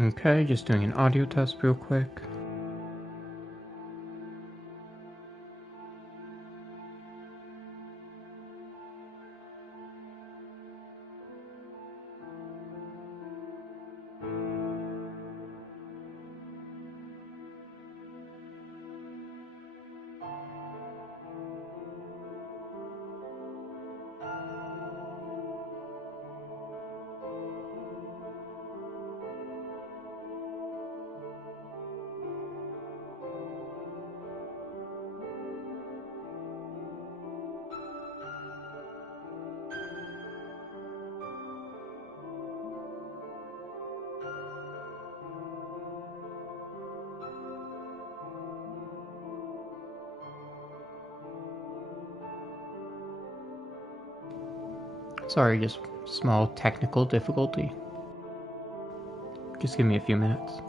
Okay, just doing an audio test real quick. Sorry, just small technical difficulty. Just give me a few minutes.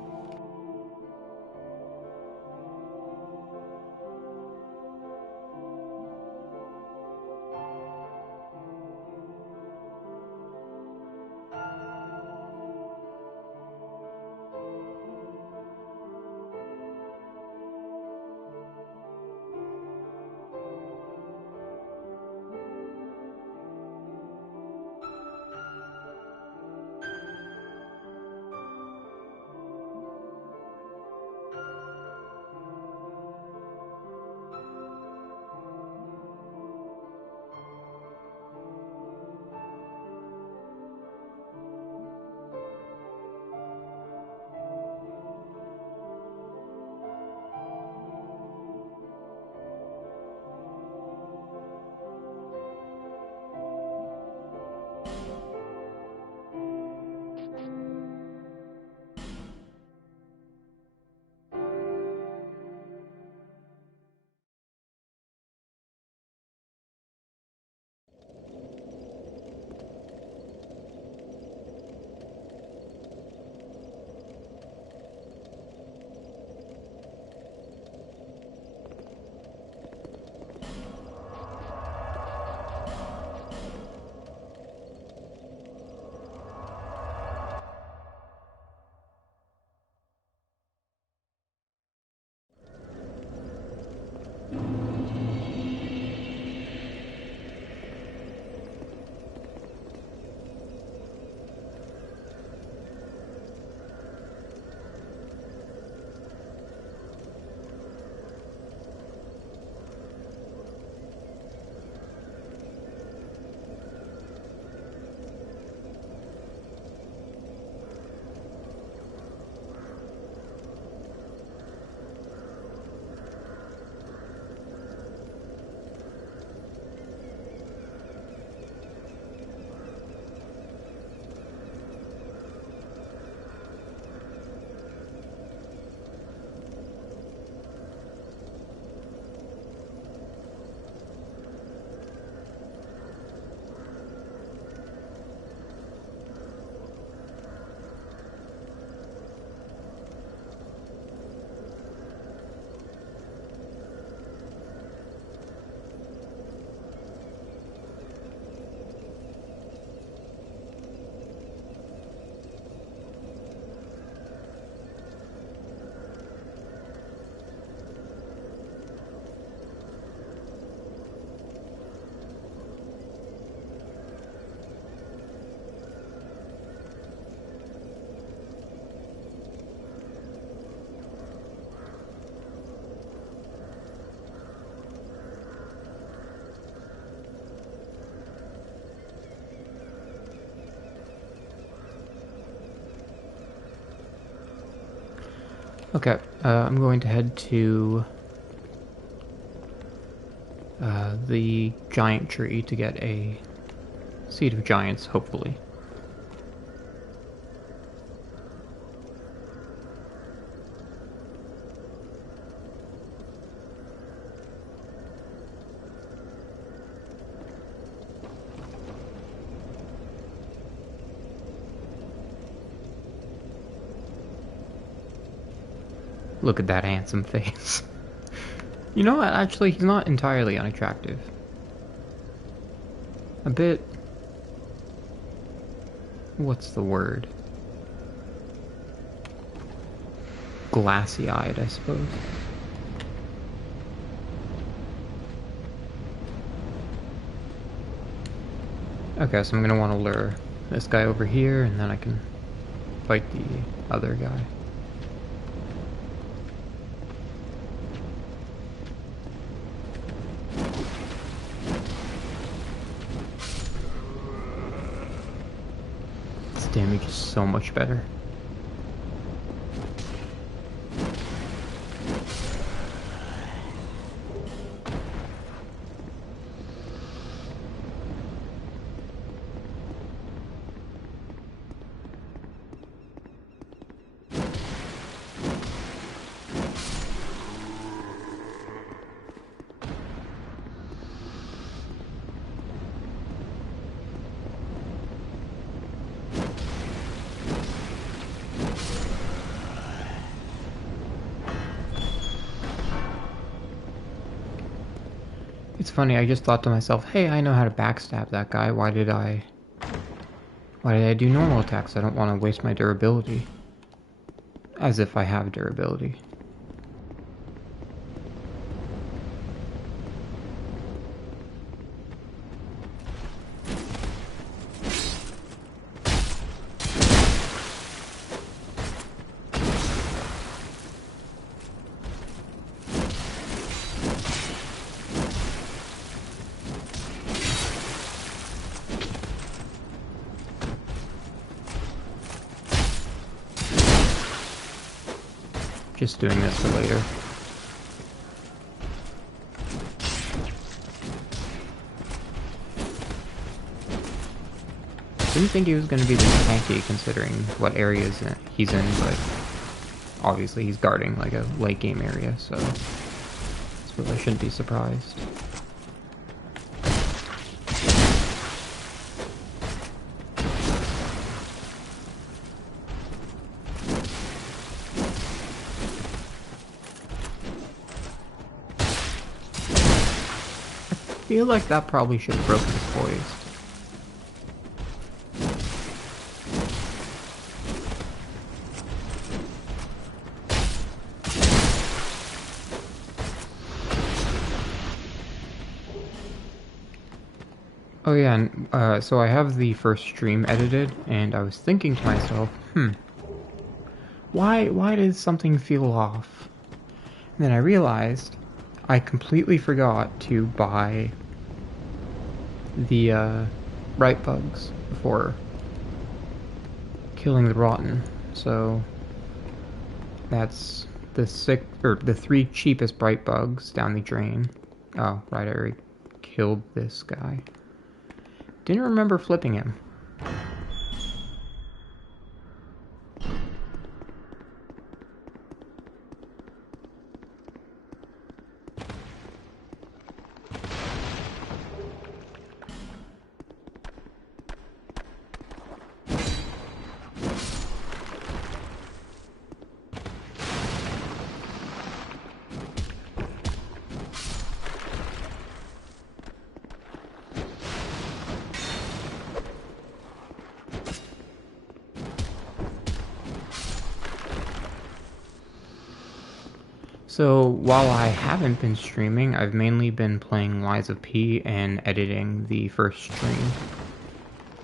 Okay, I'm going to head to the giant tree to get a Seed of Giants, hopefully. Look at that handsome face. You know what, actually, he's not entirely unattractive. A bit... what's the word? glassy-eyed, I suppose. Okay, so I'm gonna want to lure this guy over here, and then I can fight the other guy. This damage is so much better. It's funny, I just thought to myself, hey, I know how to backstab that guy, why did I do normal attacks? I don't want to waste my durability. As if I have durability. Just doing this for later. Didn't think he was going to be this tanky considering what areas he's in, but obviously he's guarding like a late game area, so I suppose I shouldn't be surprised. I feel like that probably should have broken his poise. Oh yeah, and so I have the first stream edited, and I was thinking to myself, why did something feel off? And then I realized I completely forgot to buy the bright bugs before killing the rotten. So that's the the 3 cheapest bright bugs down the drain. Oh, right, I already killed this guy. Didn't remember flipping him. So, while I haven't been streaming, I've mainly been playing Lies of P and editing the first stream.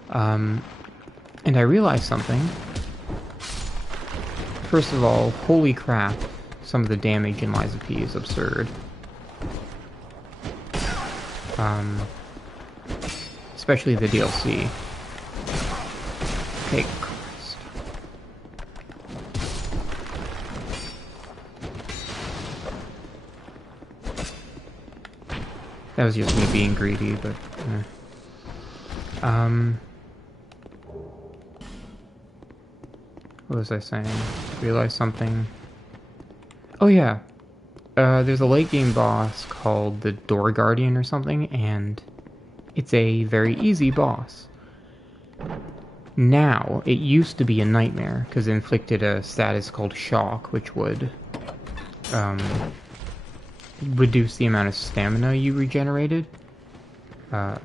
And I realized something. First of all, holy crap, some of the damage in Lies of P is absurd. Especially the DLC. Okay. That was just me being greedy, but... What was I saying? Realized something. Oh yeah. There's a late game boss called the Door Guardian or something, and it's a very easy boss. Now, it used to be a nightmare, because it inflicted a status called Shock, which would... reduce the amount of stamina you regenerated. Anyway,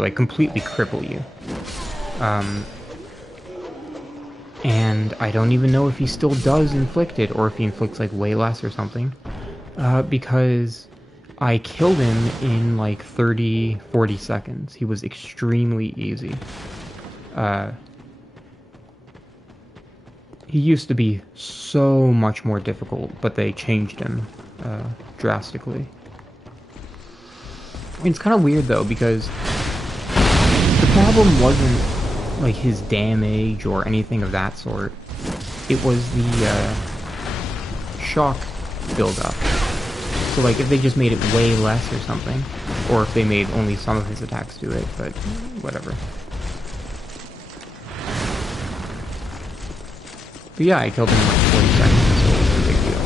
like completely cripple you. And I don't even know if he still does inflict it, or if he inflicts like way less or something. Because I killed him in like 30, 40 seconds. He was extremely easy. He used to be so much more difficult, but they changed him drastically. I mean, it's kind of weird though, because the problem wasn't like his damage or anything of that sort. It was the shock buildup. So like if they just made it way less or something, or if they made only some of his attacks do it, but whatever. But yeah, I killed him in like 40 seconds, so it was a big deal.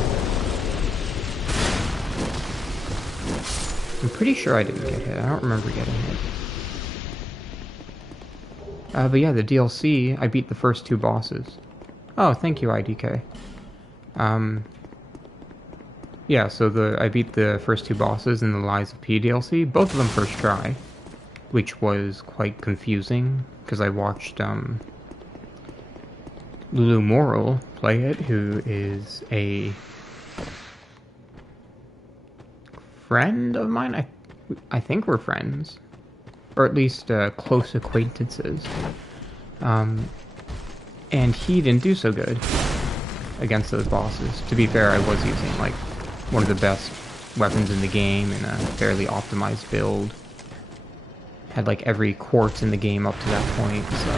I'm pretty sure I didn't get hit. I don't remember getting hit. But yeah, the DLC, I beat the first 2 bosses. Oh, thank you, IDK. Yeah, so I beat the first 2 bosses in the Lies of P DLC, both of them first try, which was quite confusing, because I watched, Lulu Moral play it, who is a friend of mine. I think we're friends, or at least close acquaintances. And he didn't do so good against those bosses. To be fair, I was using like one of the best weapons in the game in a fairly optimized build. Had like every quartz in the game up to that point, so.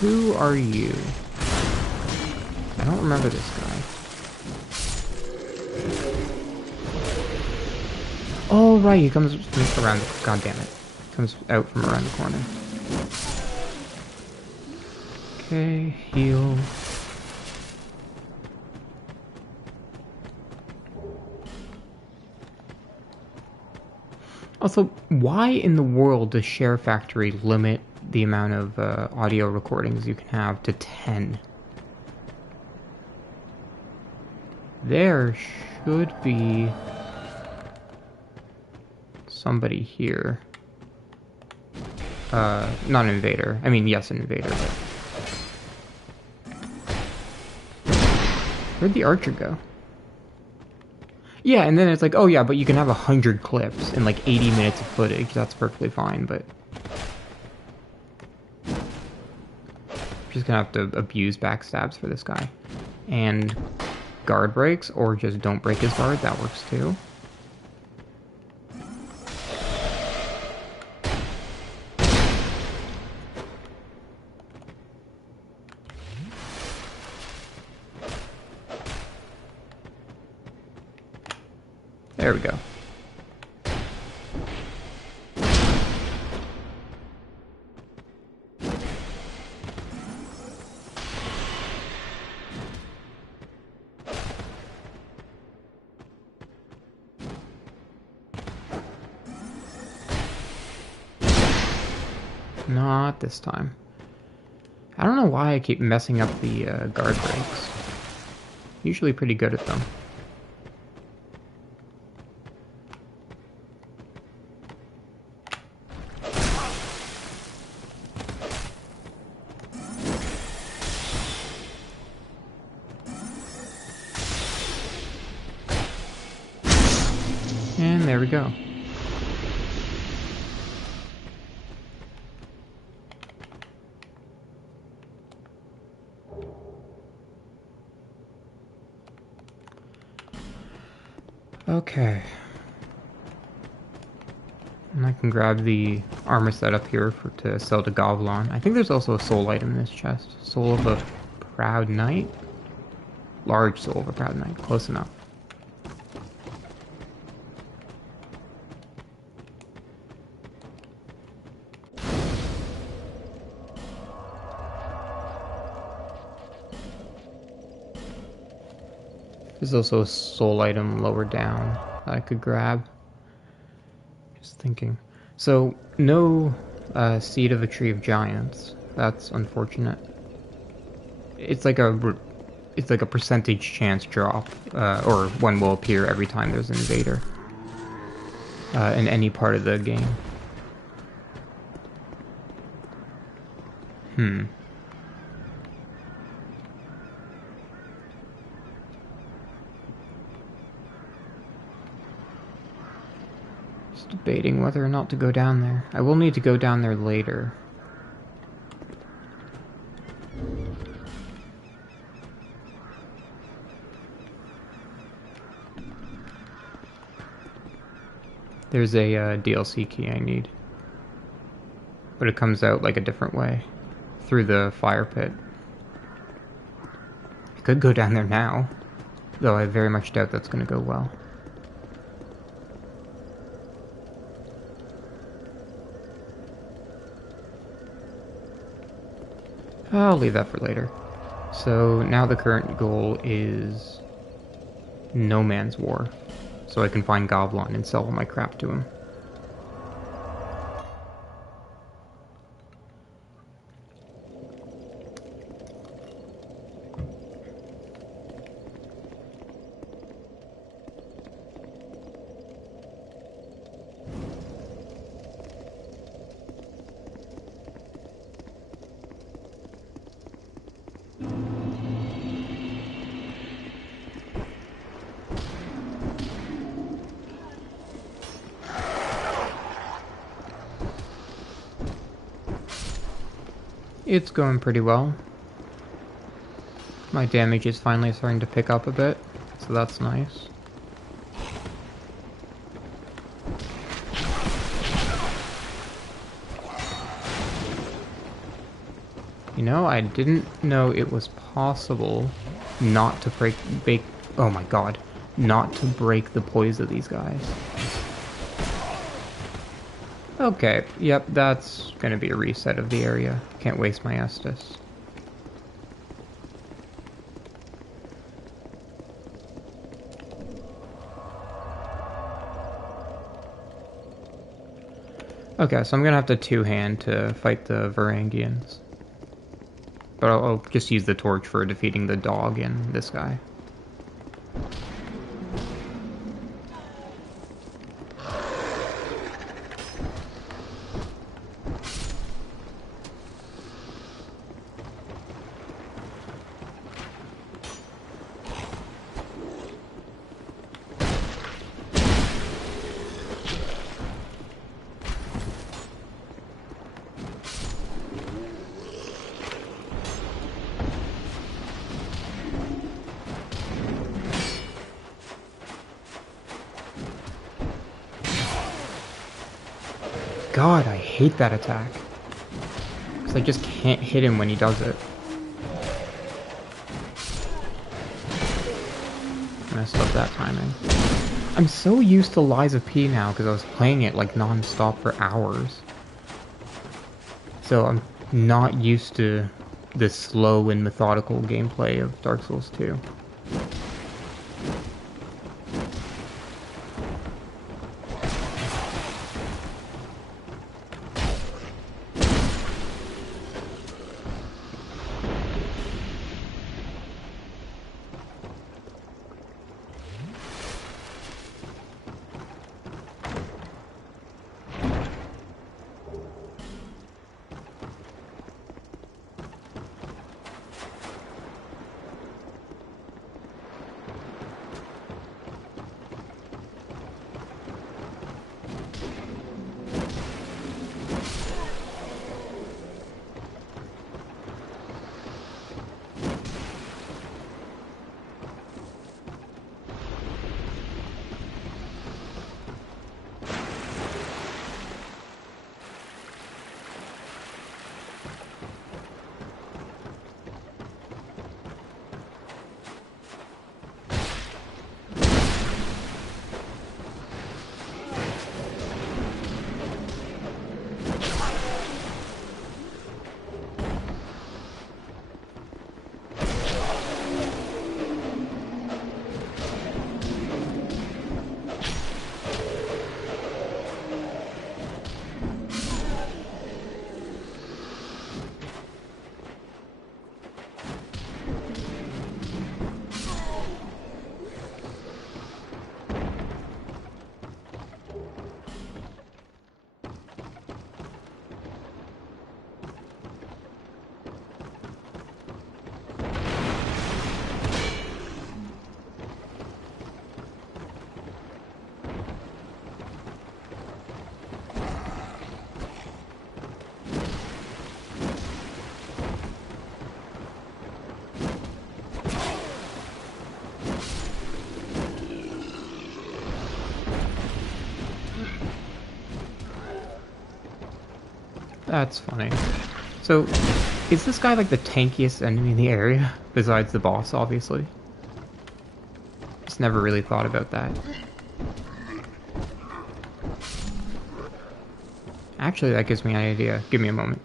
Who are you? I don't remember this guy. Oh right, he comes around the, god damn it. Comes out from around the corner. Okay, heal. Also, why in the world does Share Factory limit the amount of audio recordings you can have to 10? There should be somebody here. Not an invader. I mean, yes, an invader, but... Where'd the archer go? Yeah, and then it's like, oh yeah, but you can have 100 clips and like 80 minutes of footage. That's perfectly fine, but... Just gonna have to abuse backstabs for this guy. And guard breaks, or just don't break his guard, that works too. There we go. Not this time. I don't know why I keep messing up the guard breaks. Usually pretty good at them. And there we go. Okay. And I can grab the armor set up here to sell to Govlon. I think there's also a soul item in this chest. Soul of a Proud Knight? Large soul of a Proud Knight. Close enough. There's also a soul item lower down that I could grab. Just thinking. So, no Seed of a Tree of Giants. That's unfortunate. It's like a percentage chance drop, or one will appear every time there's an invader in any part of the game. Hmm. Just debating whether or not to go down there. I will need to go down there later. There's a DLC key I need. But it comes out like a different way. Through the fire pit. I could go down there now. Though I very much doubt that's going to go well. I'll leave that for later. So now the current goal is No Man's Wharf. So I can find Goblin and sell all my crap to him. It's going pretty well. My damage is finally starting to pick up a bit, so that's nice. You know, I didn't know it was possible not to oh my god, not to break the poise of these guys. Okay, yep, that's gonna be a reset of the area. Can't waste my Estus. Okay, so I'm gonna have to two-hand to fight the Varangians. But I'll just use the torch for defeating the dog and this guy. God, I hate that attack. Because I just can't hit him when he does it. Messed up that timing. I'm so used to Lies of P now because I was playing it like non-stop for hours. So I'm not used to the slow and methodical gameplay of Dark Souls 2. That's funny. So, is this guy like the tankiest enemy in the area? Besides the boss, obviously. Just never really thought about that. Actually, that gives me an idea. Give me a moment.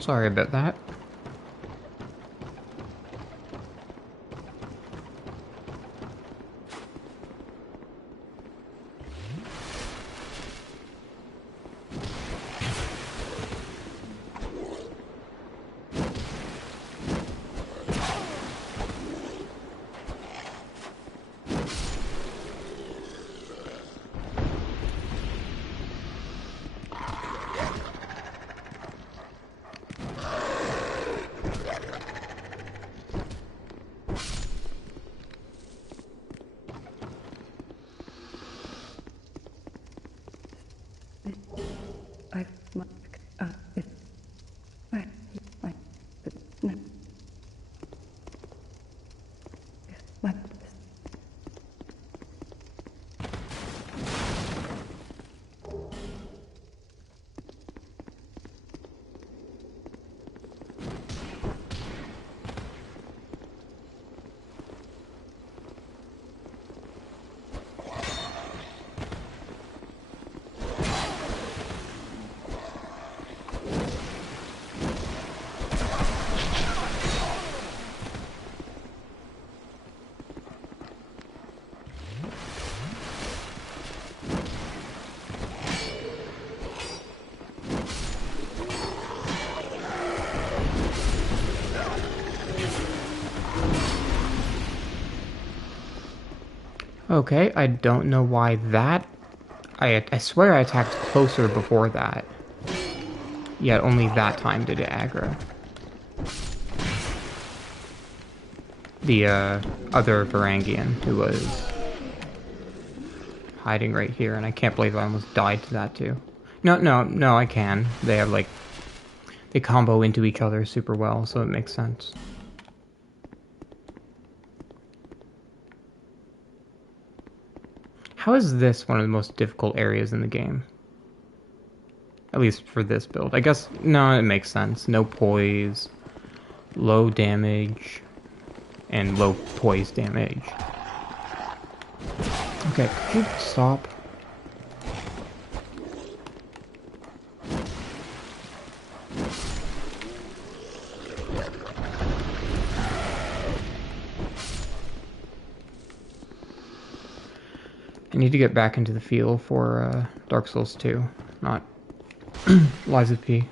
Sorry about that. Okay, I don't know why that... I swear I attacked closer before that. Yet only that time did it aggro. The other Varangian who was hiding right here, and I can't believe I almost died to that too. No, I can. They have like... They combo into each other super well, so it makes sense. How is this one of the most difficult areas in the game? At least for this build. I guess, no, it makes sense. No poise, low damage, and low poise damage. Okay, could you stop? I need to get back into the feel for Dark Souls 2, not Lies of P.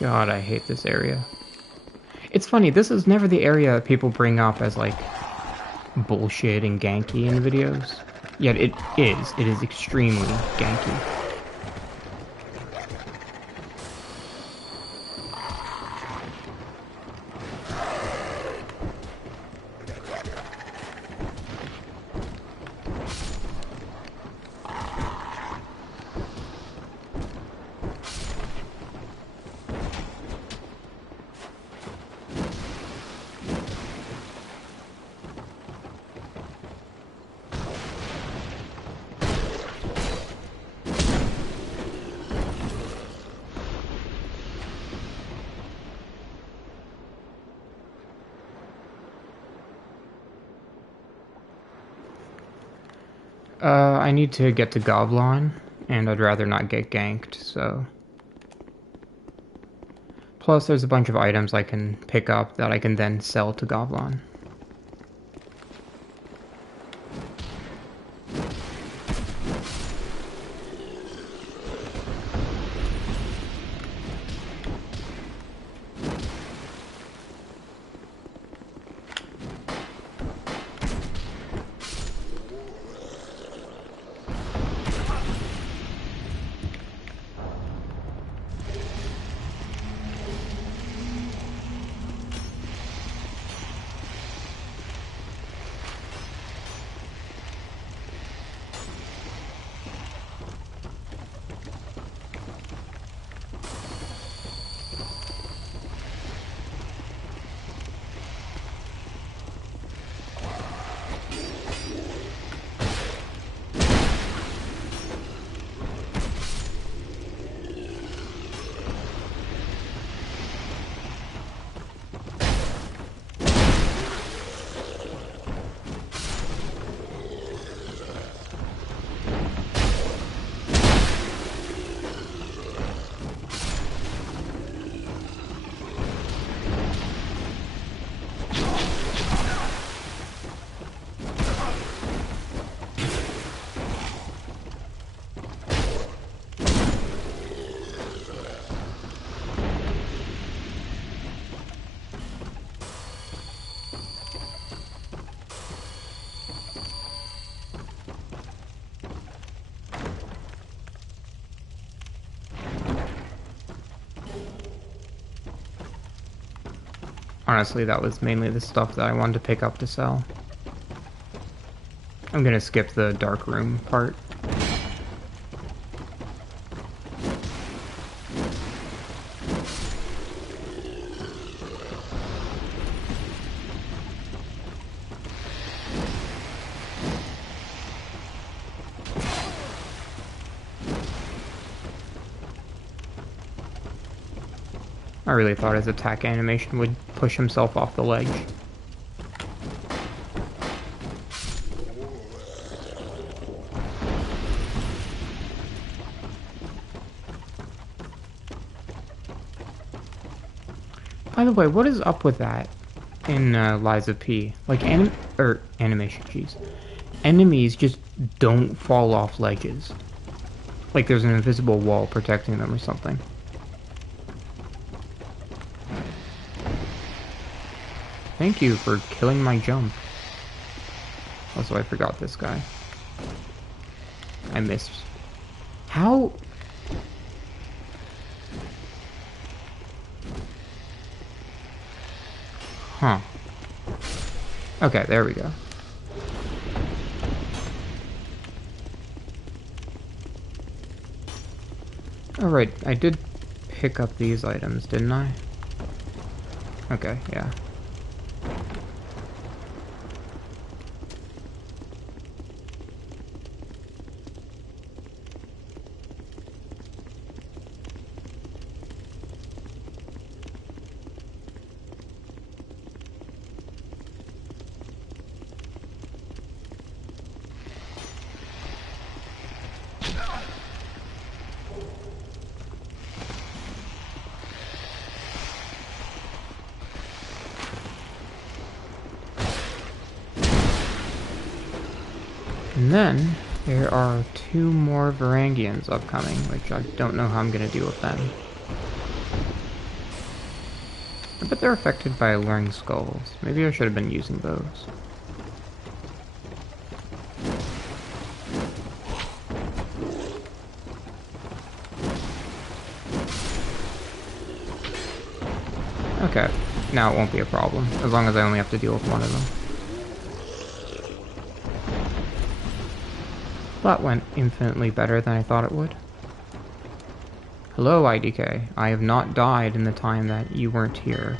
God, I hate this area. It's funny, this is never the area people bring up as, like, bullshit and ganky in the videos. Yet it is. It is extremely ganky. I need to get to Goblin, and I'd rather not get ganked, so... Plus, there's a bunch of items I can pick up that I can then sell to Goblin. Honestly, that was mainly the stuff that I wanted to pick up to sell. I'm gonna skip the dark room part. I really thought his attack animation would push himself off the ledge. By the way, what is up with that in Lies of P? Like, animation, jeez. Enemies just don't fall off ledges. Like there's an invisible wall protecting them or something. Thank you for killing my jump. Also, I forgot this guy. I missed. How? Huh. Okay, there we go. Alright, I did pick up these items, didn't I? Okay, yeah. And then, there are 2 more Varangians upcoming, which I don't know how I'm gonna deal with them. But they're affected by alluring skulls. Maybe I should have been using those. Okay, now it won't be a problem, as long as I only have to deal with one of them. That went infinitely better than I thought it would. Hello, IDK. I have not died in the time that you weren't here.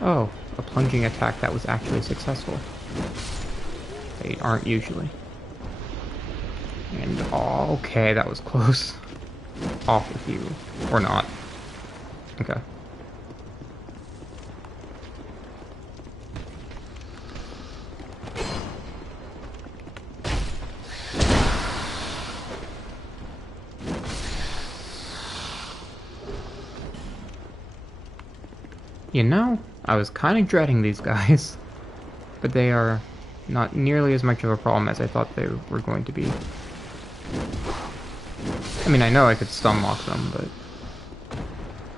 Oh, a plunging attack that was actually successful. They aren't usually. And, oh, okay, that was close. Off with you. Or not. Okay. You know, I was kind of dreading these guys, but they are not nearly as much of a problem as I thought they were going to be. I mean, I know I could stun lock them, but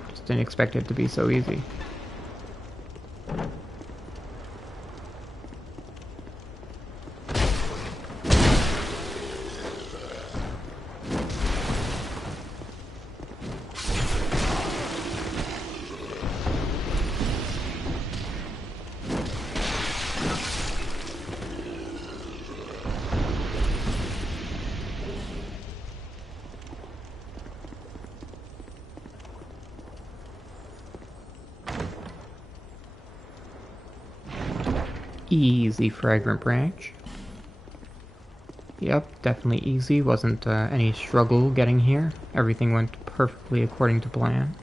just didn't expect it to be so easy. Easy Fragrant Branch. Yep, definitely easy. Wasn't any struggle getting here. Everything went perfectly according to plan.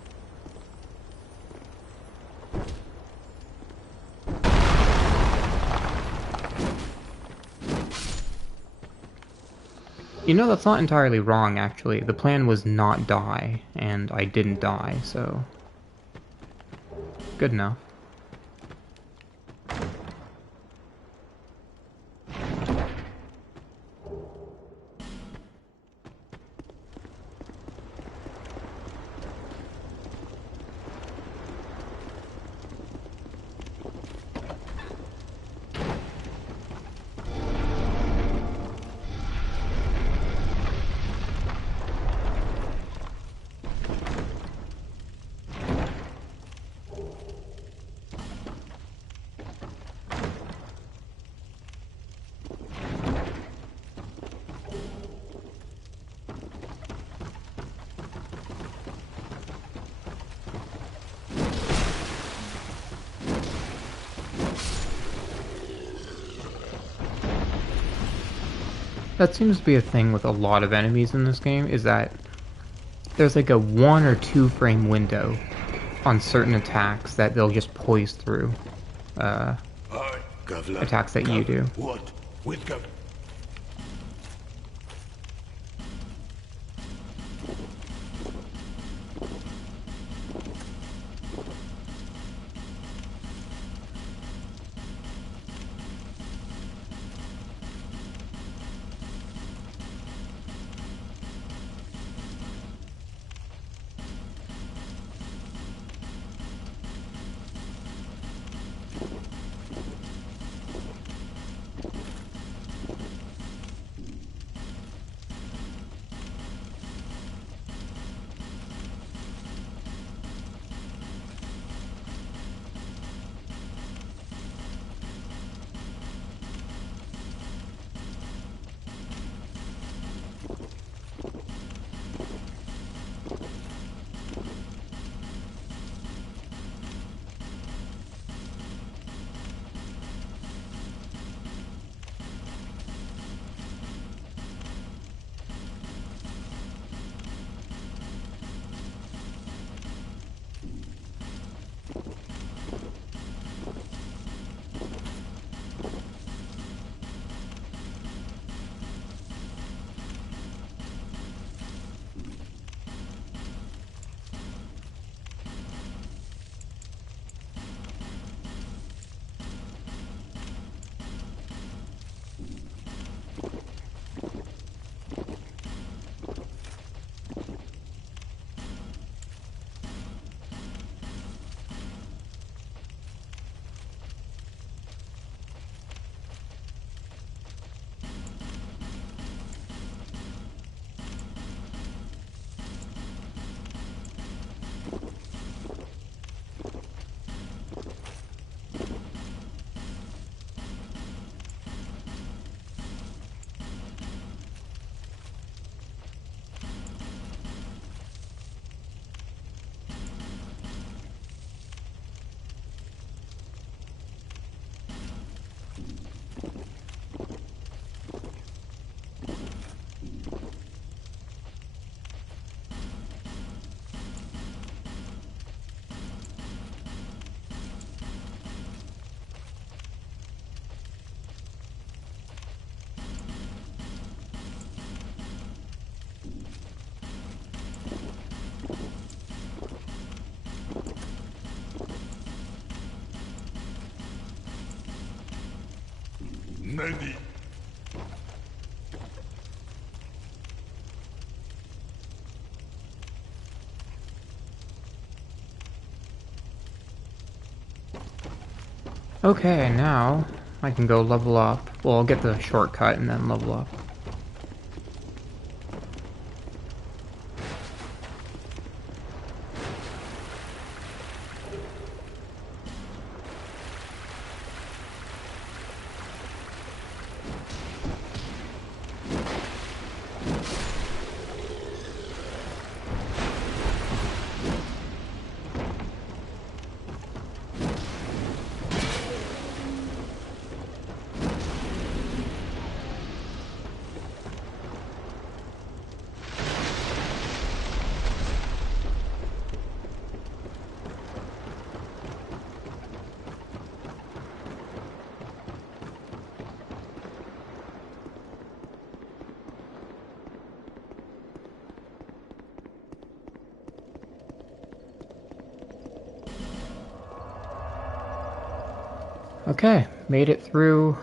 You know, that's not entirely wrong, actually. The plan was not die, and I didn't die, so... good enough. That seems to be a thing with a lot of enemies in this game, is that there's like a 1 or 2 frame window on certain attacks that they'll just poise through. Attacks that you do. What? With many. Okay, now I can go level up. Well, I'll get the shortcut and then level up. Okay, made it through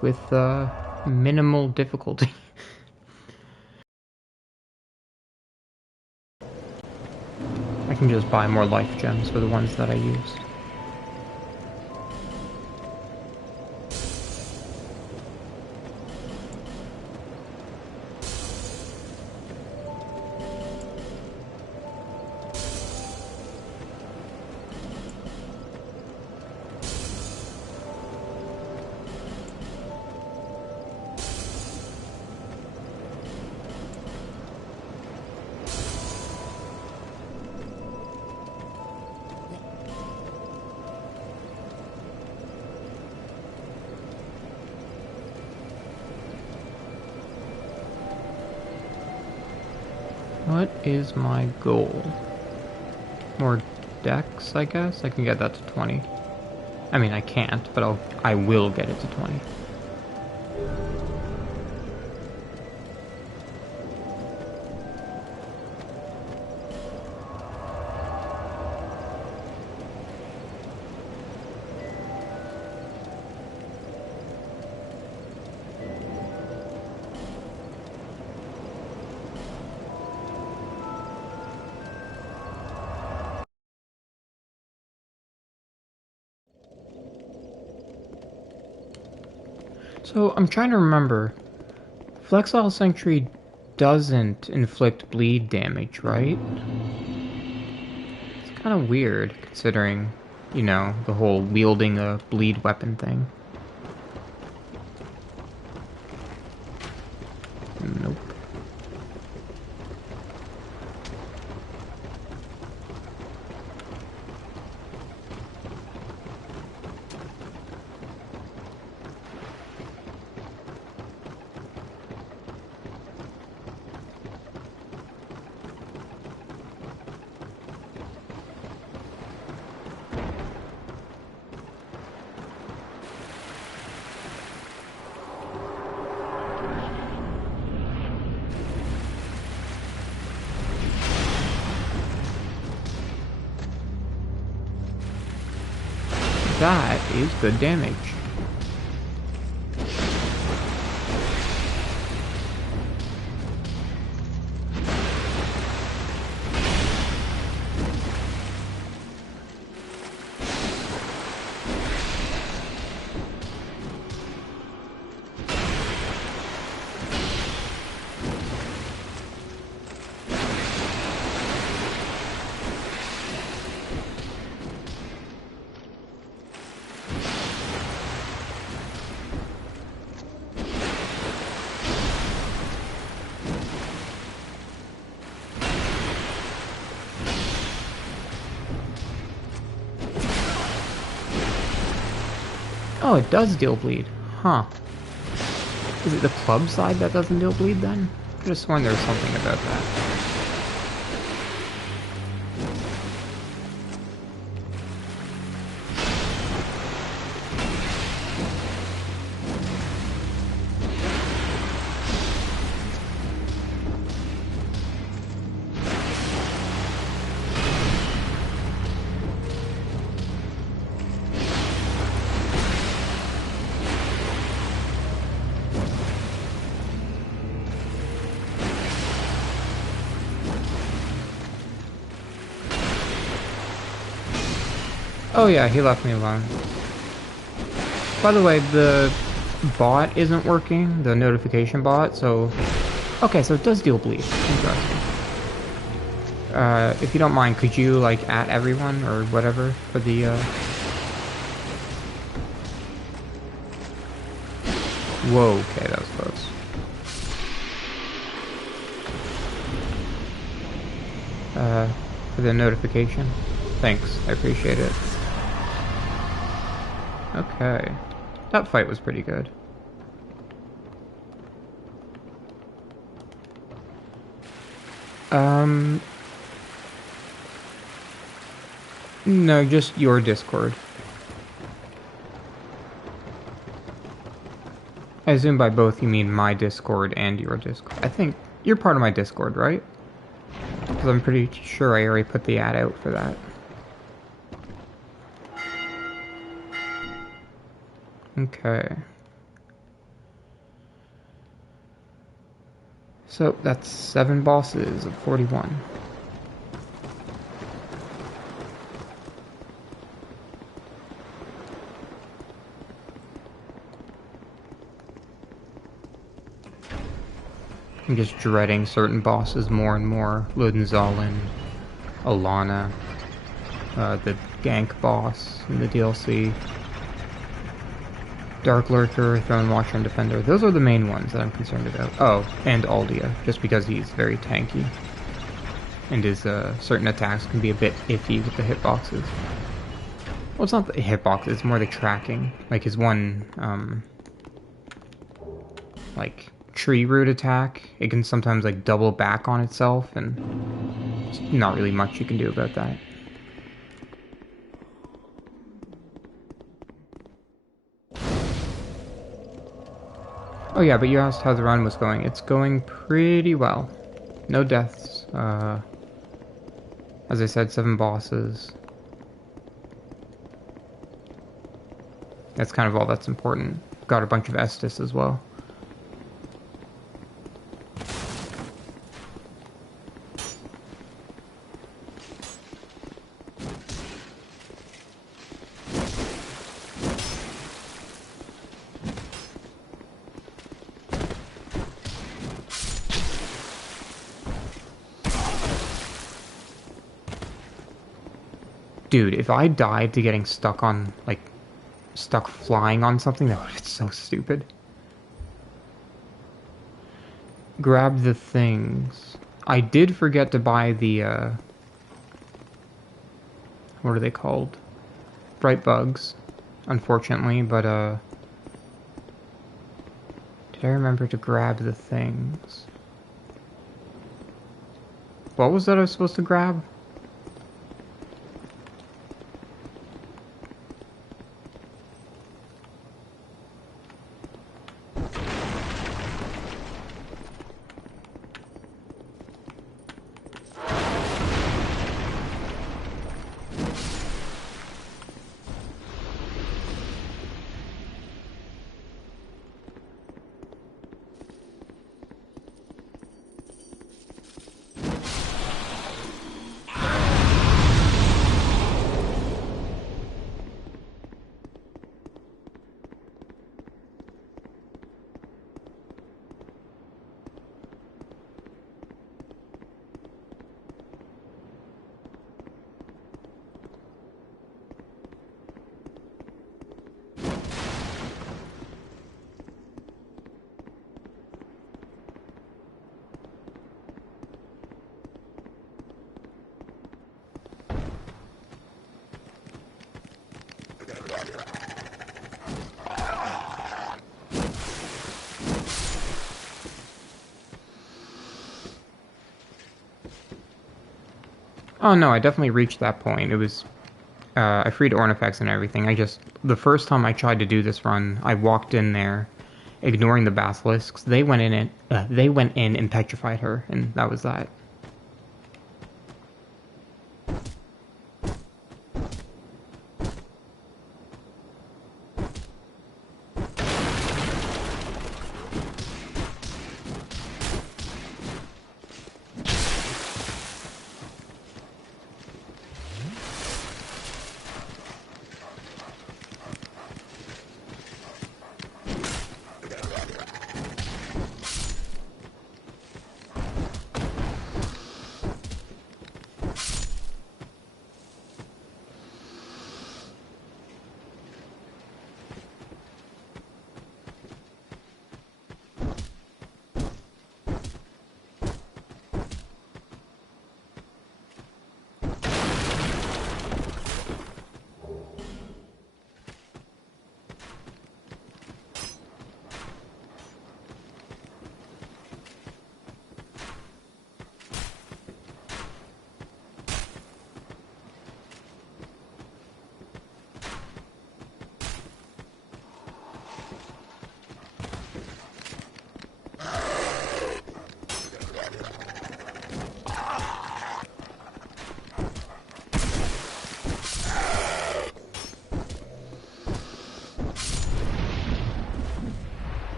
with minimal difficulty. I can just buy more life gems for the ones that I used. What is my goal? More dex, I guess? I can get that to 20. I mean, I can't, but I will get it to 20. So, I'm trying to remember. Flexile Sentry doesn't inflict bleed damage, right? It's kind of weird, considering, you know, the whole wielding a bleed weapon thing. Nope. That is good damage. Oh, it does deal bleed. Huh. Is it the club side that doesn't deal bleed then? I could have sworn there was something about that. Oh yeah, he left me alone. By the way, the bot isn't working, the notification bot, so... Okay, so it does deal bleed. Interesting. If you don't mind, could you, like, at everyone or whatever for the, Whoa, okay, that was close. For the notification. Thanks, I appreciate it. Okay. That fight was pretty good. No, just your Discord. I assume by both you mean my Discord and your Discord. I think you're part of my Discord, right? Because I'm pretty sure I already put the ad out for that. Okay. So that's 7 bosses of 41. I'm just dreading certain bosses more and more. Ludenzalen, Alana, the gank boss in the DLC, Dark Lurker, Throne Watcher, and Defender. Those are the main ones that I'm concerned about. Oh, and Aldia, just because he's very tanky. And his certain attacks can be a bit iffy with the hitboxes. Well, it's not the hitbox, it's more the tracking. Like his one, like, tree root attack, it can sometimes, like, double back on itself, and there's not really much you can do about that. Oh yeah, but you asked how the run was going. It's going pretty well. No deaths. As I said, 7 bosses. That's kind of all that's important. Got a bunch of Estus as well. Dude, if I died to getting stuck on, like, stuck flying on something, that would be so stupid. Grab the things. I did forget to buy the, what are they called? Bright bugs, unfortunately, but, did I remember to grab the things? What was that I was supposed to grab? Oh no, I definitely reached that point. It was, I freed Ornifex and everything. The first time I tried to do this run, I walked in there, ignoring the basilisks. They went in and petrified her, and that was that.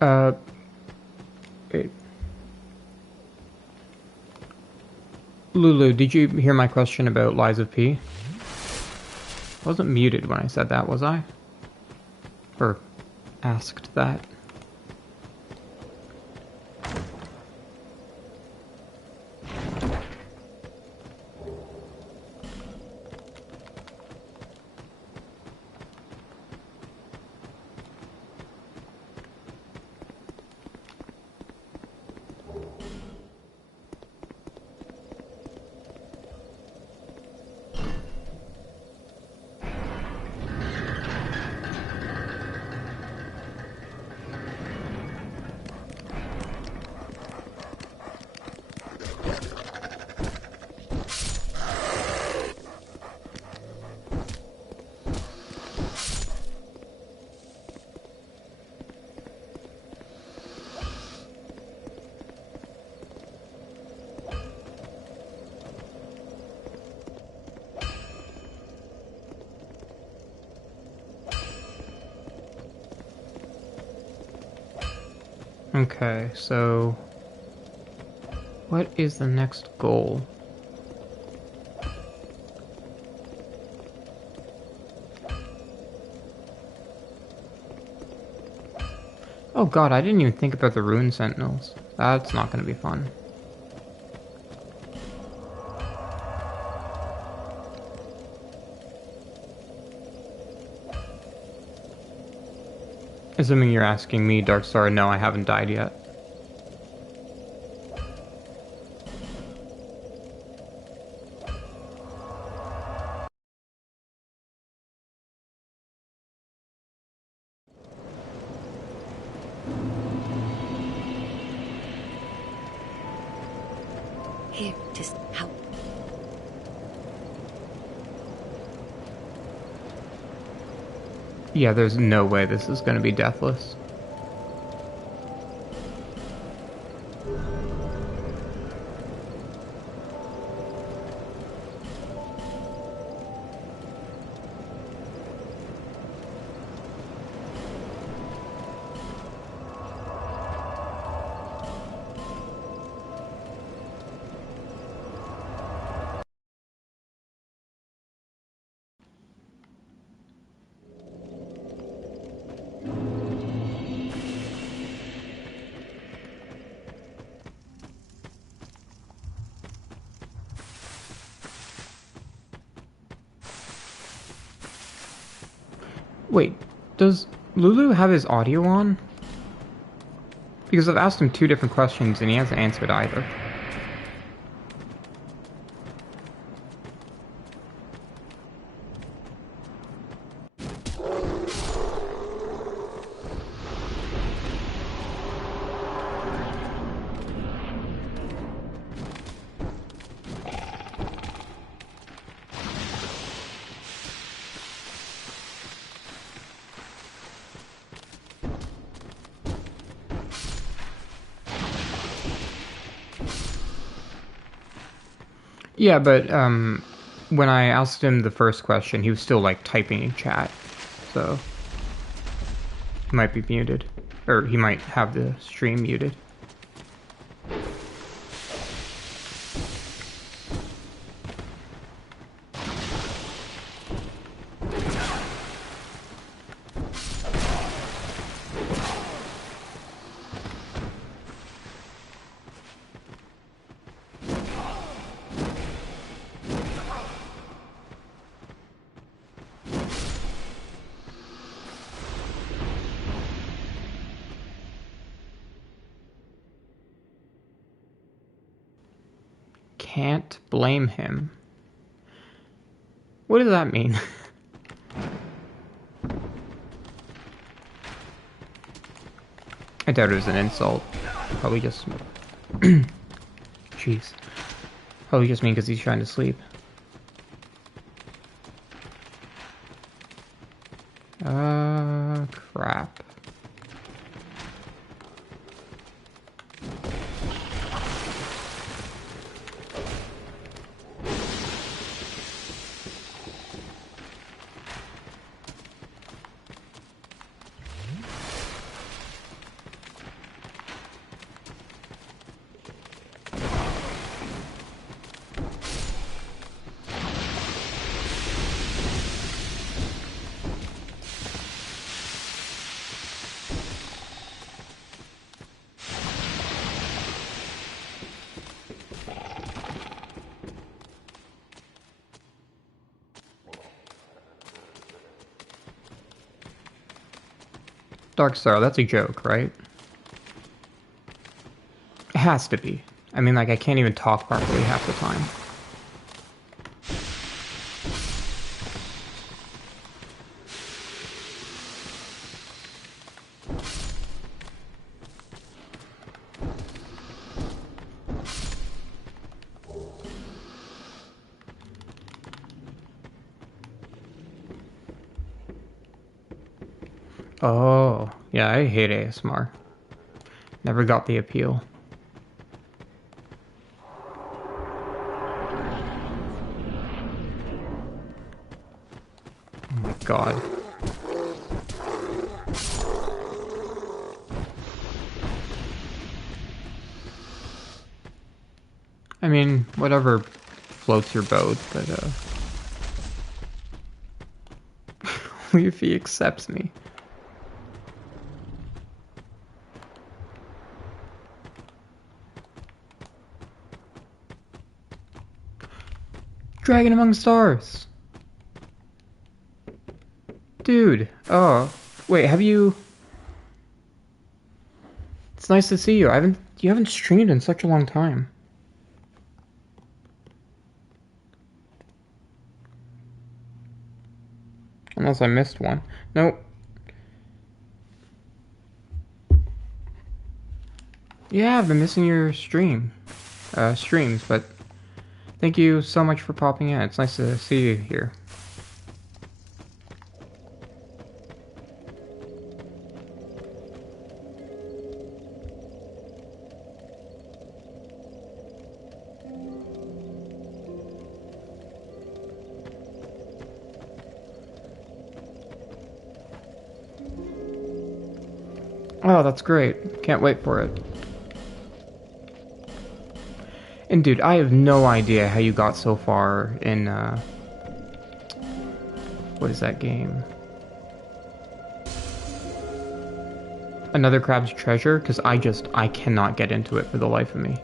Uh, wait. Lulu, did you hear my question about Lies of P? I wasn't muted when I said that, was I? Or asked that? Okay, so what is the next goal? Oh god, I didn't even think about the Rune Sentinels. That's not going to be fun. Assuming you're asking me, Darkstar, no, I haven't died yet. Here, just help. Yeah, there's no way this is going to be deathless. Wait, does Lulu have his audio on? Because I've asked him 2 different questions and he hasn't answered either. Yeah, but when I asked him the first question, he was still like typing in chat, so he might be muted, or he might have the stream muted. Can't blame him. What does that mean? I doubt it was an insult. Probably just... Jeez. Probably just mean because he's trying to sleep. Crap. Dark Star, that's a joke, right? It has to be. I mean, like, I can't even talk properly half the time. Oh, yeah, I hate ASMR. Never got the appeal. Oh my god. I mean, whatever floats your boat, but only if he accepts me. Dragon Among Stars! Dude, oh, wait, have you... It's nice to see you. You haven't streamed in such a long time. Unless I missed one. Nope. Yeah, I've been missing your streams, but thank you so much for popping in. It's nice to see you here. Oh, that's great. Can't wait for it. And dude, I have no idea how you got so far in, what is that game? Another Crab's Treasure? Because I cannot get into it for the life of me.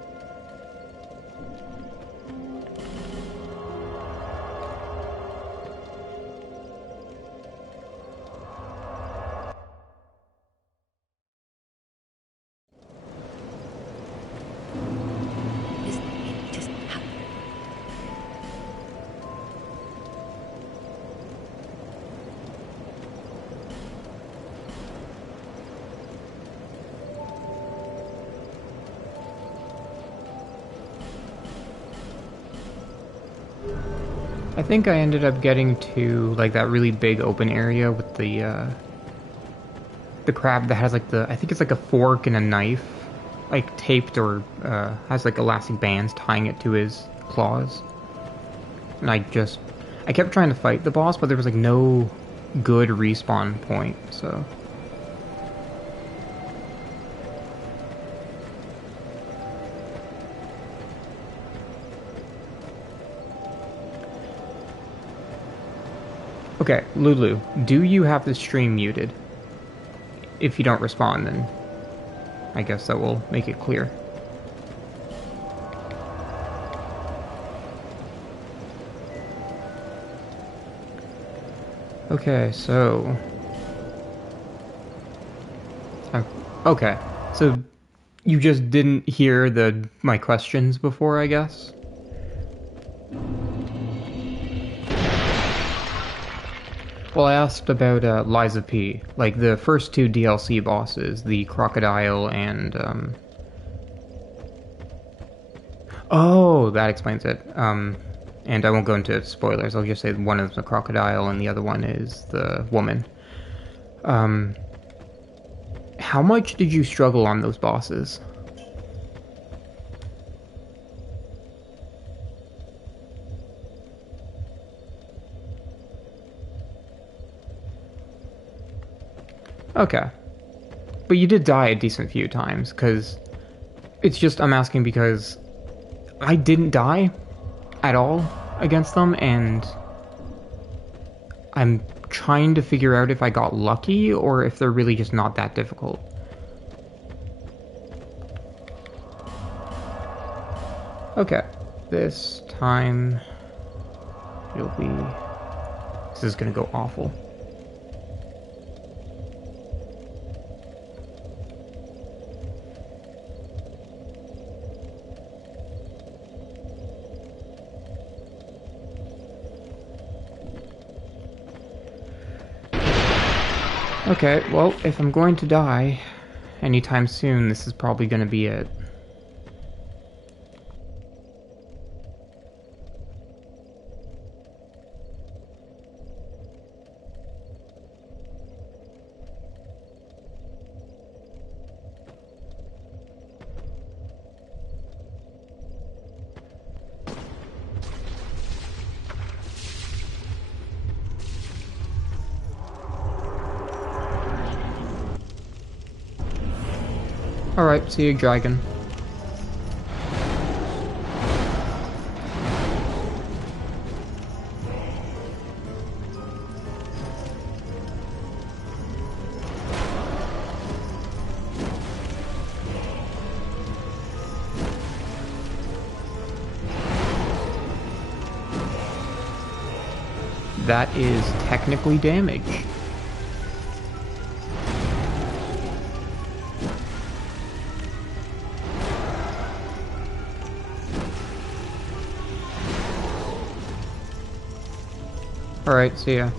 Just how? I think I ended up getting to, like, that really big open area with the crab that has, like, I think it's like a fork and a knife, like, taped or, has, like, elastic bands tying it to his claws. And I kept trying to fight the boss, but there was, like, no good respawn point, so... Okay, Lulu, do you have the stream muted? If you don't respond, then I guess that will make it clear. Okay, so... Okay, so you just didn't hear my questions before, I guess? Well, I asked about Lies of P, like the first two DLC bosses, the Crocodile and... Oh, that explains it. And I won't go into spoilers, I'll just say one is the Crocodile and the other one is the woman. How much did you struggle on those bosses? Okay. But you did die a decent few times, because... It's just, I'm asking because... I didn't die at all against them, and... I'm trying to figure out if I got lucky, or if they're really just not that difficult. Okay. This time... It'll be... This is gonna go awful. Okay, well, if I'm going to die anytime soon, this is probably going to be it. Alright, see you, dragon. That is technically damage. Alright, see ya.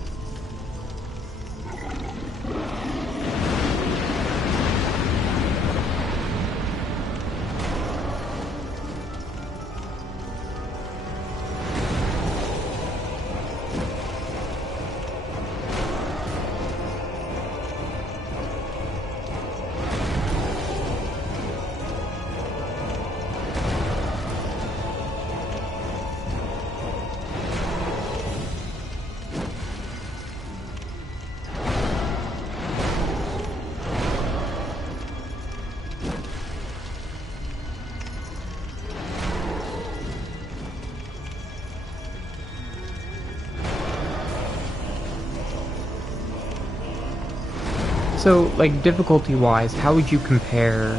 So, like, difficulty-wise, how would you compare,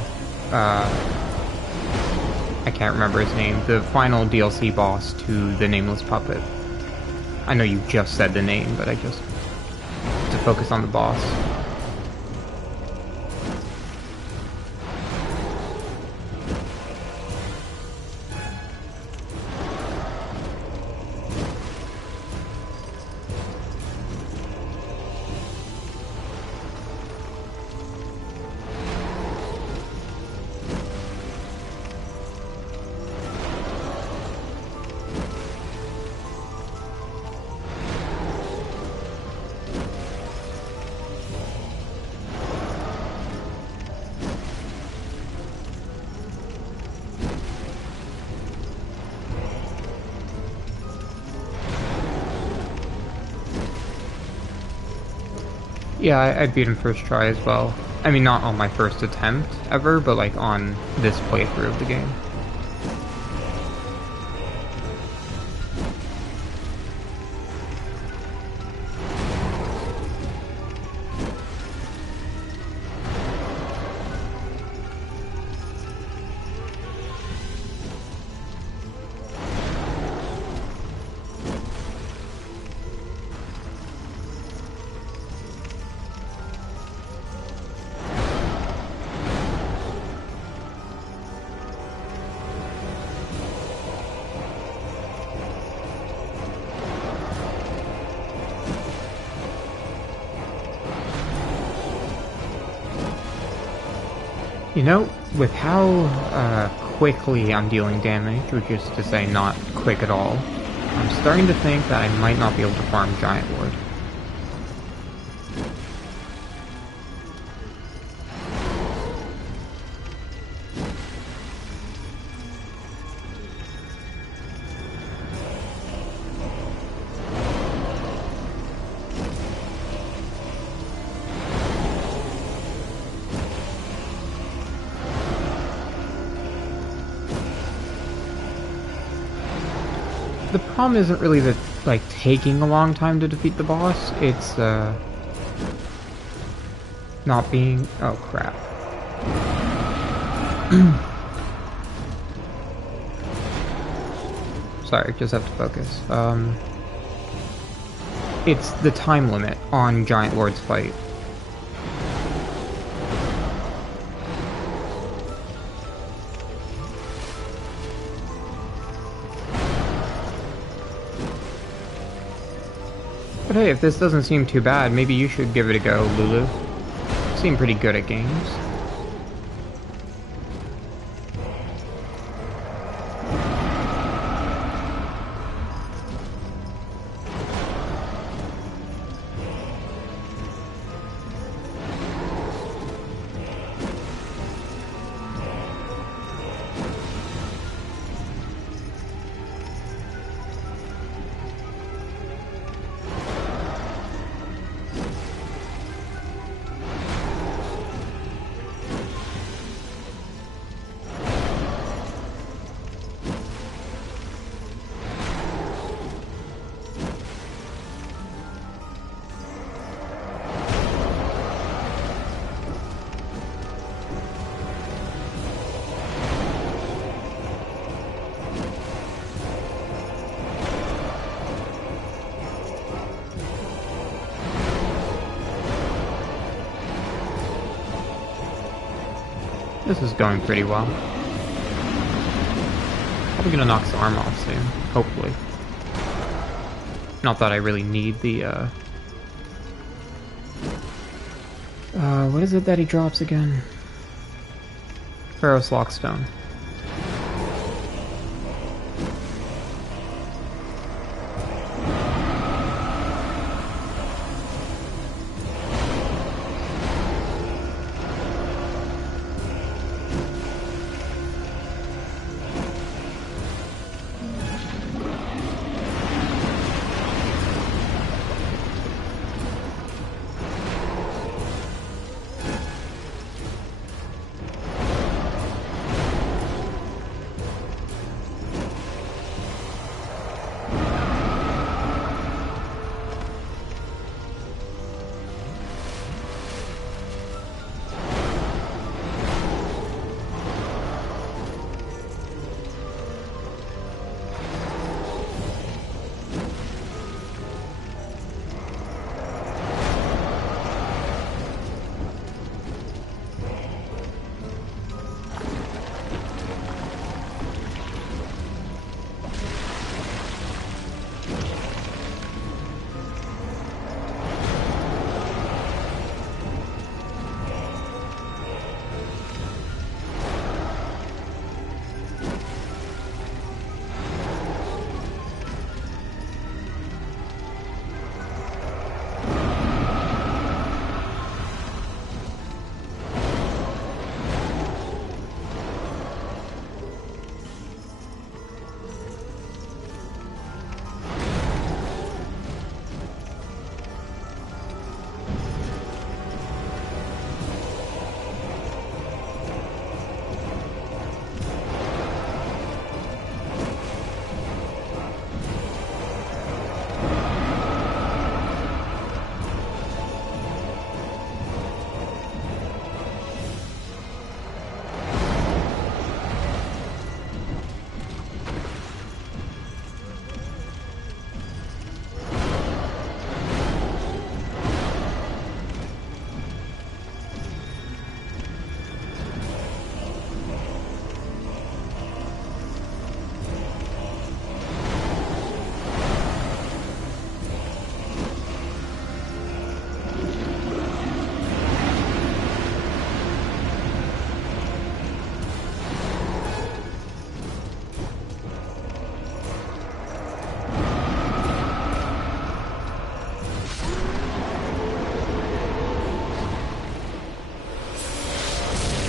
I can't remember his name, the final DLC boss to the Nameless Puppet? I know you just said the name, but I just... to focus on the boss. Yeah, I beat him first try as well. I mean, not on my first attempt ever, but like on this playthrough of the game. You know, with how quickly I'm dealing damage, which is to say not quick at all, I'm starting to think that I might not be able to farm Giant Lord. The problem isn't really that, like, taking a long time to defeat the boss, it's, not being... oh, crap. Sorry, just have to focus. It's the time limit on Giant Lord's fight. But hey, if this doesn't seem too bad, maybe you should give it a go, Lulu. You seem pretty good at games. This is going pretty well. Probably gonna knock his arm off soon, hopefully. Not that I really need the, what is it that he drops again? Pharaoh's Lockstone.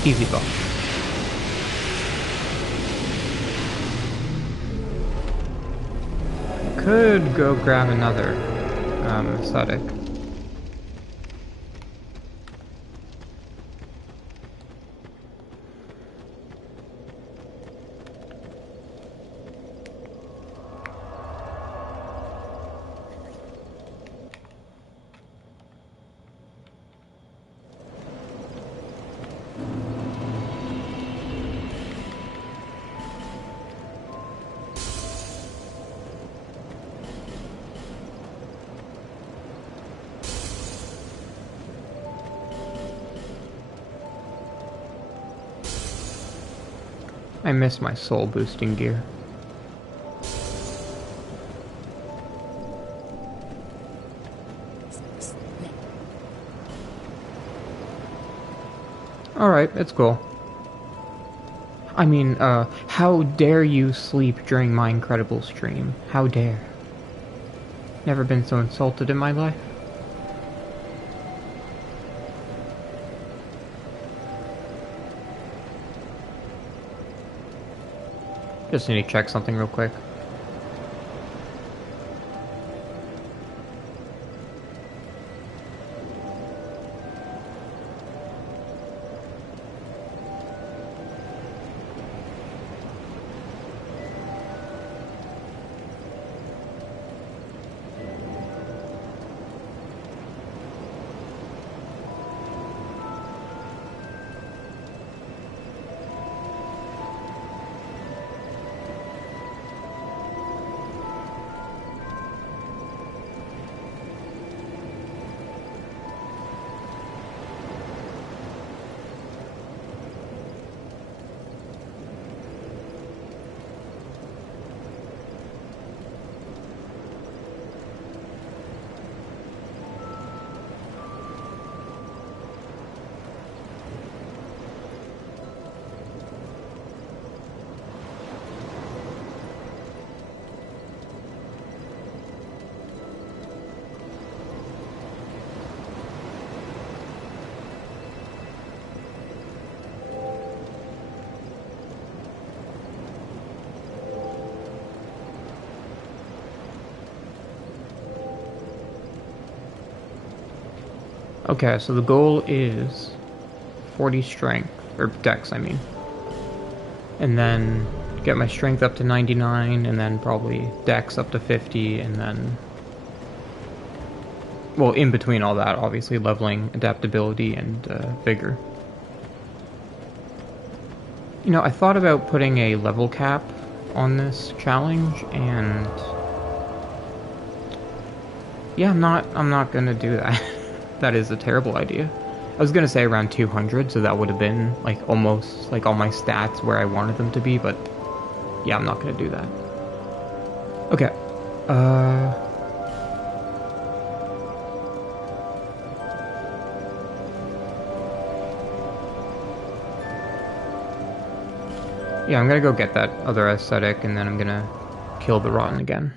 Easy boss. Could go grab another aesthetic. I miss my soul boosting gear. Alright, it's cool. I mean, how dare you sleep during my incredible stream? How dare. Never been so insulted in my life. Just need to check something real quick. Okay, so the goal is 40 strength, or dex, I mean. And then get my strength up to 99, and then probably dex up to 50, and then... Well, in between all that, obviously leveling adaptability and vigor. You know, I thought about putting a level cap on this challenge, and... Yeah, I'm not gonna do that. That is a terrible idea. I was gonna say around 200, so that would have been like almost like all my stats where I wanted them to be, but yeah, I'm not gonna do that. Okay. Yeah, I'm gonna go get that other aesthetic, and then I'm gonna kill the Rotten again.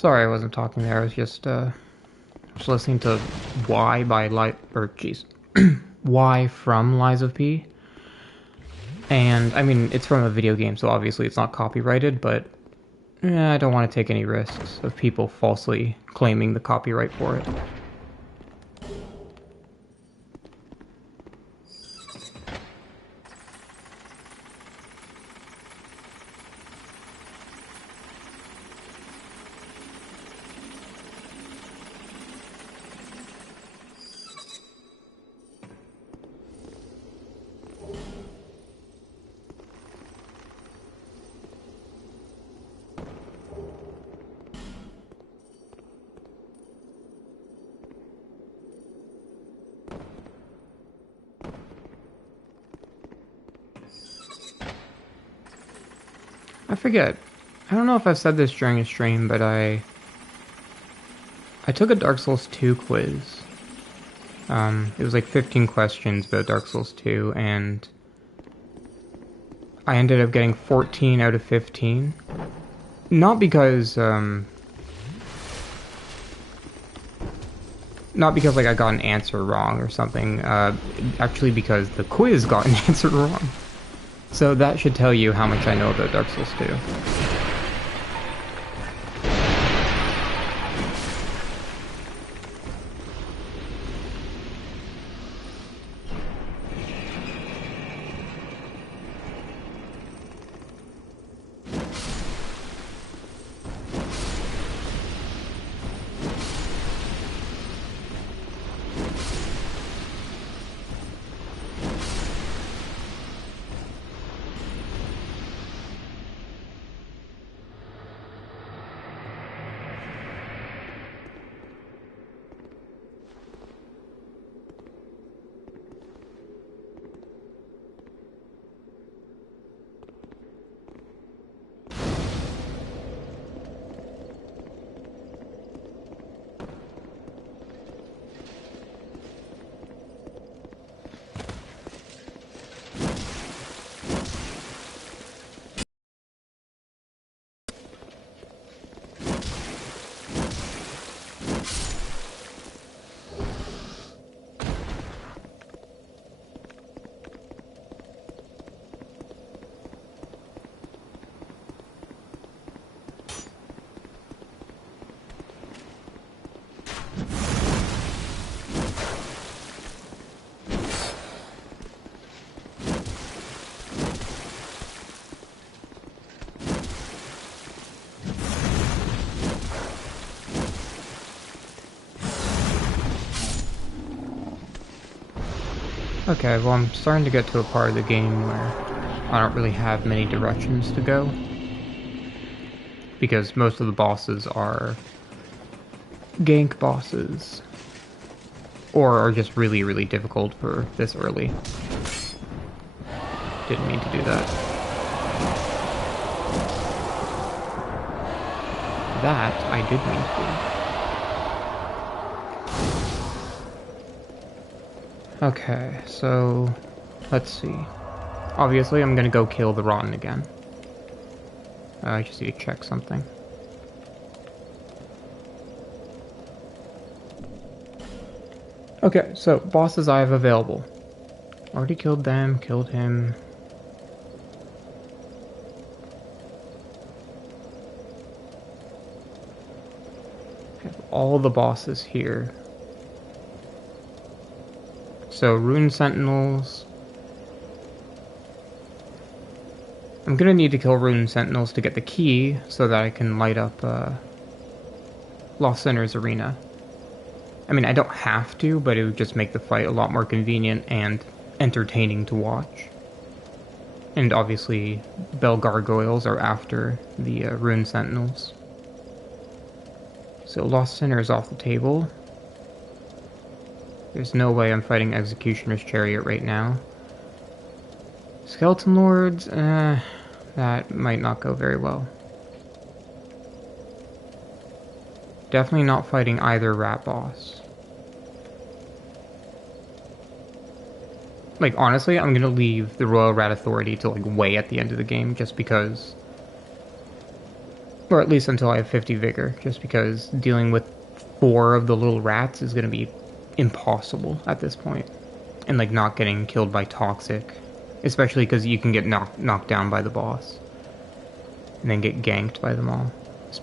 Sorry, I wasn't talking there. I was just listening to Y by Light, or jeez, Y from Lies of P. And I mean, it's from a video game, so obviously it's not copyrighted. But I don't want to take any risks of people falsely claiming the copyright for it. I forget. I don't know if I've said this during a stream, but I took a Dark Souls 2 quiz. It was like 15 questions about Dark Souls 2, and I ended up getting 14 out of 15. Not because like I got an answer wrong or something. Actually, because the quiz got an answer wrong. So that should tell you how much I know about Dark Souls 2. Okay, well I'm starting to get to a part of the game where I don't really have many directions to go. Because most of the bosses are gank bosses. Or are just really, really difficult for this early. Didn't mean to do that. That I did mean to do. Okay, so let's see. Obviously, I'm gonna go kill the Rotten again. I just need to check something. Okay, so bosses I have available. Already killed them, killed him. Have all the bosses here. So, Rune Sentinels. I'm gonna need to kill Rune Sentinels to get the key so that I can light up Lost Sinners Arena. I mean, I don't have to, but it would just make the fight a lot more convenient and entertaining to watch. And obviously, Bell Gargoyles are after the Rune Sentinels. So Lost Sinners off the table. There's no way I'm fighting Executioner's Chariot right now. Skeleton Lords, that might not go very well. Definitely not fighting either rat boss. Like, honestly, I'm gonna leave the Royal Rat Authority to, like, way at the end of the game, just because Or at least until I have 50 vigor, just because dealing with 4 of the little rats is going to be impossible at this point. And like not getting killed by toxic, especially because you can get knocked down by the boss and then get ganked by them all.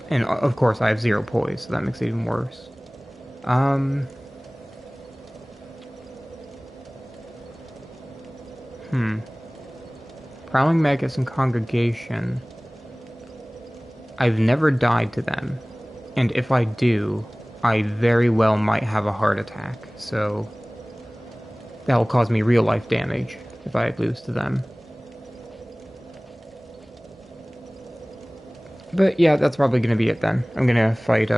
And of course I have 0 poise, so that makes it even worse. Prowling Magus and Congregation. I've never died to them, and if I do, I very well might have a heart attack, so that will cause me real life damage if I lose to them. But yeah, that's probably going to be it then. I'm going to fight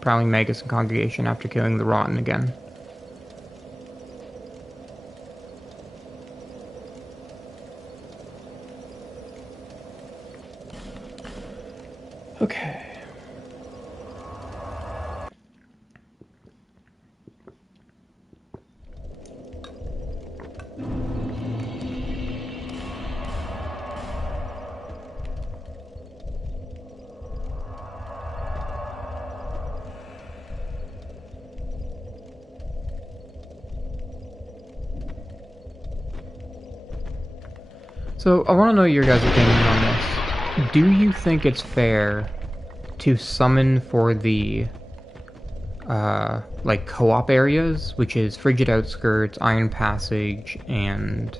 Prowling Magus and Congregation after killing the Rotten again. Okay. So, I want to know your guys' opinion on this. Do you think it's fair to summon for the, like, co-op areas, which is Frigid Outskirts, Iron Passage, and...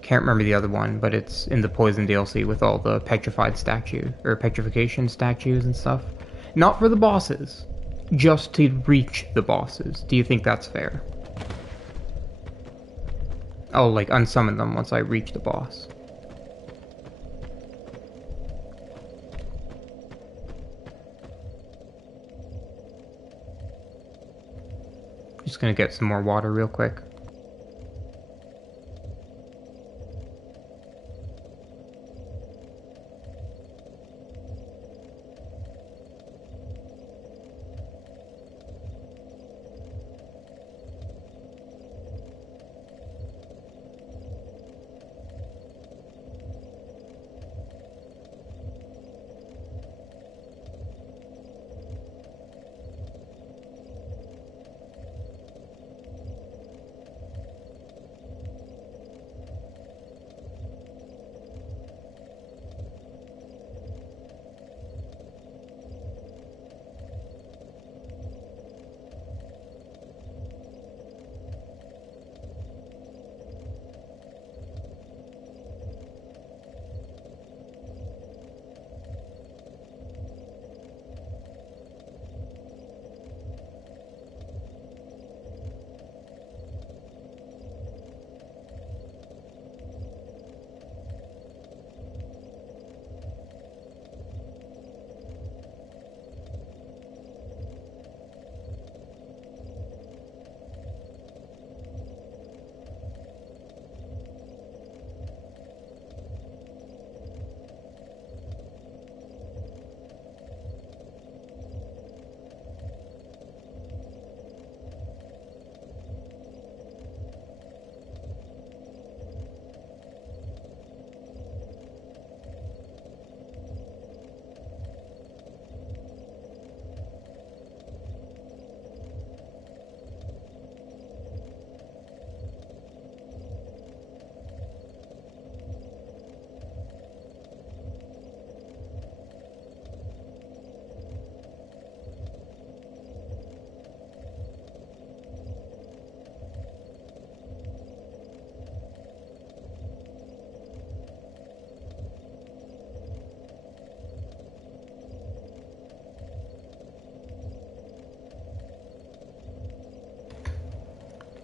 can't remember the other one, but it's in the Poison DLC with all the petrified statues, or petrification statues and stuff. Not for the bosses, just to reach the bosses. Do you think that's fair? I'll, like, unsummon them once I reach the boss. Just gonna get some more water real quick.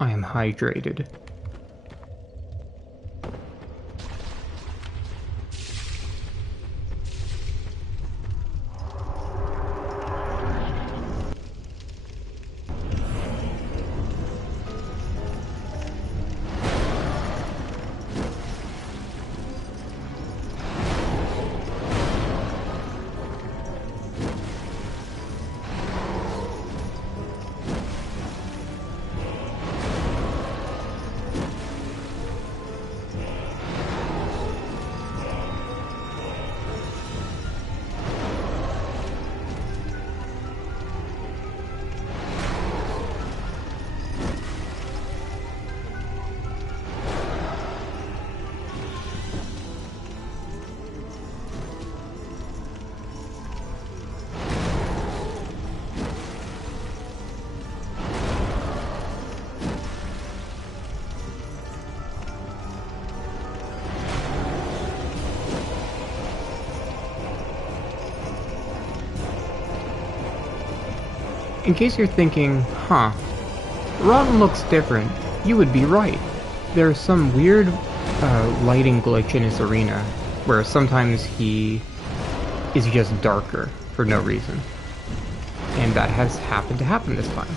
I am hydrated. in case you're thinking, huh, Rotten looks different, you would be right. There's some weird lighting glitch in his arena, where sometimes he is just darker for no reason. And that has happened to happen this time.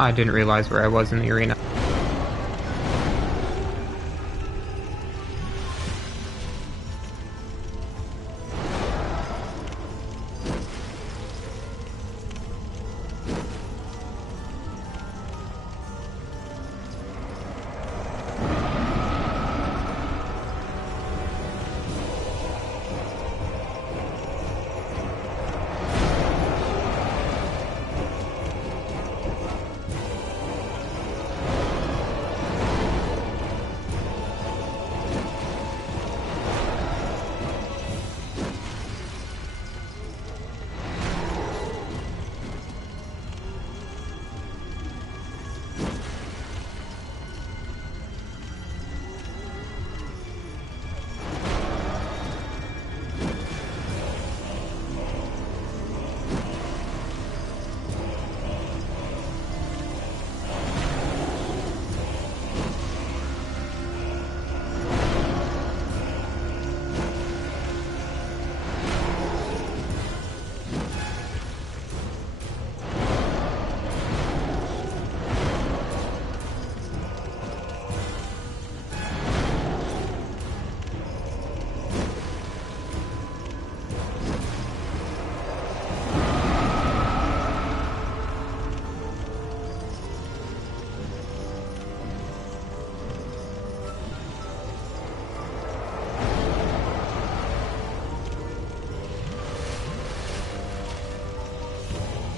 I didn't realize where I was in the arena.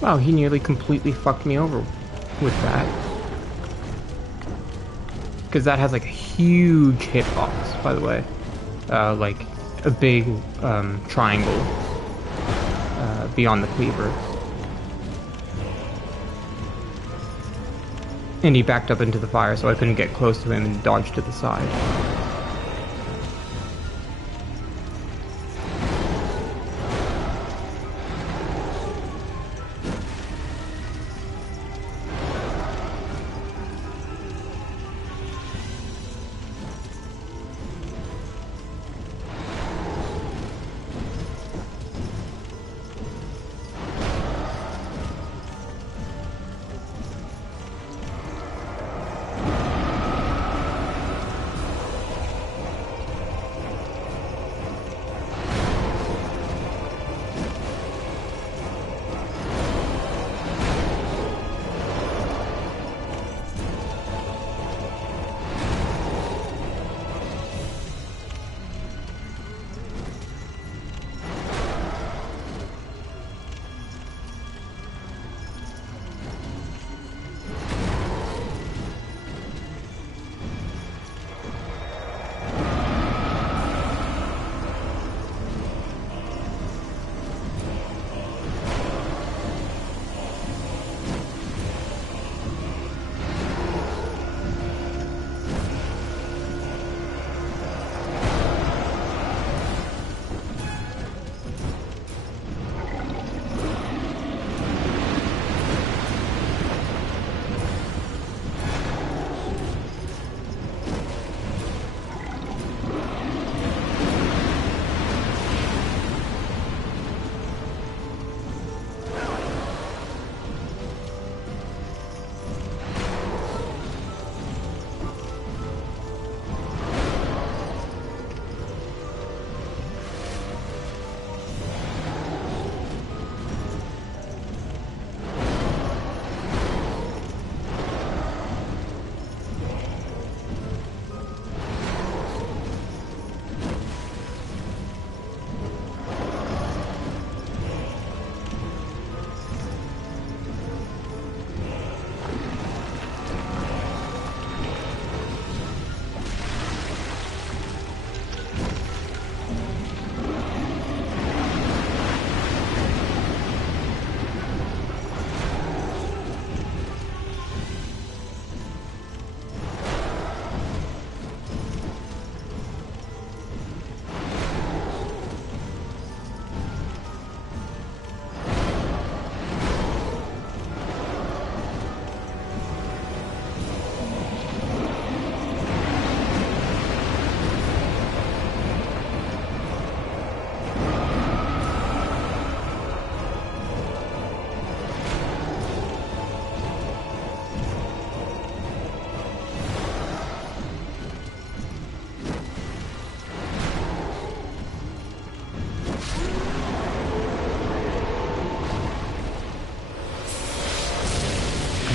Wow, he nearly completely fucked me over with that. Because that has like a huge hitbox, by the way. Like a big triangle beyond the cleaver. And he backed up into the fire, so I couldn't get close to him and dodged to the side.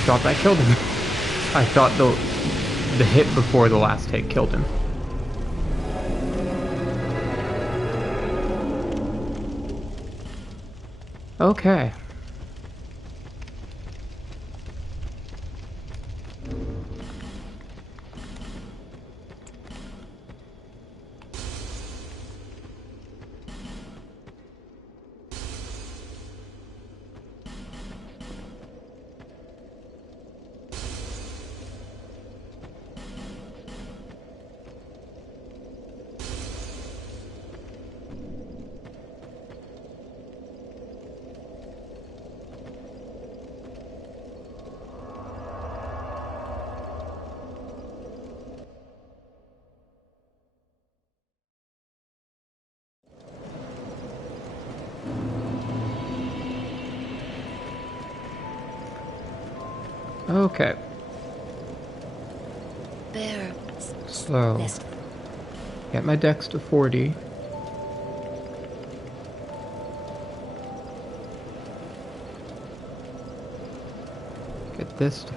Thought that killed him. I thought the hit before the last hit killed him. Okay. Okay. There. So, Nest. get my dex to 40. Get this to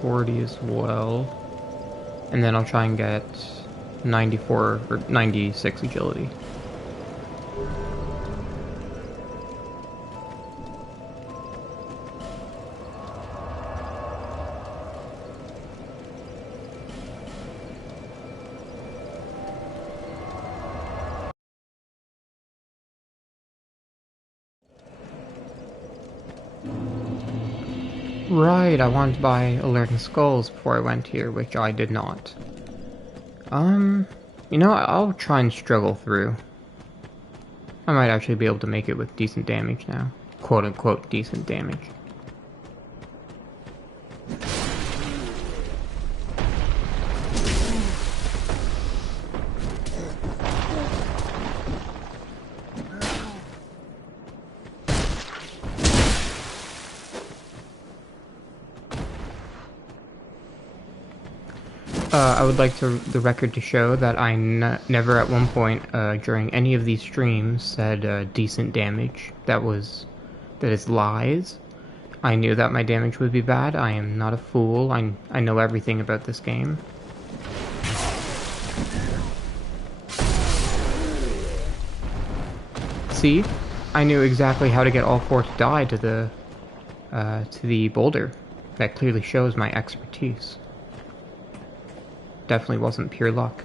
40 as well. And then I'll try and get 94 or 96 agility. right, I wanted to buy Alerting Skulls before I went here, which I did not. You know, I'll try and struggle through. I might actually be able to make it with decent damage now. Quote-unquote decent damage. I would like the record to show that I never at one point during any of these streams said decent damage. That is lies. I knew that my damage would be bad. I am not a fool. I know everything about this game. See? I knew exactly how to get all four to die to the boulder. That clearly shows my expertise. Definitely wasn't pure luck.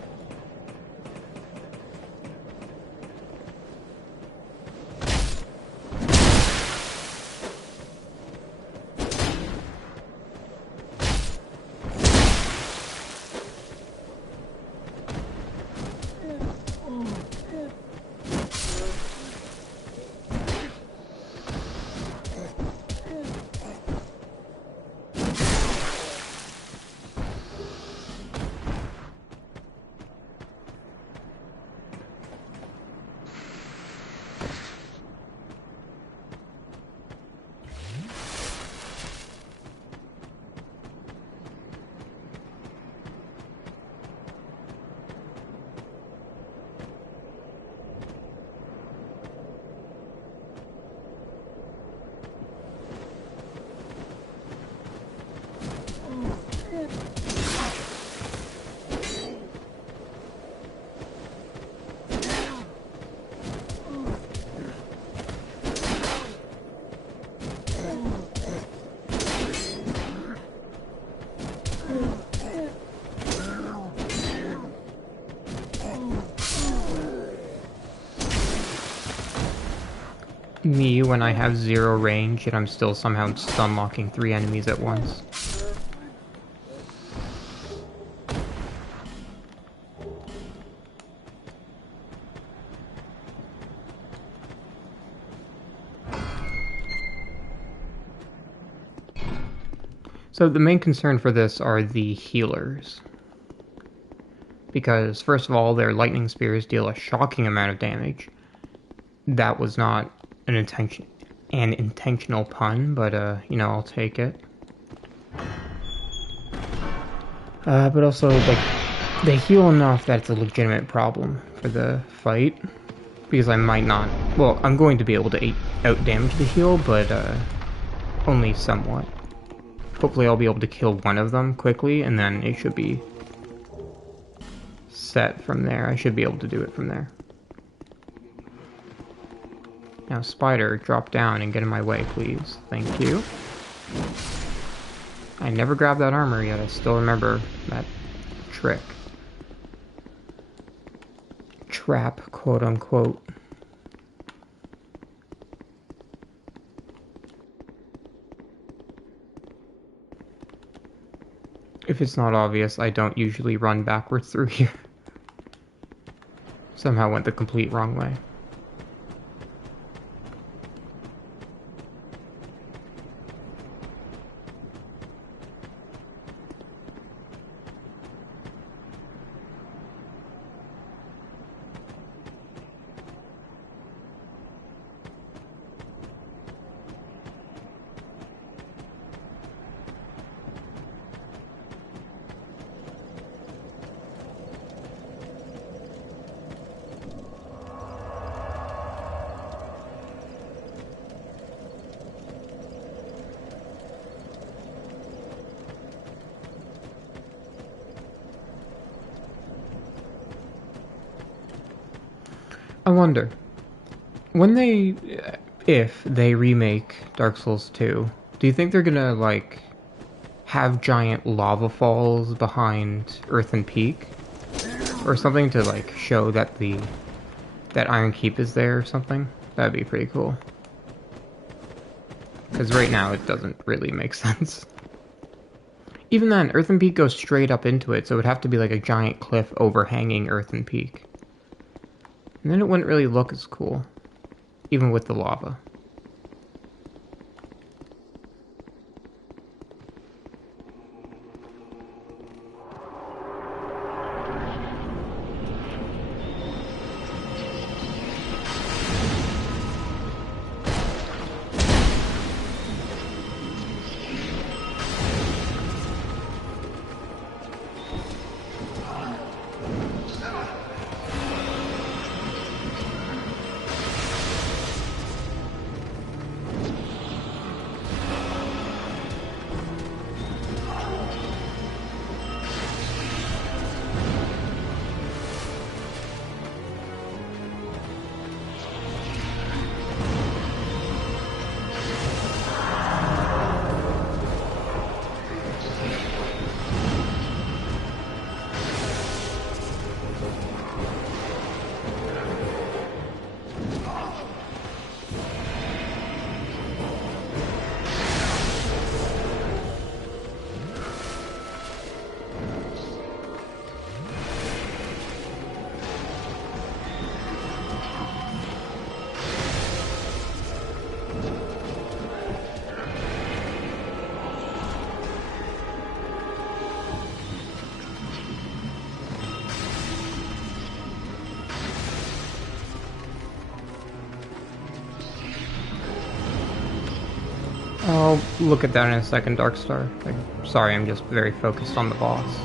Me when I have 0 range and I'm still somehow stun locking 3 enemies at once. So the main concern for this are the healers. Because first of all, their lightning spears deal a shocking amount of damage. That was not an intentional pun, but you know, I'll take it. But also, like, they heal enough that it's a legitimate problem for the fight. Because I might not... Well, I'm going to be able to out-damage the heal, but only somewhat. Hopefully I'll be able to kill one of them quickly, and then it should be set from there. I should be able to do it from there. Now, Spider, drop down and get in my way, please. Thank you. I never grabbed that armor yet. I still remember that trick. Trap, quote-unquote. If it's not obvious, I don't usually run backwards through here. Somehow went the complete wrong way. I wonder, when they, if they remake Dark Souls 2, do you think they're gonna, like, have giant lava falls behind Earthen Peak? Or something to, like, show that that Iron Keep is there or something? That'd be pretty cool. Because right now it doesn't really make sense. Even then, Earthen Peak goes straight up into it, so it would have to be like a giant cliff overhanging Earthen Peak. And then it wouldn't really look as cool, even with the lava. I'll look at that in a second, Darkstar. Sorry, I'm just very focused on the boss.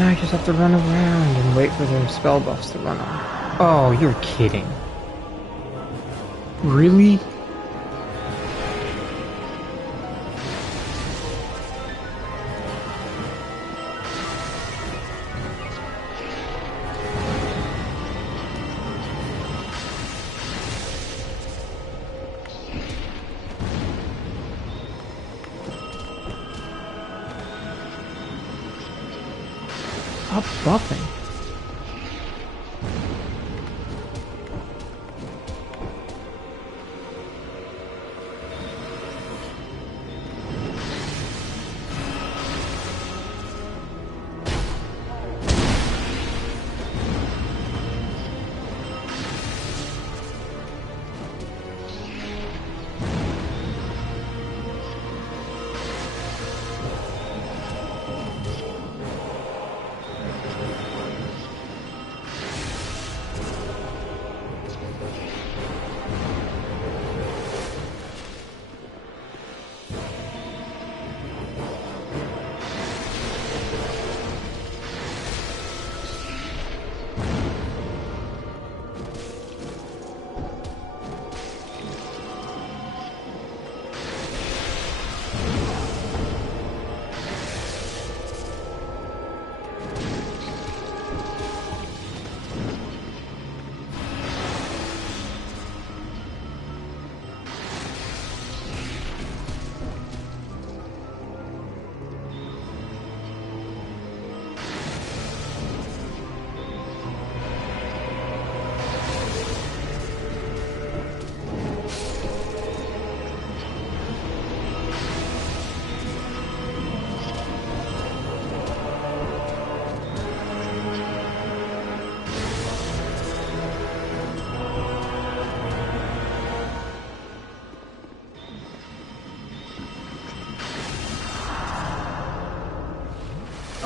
Now I just have to run around and wait for their spell buffs to run on. Oh, you're kidding. Really? Stop buffing.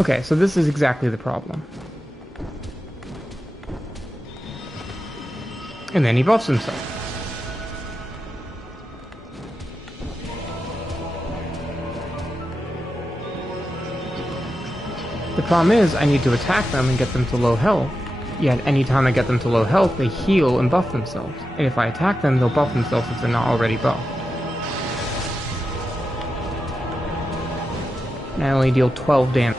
Okay, so this is exactly the problem. And then he buffs himself. The problem is, I need to attack them and get them to low health. Yet, anytime I get them to low health, they heal and buff themselves. And if I attack them, they'll buff themselves if they're not already buffed. And I only deal 12 damage.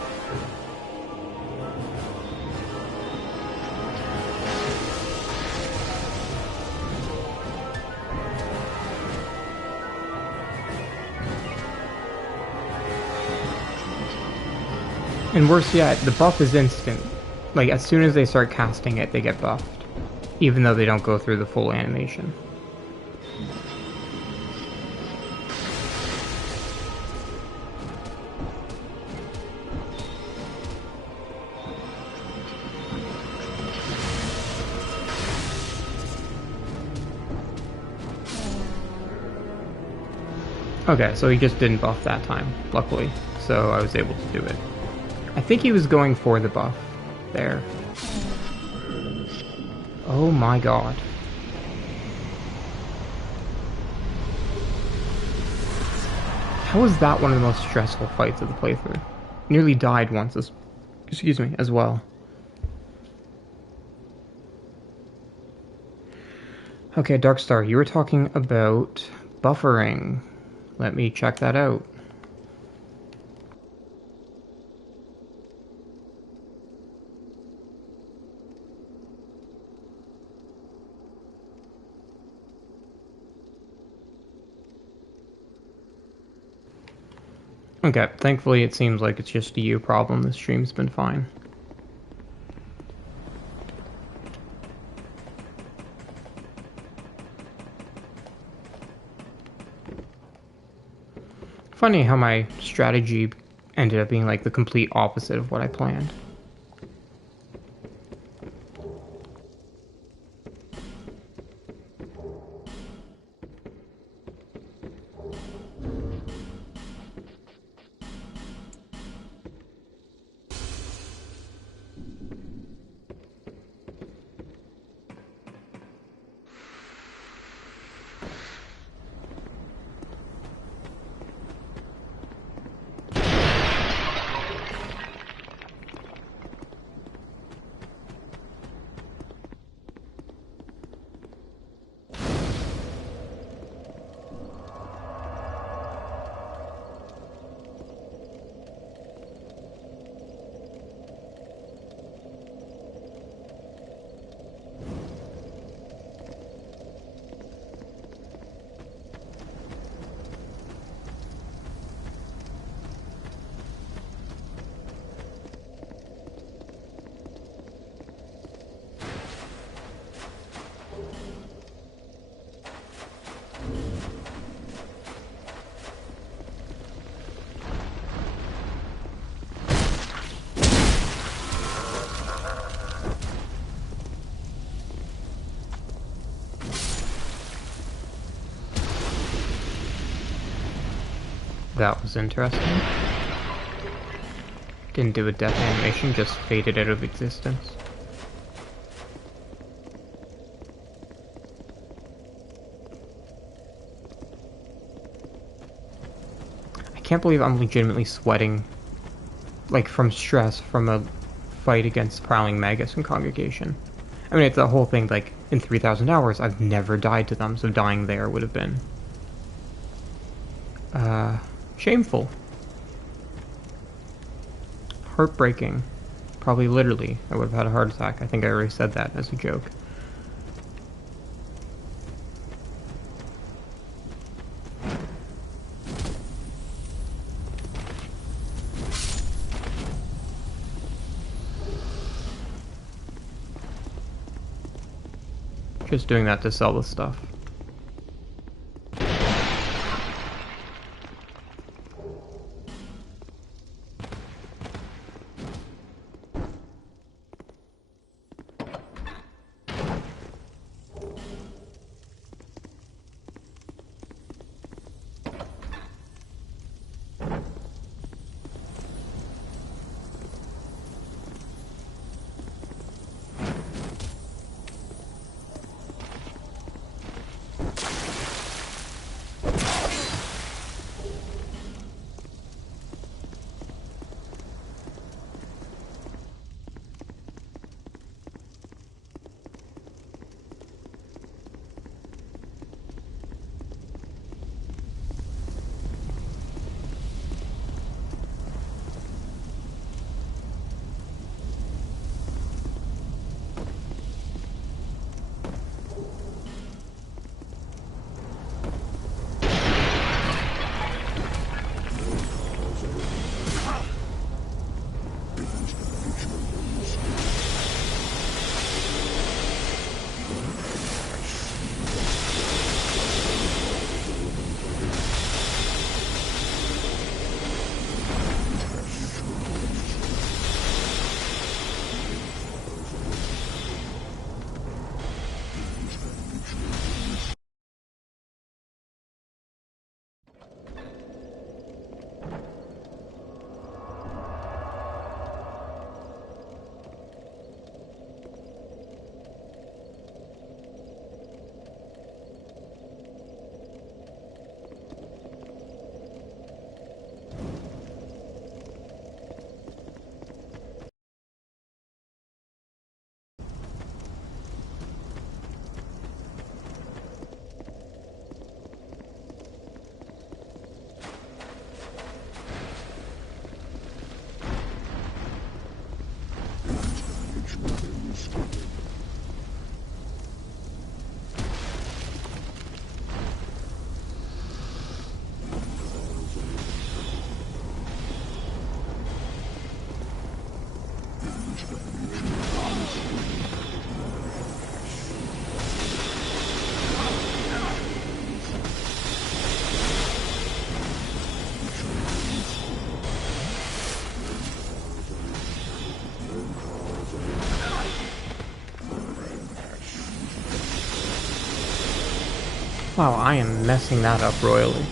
And worse yet, the buff is instant. Like, as soon as they start casting it, they get buffed. Even though they don't go through the full animation. Okay, so he just didn't buff that time, luckily. So I was able to do it. I think he was going for the buff there. Oh my god. How was that one of the most stressful fights of the playthrough? Nearly died once as well. Okay, Darkstar, you were talking about buffering. Let me check that out. Okay, thankfully it seems like it's just a you problem. The stream's been fine. Funny how my strategy ended up being like the complete opposite of what I planned. That was interesting. Didn't do a death animation, just faded out of existence. I can't believe I'm legitimately sweating, like from stress from a fight against Prowling Magus and Congregation. I mean, it's the whole thing, like, in 3,000 hours, I've never died to them, so dying there would have been shameful. Heartbreaking. Probably literally. I would have had a heart attack. I think I already said that as a joke. Just doing that to sell the stuff. Wow, I am messing that up royally.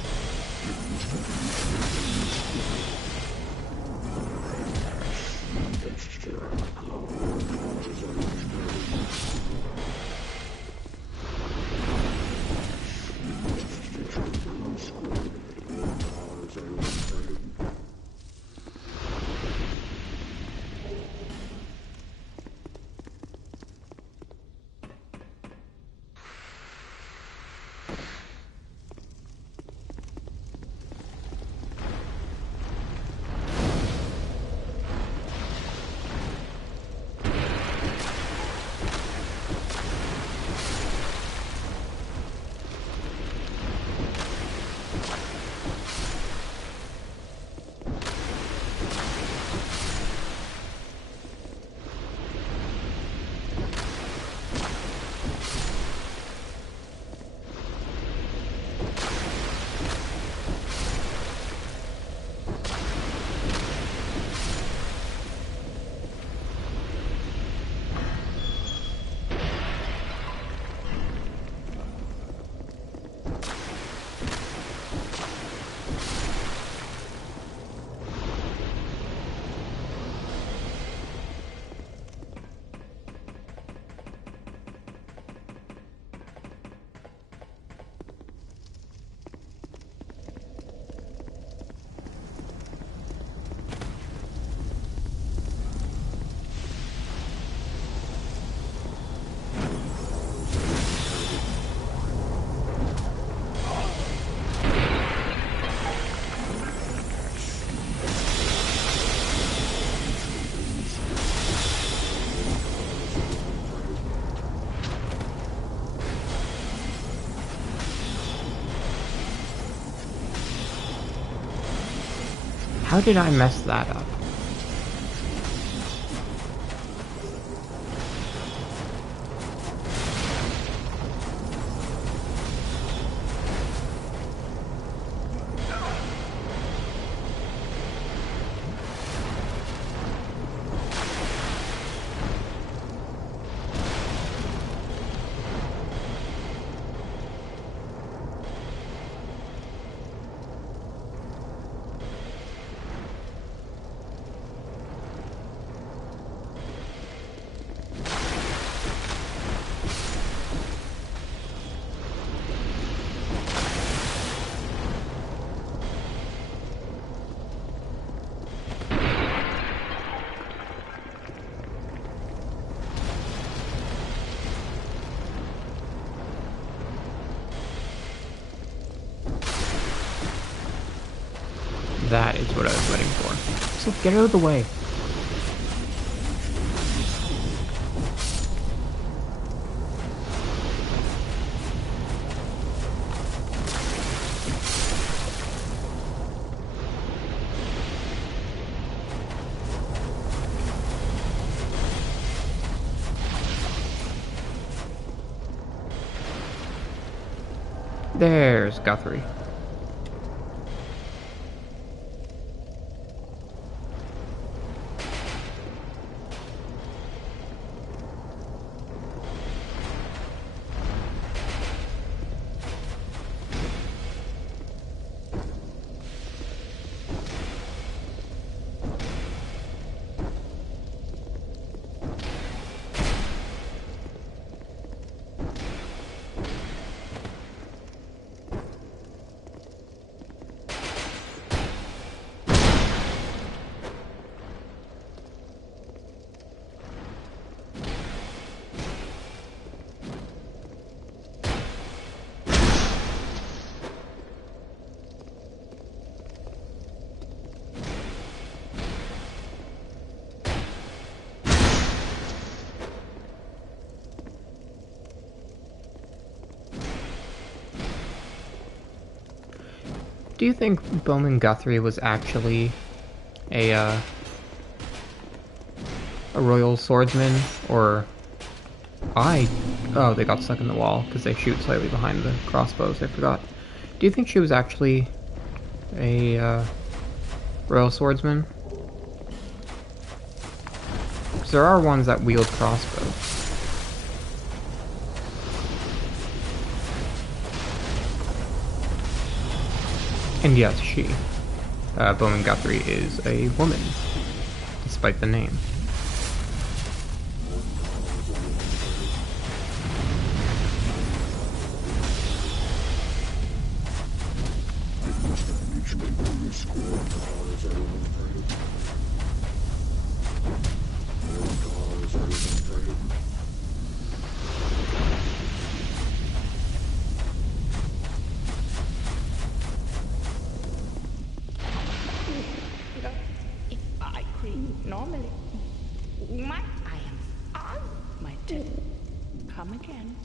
How did I mess that up? That is what I was waiting for. So get out of the way. There's Guthrie. Do you think Bowman Guthrie was actually a royal swordsman, or oh, they got stuck in the wall because they shoot slightly behind the crossbows. I forgot. Do you think she was actually a royal swordsman? Because there are ones that wield crossbows. And yes, she, Bowman Guthrie, is a woman, despite the name. Normally, I am on my turn. Come again.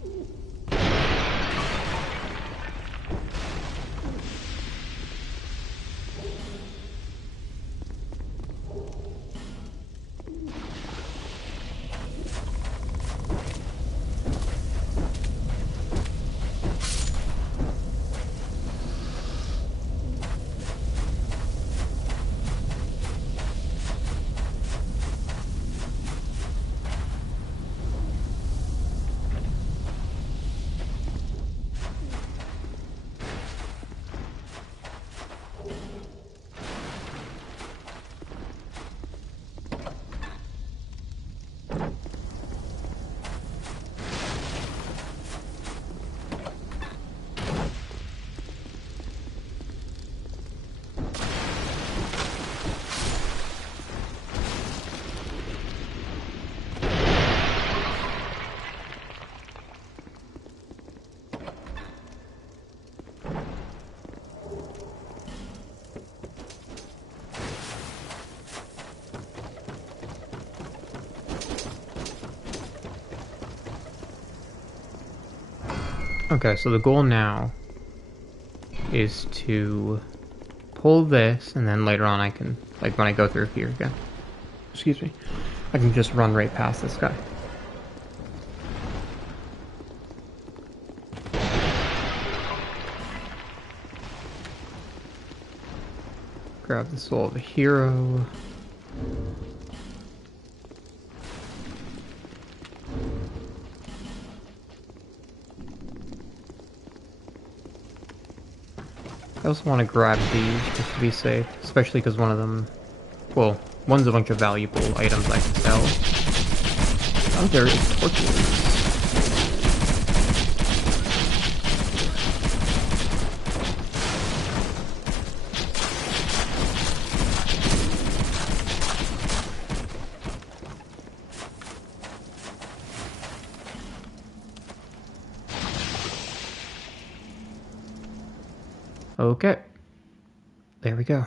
Okay, so the goal now is to pull this, and then later on I can, like when I go through here again, excuse me, I can just run right past this guy. Grab the soul of a hero. I also want to grab these just to be safe, especially because one of them, well, one's a bunch of valuable items I can sell. Oh, there is torches. Okay, there we go.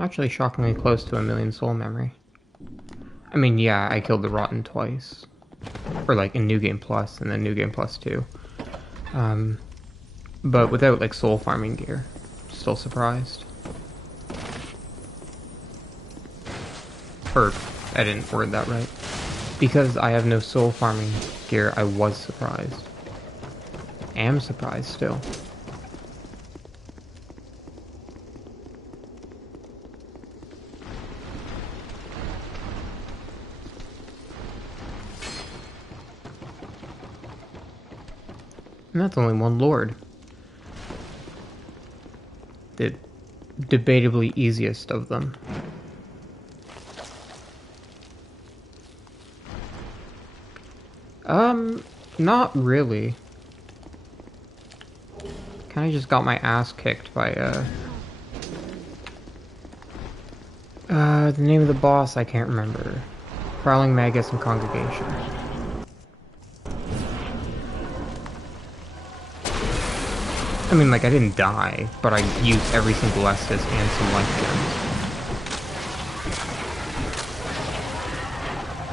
Actually shockingly close to 1,000,000 soul memory. I mean, yeah, I killed the Rotten twice. Or like in New Game Plus and then New Game Plus 2. But without like soul farming gear. Still surprised. Or, I didn't word that right. Because I have no soul farming gear, I was surprised. Am surprised still. And that's only one lord. The debatably easiest of them. Not really. Kinda just got my ass kicked by, the name of the boss I can't remember. Prowling Magus and Congregation. I mean, like, I didn't die, but I used every single Estus and some life gems.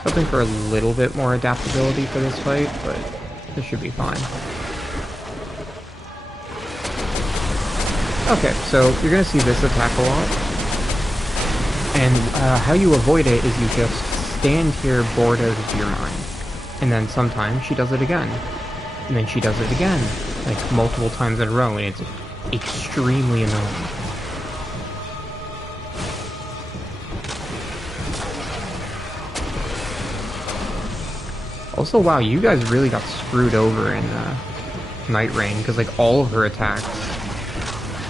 Hoping for a little bit more adaptability for this fight, but this should be fine. Okay, so you're gonna see this attack a lot. And how you avoid it is you just stand here bored out of your mind. And then sometimes she does it again. And then she does it again. Like multiple times in a row, and it's extremely annoying. Also, wow, you guys really got screwed over in Night Rain, because like all of her attacks,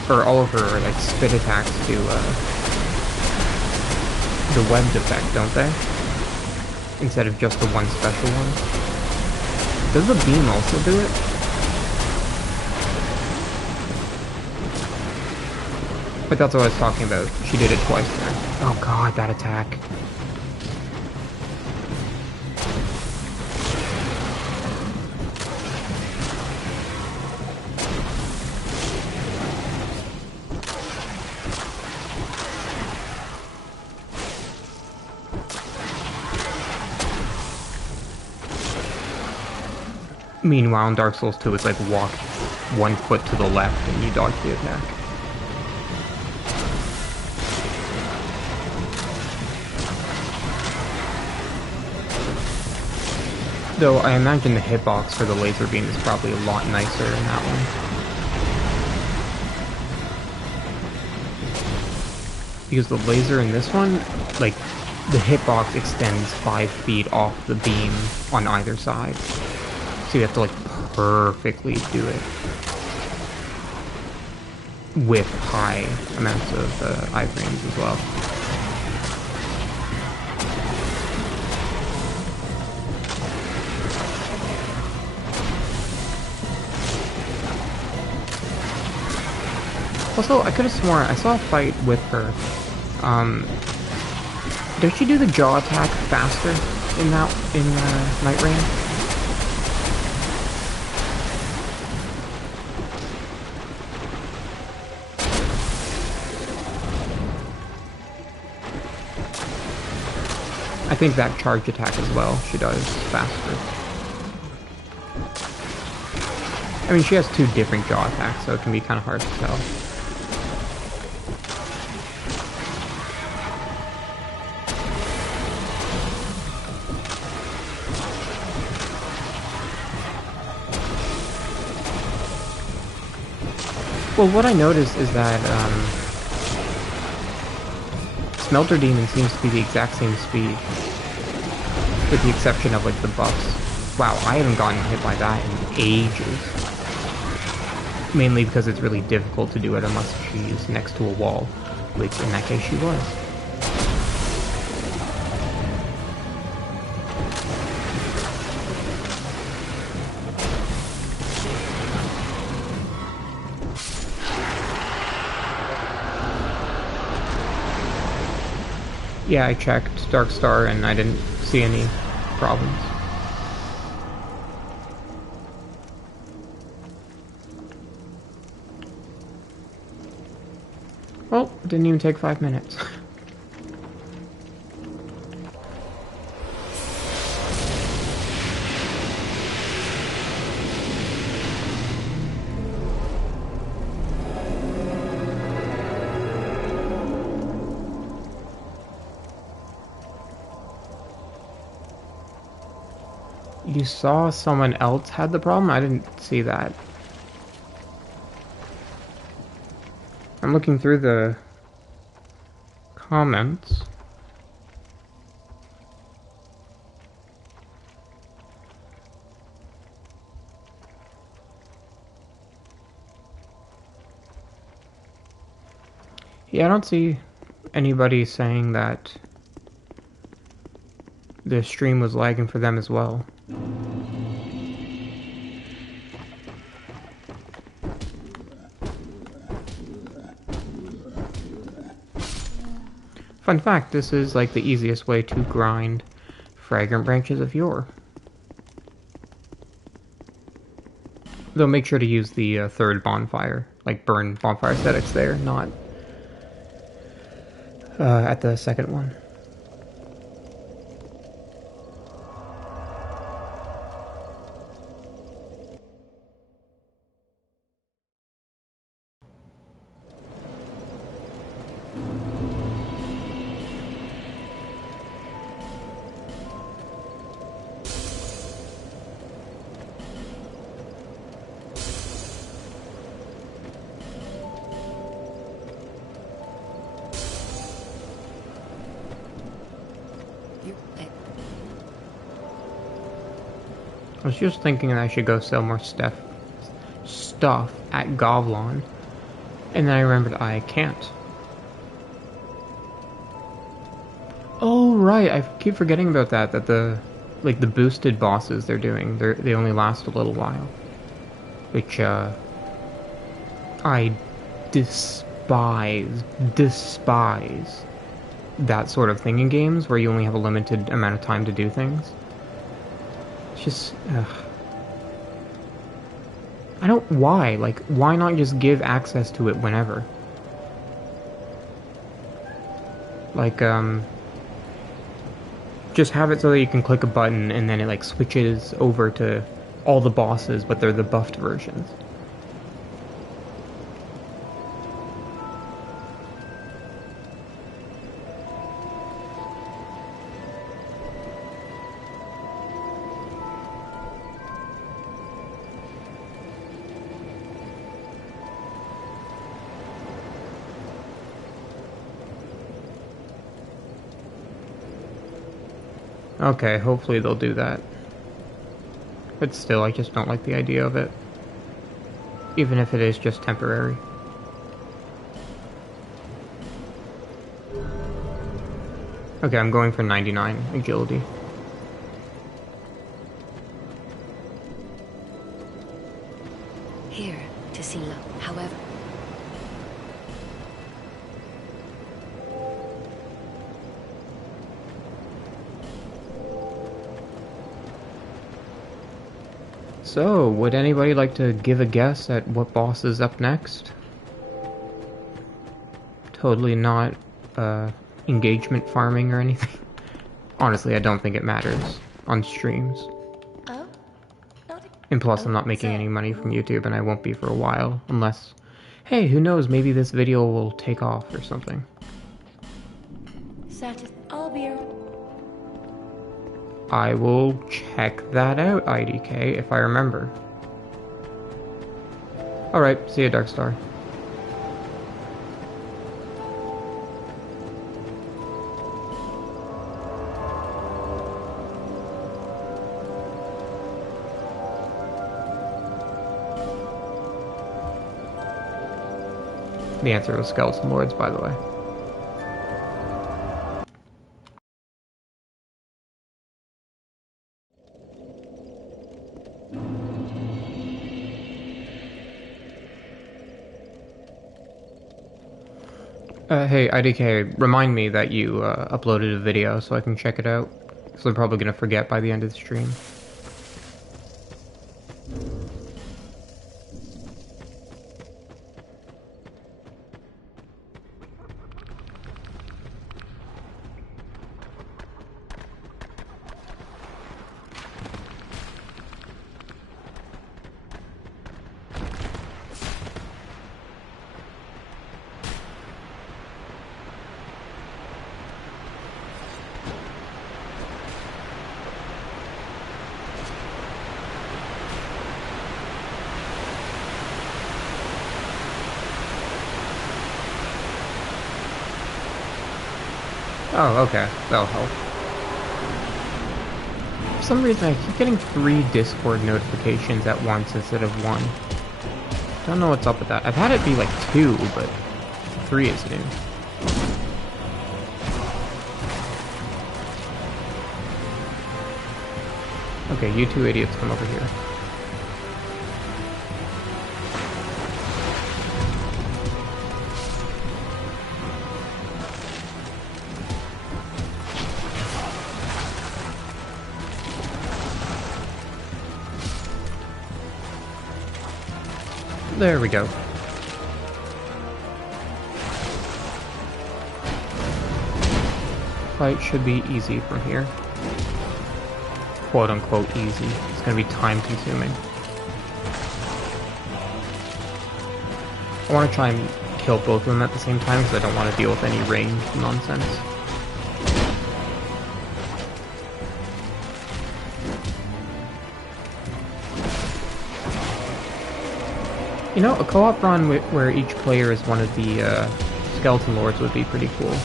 or all of her like spit attacks do the webbed effect, don't they? Instead of just the one special one. Does the beam also do it? But that's what I was talking about. She did it twice there. Oh god, that attack. Meanwhile, in Dark Souls 2, it's like walk 1 foot to the left and you dodge the attack. Though I imagine the hitbox for the laser beam is probably a lot nicer in that one. Because the laser in this one, like, the hitbox extends 5 feet off the beam on either side. So you have to like perfectly do it with high amounts of iframes as well. Also, I could have sworn I saw a fight with her. Does she do the jaw attack faster in Night Rain? I think that charge attack as well, she does faster. I mean, she has two different jaw attacks, so it can be kind of hard to tell. Well, what I noticed is that Smelter Demon seems to be the exact same speed, with the exception of like the buffs. Wow, I haven't gotten hit by that in ages. Mainly because it's really difficult to do it unless she's next to a wall, which in that case she was. Yeah, I checked Darkstar and I didn't see any problems. Well, it didn't even take 5 minutes. You saw someone else had the problem? I didn't see that. I'm looking through the comments. Yeah, I don't see anybody saying that the stream was lagging for them as well. Fun fact, this is like the easiest way to grind Fragrant Branches of Yore. Though make sure to use the third bonfire, like burn bonfire aesthetics there, not at the second one. I was just thinking that I should go sell more stuff at Govlon, and then I remembered I can't. Oh right, I keep forgetting about that. That the boosted bosses they're doing, they only last a little while, which I despise that sort of thing in games where you only have a limited amount of time to do things. It's just, I don't, why? Like, why not just give access to it whenever? Like, just have it so that you can click a button and then it, like, switches over to all the bosses, but they're the buffed versions. Okay, hopefully they'll do that. but still, I just don't like the idea of it. Even if it is just temporary. Okay, I'm going for 99 agility. Here to Sila, however. So, would anybody like to give a guess at what boss is up next? Totally not engagement farming or anything. Honestly, I don't think it matters on streams. Oh? And plus, I'm not making any money from YouTube, and I won't be for a while, unless... Hey, who knows, maybe this video will take off or something. I'll be around. I will check that out, IDK, if I remember. Alright, see you, Darkstar. The answer was Skeleton Lords, by the way. Hey, IDK, remind me that you uploaded a video so I can check it out. Because I'm probably going to forget by the end of the stream. Oh, okay. That'll help. For some reason, I keep getting 3 Discord notifications at once instead of 1. Don't know what's up with that. I've had it be like 2, but 3 is new. Okay, you two idiots come over here. There we go. Fight should be easy from here. Quote unquote easy. It's gonna be time consuming. I want to try and kill both of them at the same time because I don't want to deal with any ranged nonsense. You know, a co-op run where each player is one of the Skeleton Lords would be pretty cool.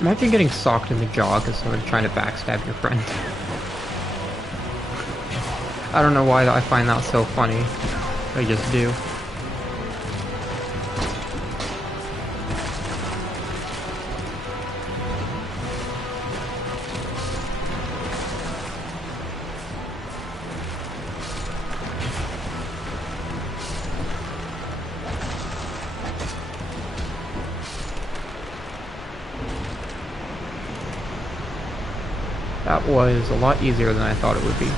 Imagine getting socked in the jaw because someone's trying to backstab your friend. I don't know why I find that so funny. I just do. That was a lot easier than I thought it would be.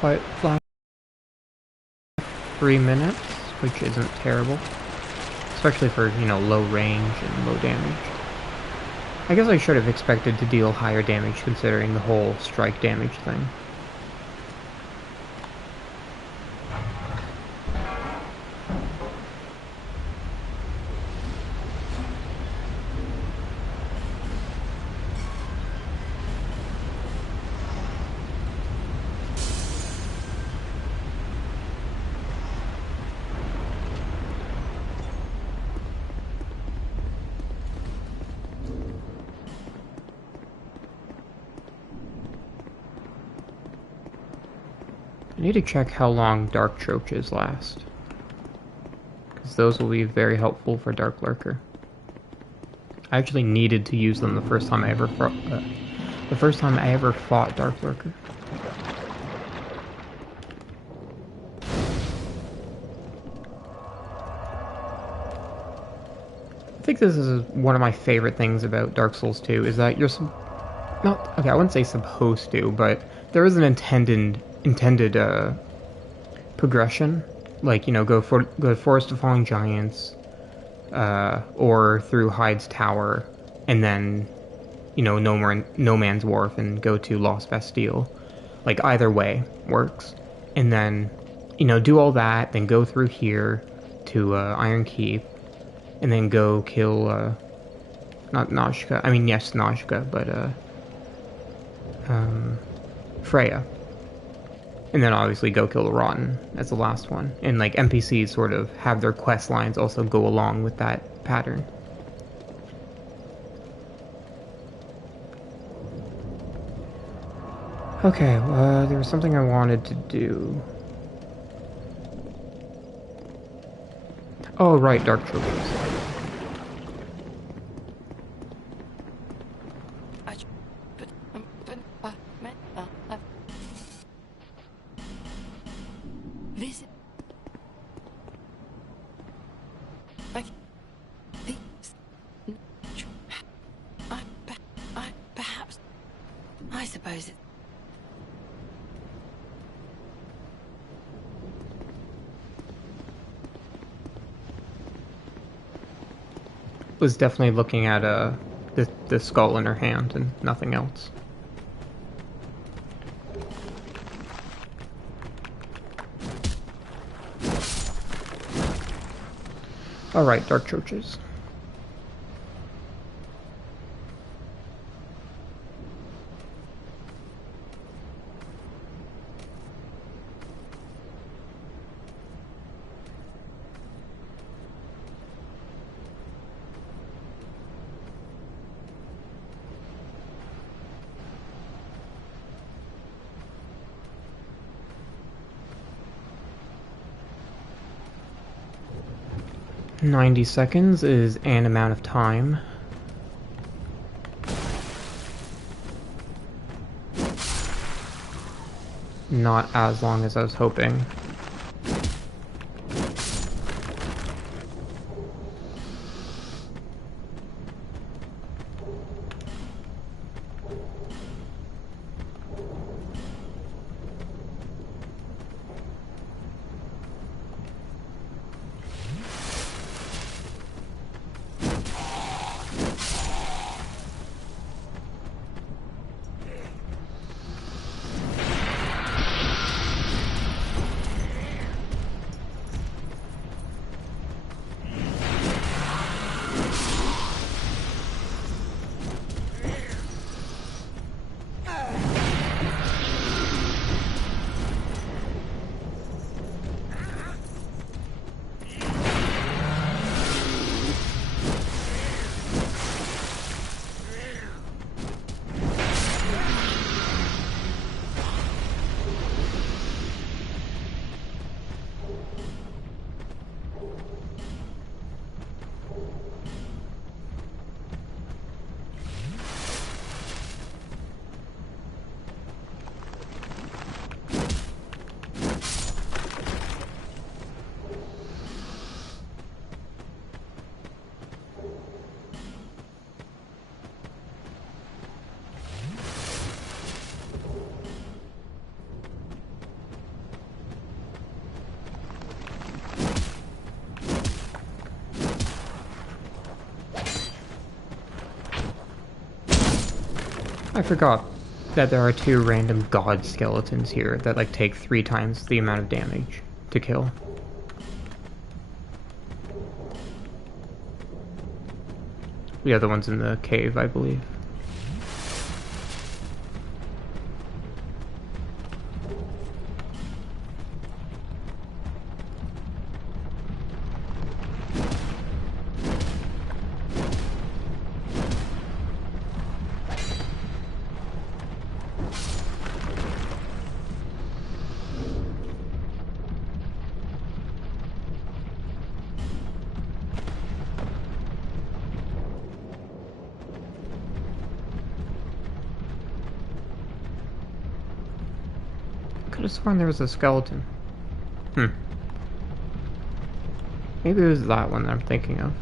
Quiet flash 3 minutes, which isn't terrible. Especially for, you know, low range and low damage. I guess I should have expected to deal higher damage considering the whole strike damage thing. I need to check how long Dark Choaches last, because those will be very helpful for Dark Lurker. I actually needed to use them the first time I ever fought Dark Lurker. I think this is one of my favorite things about Dark Souls 2 is that you're I wouldn't say supposed to, but there is an intended progression, like, you know, go to Forest of Falling Giants, or through Hyde's Tower, and then, you know, No Man's Wharf, and go to Lost Bastille. Like, either way works, and then, you know, do all that, then go through here to Iron Keep, and then go kill not Noshka. I mean, yes, Noshka, but Freya. And then obviously go kill the Rotten as the last one. And like NPCs sort of have their quest lines also go along with that pattern. Okay, there was something I wanted to do. Oh, right, Dark Choaches. I suppose it. Was definitely looking at the skull in her hand and nothing else. Alright, Dark Choaches. "90 seconds is an amount of time. Not as long as I was hoping. I forgot that there are 2 random god skeletons here that like take 3 times the amount of damage to kill. The other one's in the cave, I believe. Could have sworn there was a skeleton. Maybe it was that one that I'm thinking of.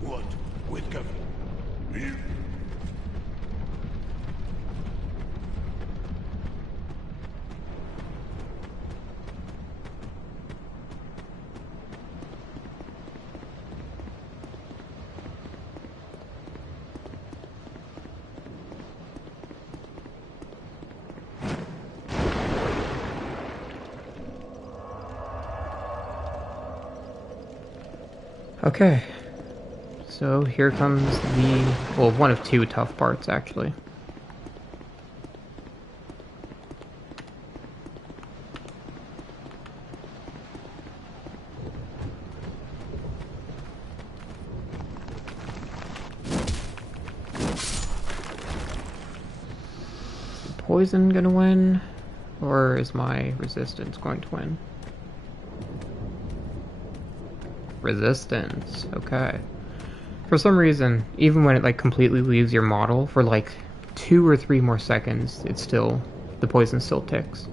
What? With cover. You. Okay. So here comes the, well, one of 2 tough parts, actually. Is the poison gonna win? Or is my resistance going to win? Resistance, okay. For some reason, even when it like completely leaves your model for like 2 or 3 more seconds, it's still, the poison still ticks.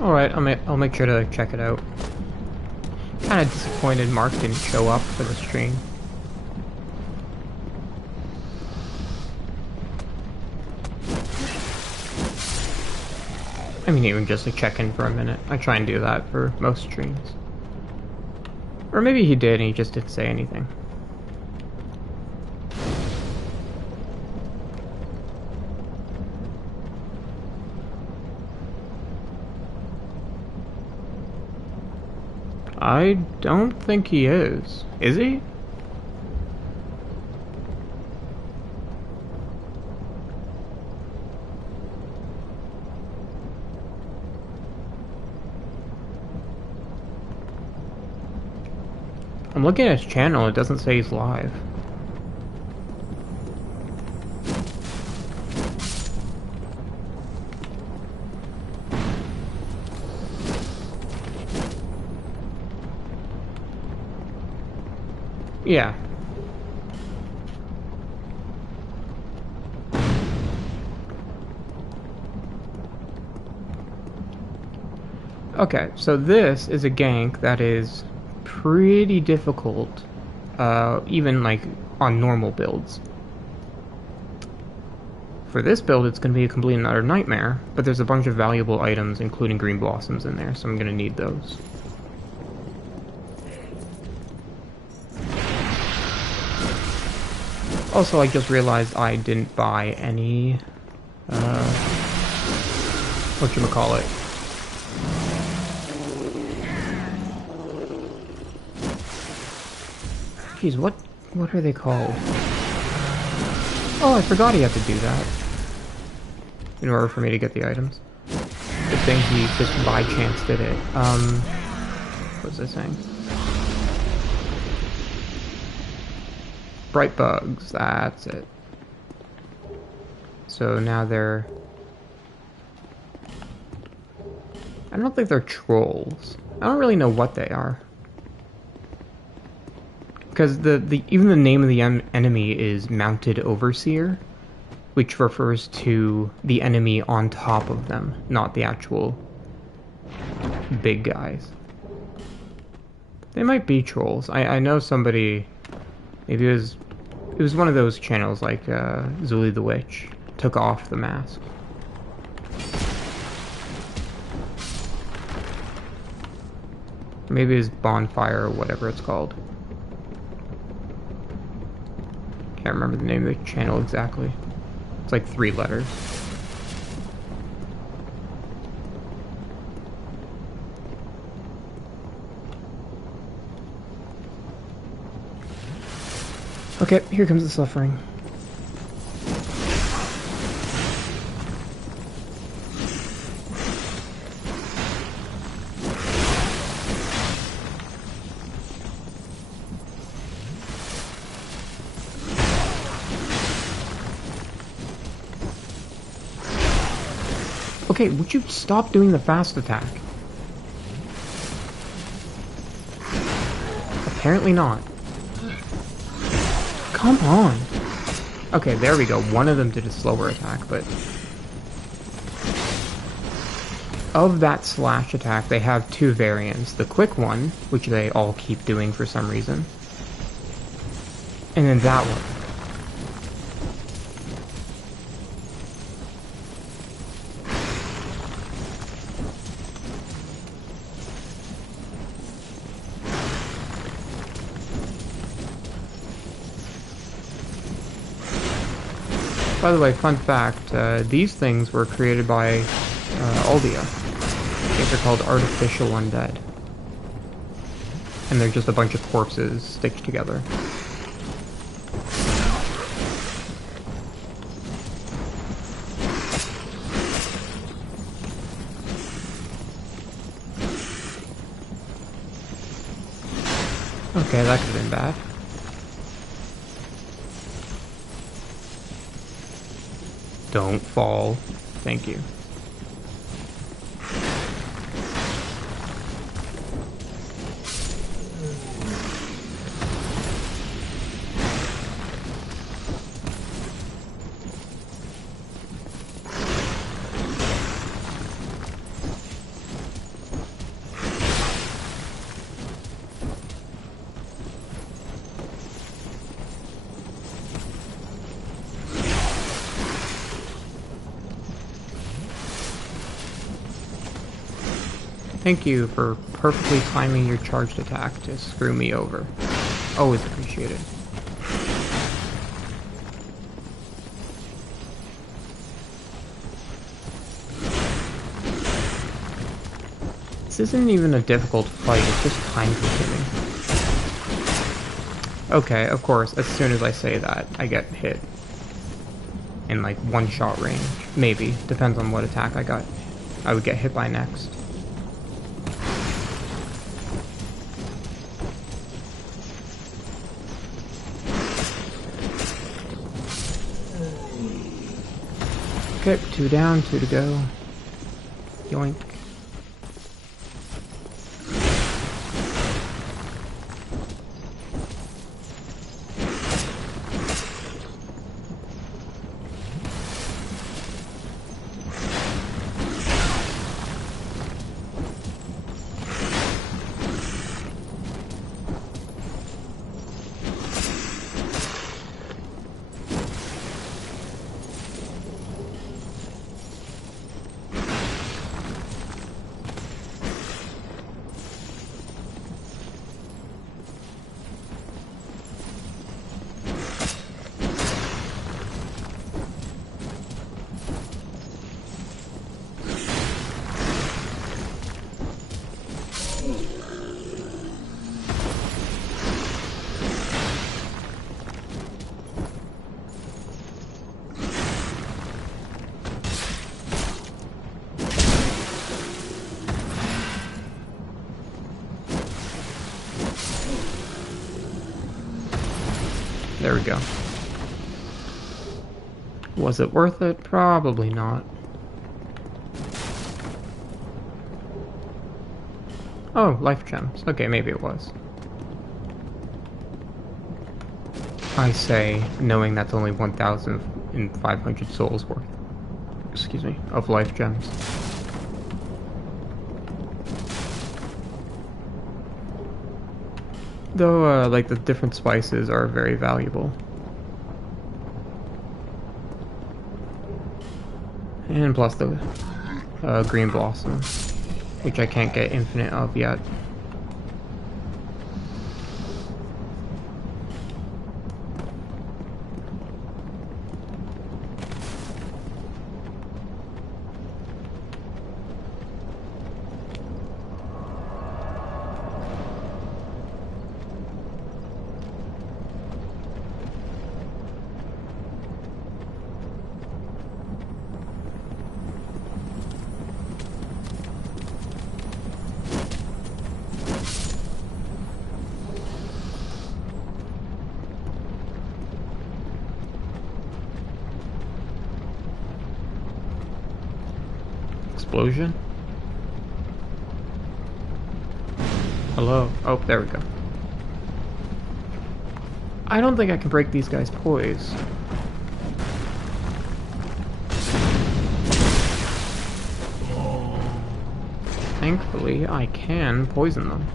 Alright, I'll make sure to check it out. Kinda disappointed Mark didn't show up for the stream. I mean, even just to check in for a minute. I try and do that for most streams. Or maybe he did and he just didn't say anything. I don't think he is. Is he? I'm looking at his channel, it doesn't say he's live. Yeah. Okay, so this is a gank that is pretty difficult, even like on normal builds. For this build, it's going to be a complete and utter nightmare, but there's a bunch of valuable items, including green blossoms in there, so I'm going to need those. Also, I just realized I didn't buy any, whatchamacallit. Jeez, what are they called? Oh, I forgot he had to do that. In order for me to get the items. Good thing he just by chance did it. What was I saying? Bright bugs, that's it. So now they're... I don't think they're trolls. I don't really know what they are. Because even the name of the enemy is Mounted Overseer, which refers to the enemy on top of them, not the actual big guys. They might be trolls. I know somebody, maybe it was one of those channels like Zuli the Witch, took off the mask. Maybe it's Bonfire or whatever it's called. Can't remember the name of the channel exactly. It's like 3 letters. Okay, here comes the suffering. Okay, would you stop doing the fast attack? Apparently not. Come on! Okay, there we go. One of them did a slower attack, but... Of that slash attack, they have 2 variants. The quick one, which they all keep doing for some reason. And then that one. By the way, fun fact, these things were created by Aldia. I think they're called Artificial Undead. And they're just a bunch of corpses stitched together. Okay, that could have been bad. Don't fall. Thank you. Thank you for perfectly timing your charged attack to screw me over. Always appreciated. This isn't even a difficult fight, it's just time consuming. Okay, of course, as soon as I say that, I get hit. In like one-shot range. Maybe. Depends on what attack I would get hit by next. Okay, 2 down, 2 to go. Yoink. There we go. Was it worth it? Probably not. Oh, life gems. Okay, maybe it was. I say, knowing that's only 1,500 souls worth. Excuse me, of life gems. Though, like, the different spices are very valuable. And plus the green blossom, which I can't get infinite of yet. Explosion? Hello? Oh, there we go. I don't think I can break these guys' poise. Thankfully, I can poison them.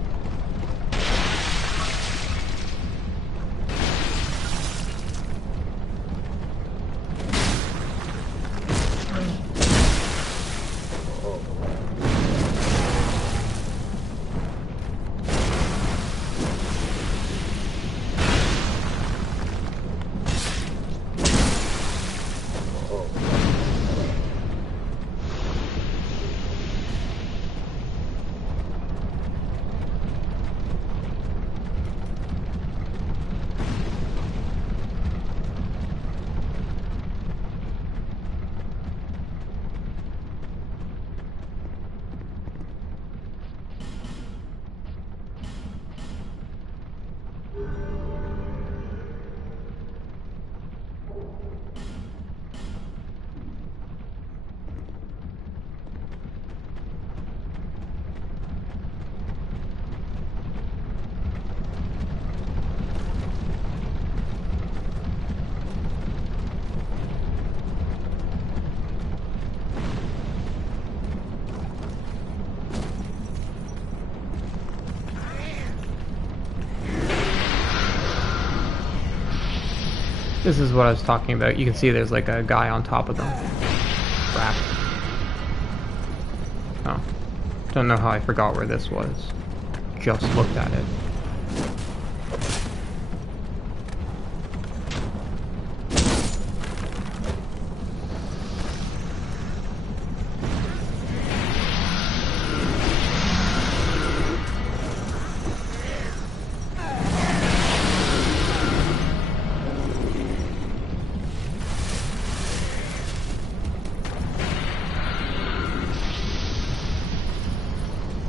This is what I was talking about. You can see there's like a guy on top of them. Crap. Oh. Don't know how I forgot where this was. Just looked at it.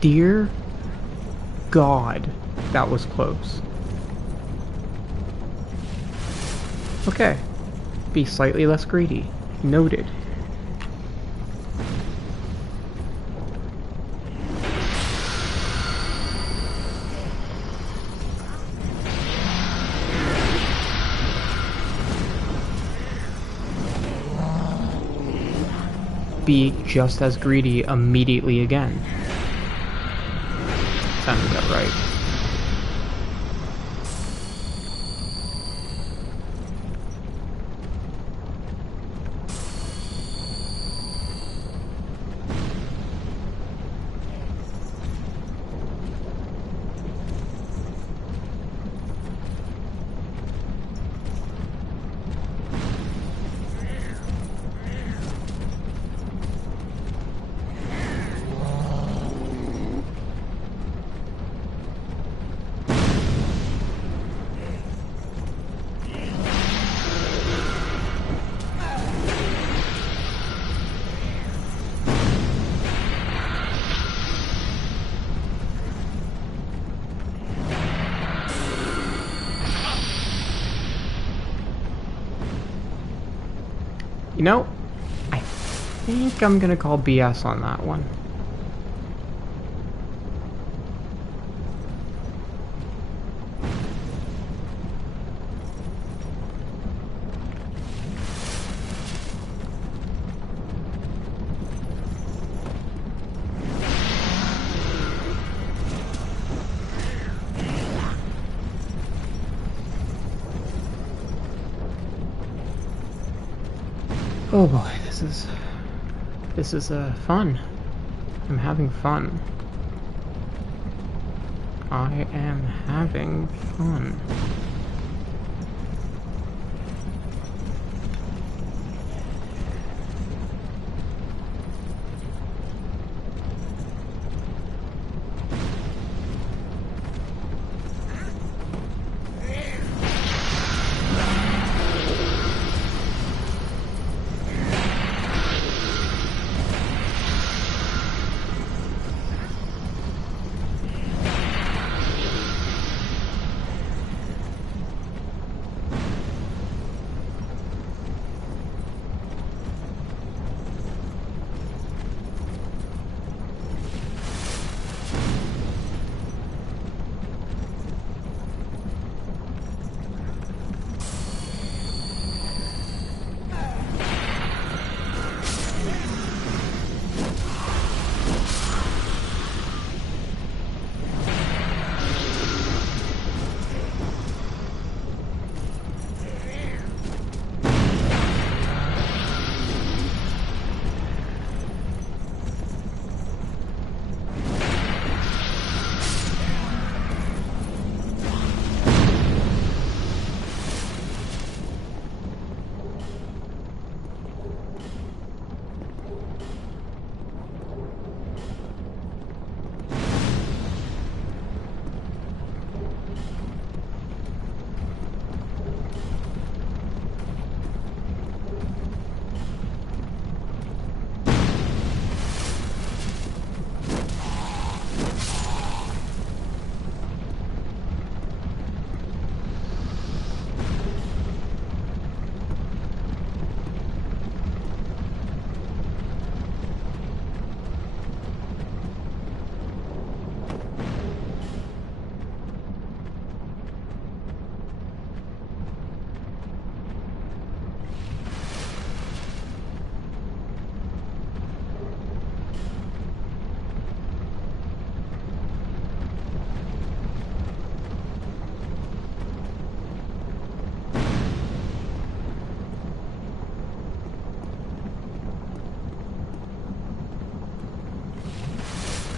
Dear God, that was close. Okay. Be slightly less greedy. Noted. Be just as greedy immediately again. Sounded about right. You know, I think I'm gonna call BS on that one. Oh boy, this is fun. I'm having fun. I am having fun.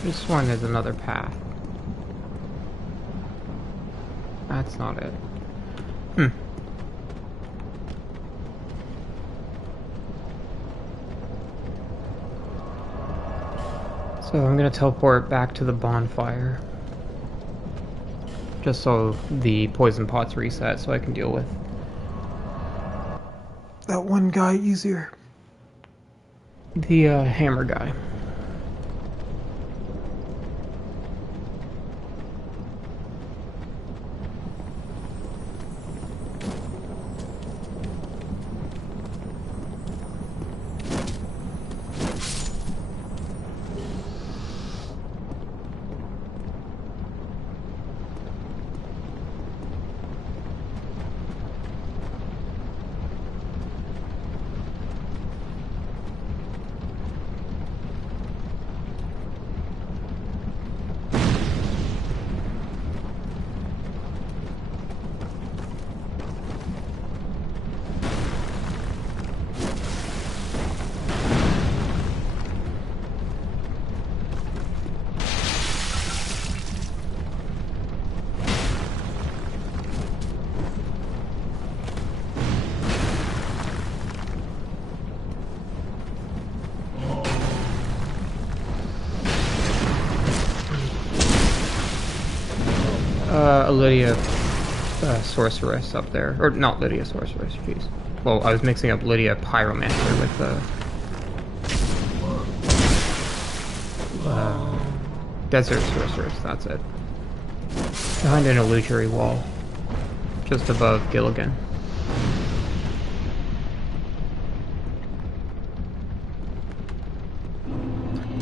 This one is another path. That's not it. So I'm gonna teleport back to the bonfire. Just so the poison pots reset so I can deal with that one guy easier. The hammer guy. Lydia Sorceress up there. Or not Lydia Sorceress, jeez. Well, I was mixing up Lydia Pyromancer with Desert Sorceress, that's it. Behind an illusory wall. Just above Gilligan.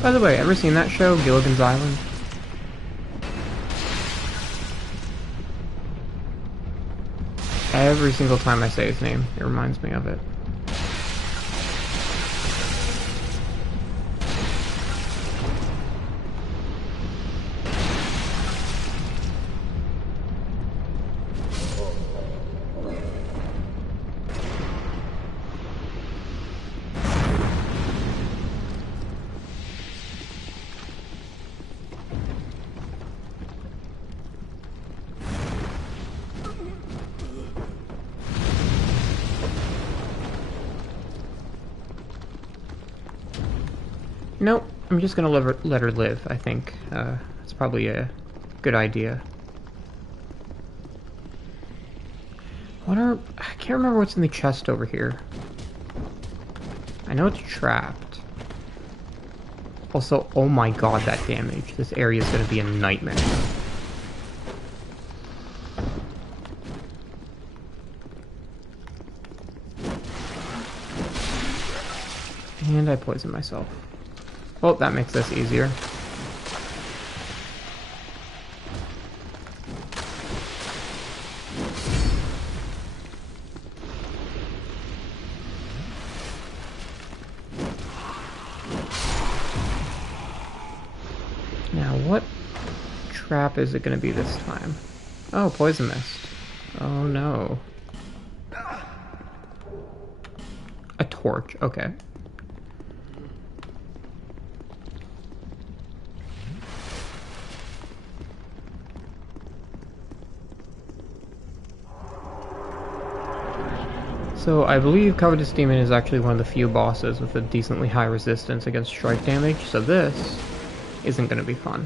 By the way, ever seen that show, Gilligan's Island? Every single time I say his name, it reminds me of it. Nope, I'm just gonna let her live, I think. It's probably a good idea. I can't remember what's in the chest over here. I know it's trapped. Also, oh my god, that damage. This area is gonna be a nightmare. And I poisoned myself. Well, that makes this easier. Now, what trap is it going to be this time? Oh, poison mist. Oh no. A torch, okay. So I believe Covetous Demon is actually one of the few bosses with a decently high resistance against strike damage, so this isn't going to be fun.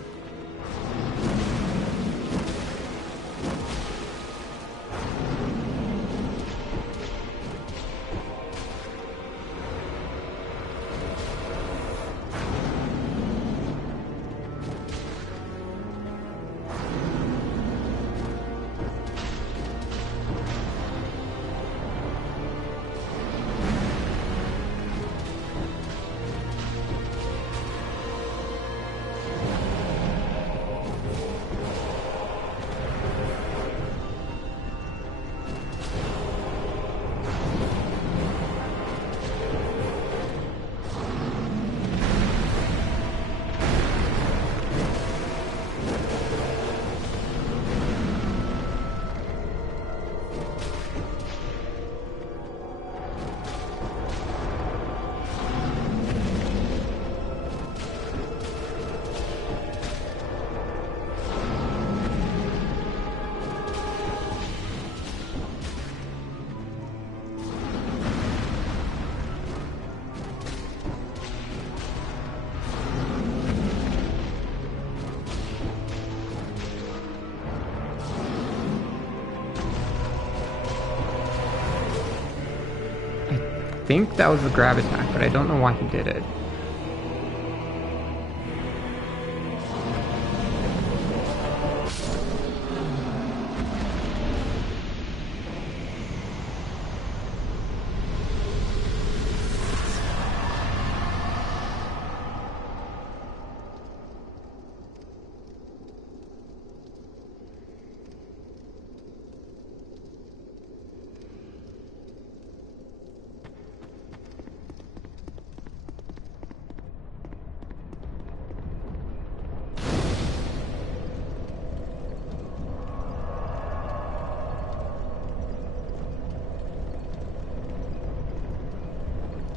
think that was the grab attack, but I don't know why he did it.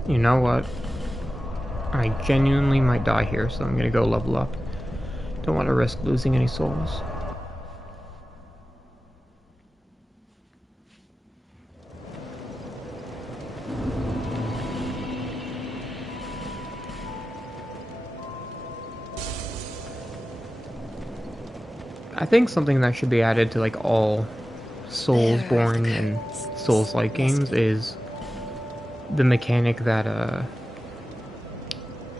You know what? I genuinely might die here, so I'm gonna go level up. Don't want to risk losing any souls. I think something that should be added to like all Soulsborne and Souls-like games is the mechanic that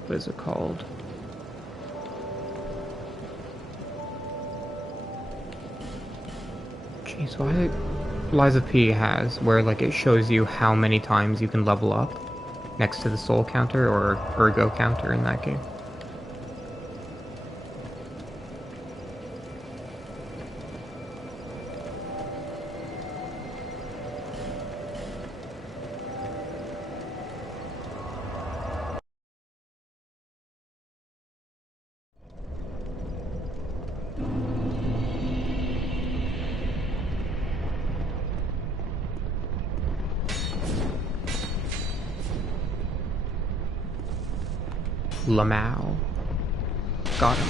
what is it called? Jeez, why Lies of P has, where like it shows you how many times you can level up next to the soul counter or ergo counter in that game. Lamau. Got him.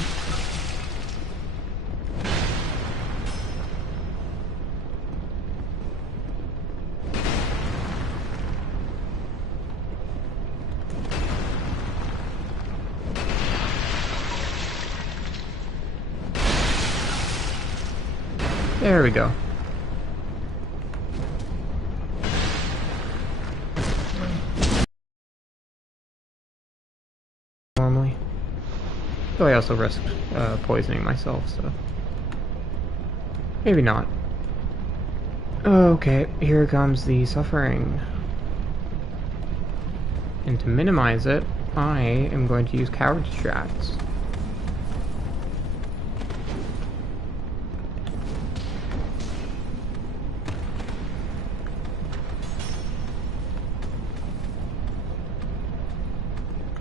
There we go. Normally. Though I also risk poisoning myself, so... maybe not. Okay, here comes the suffering. And to minimize it, I am going to use coward strats.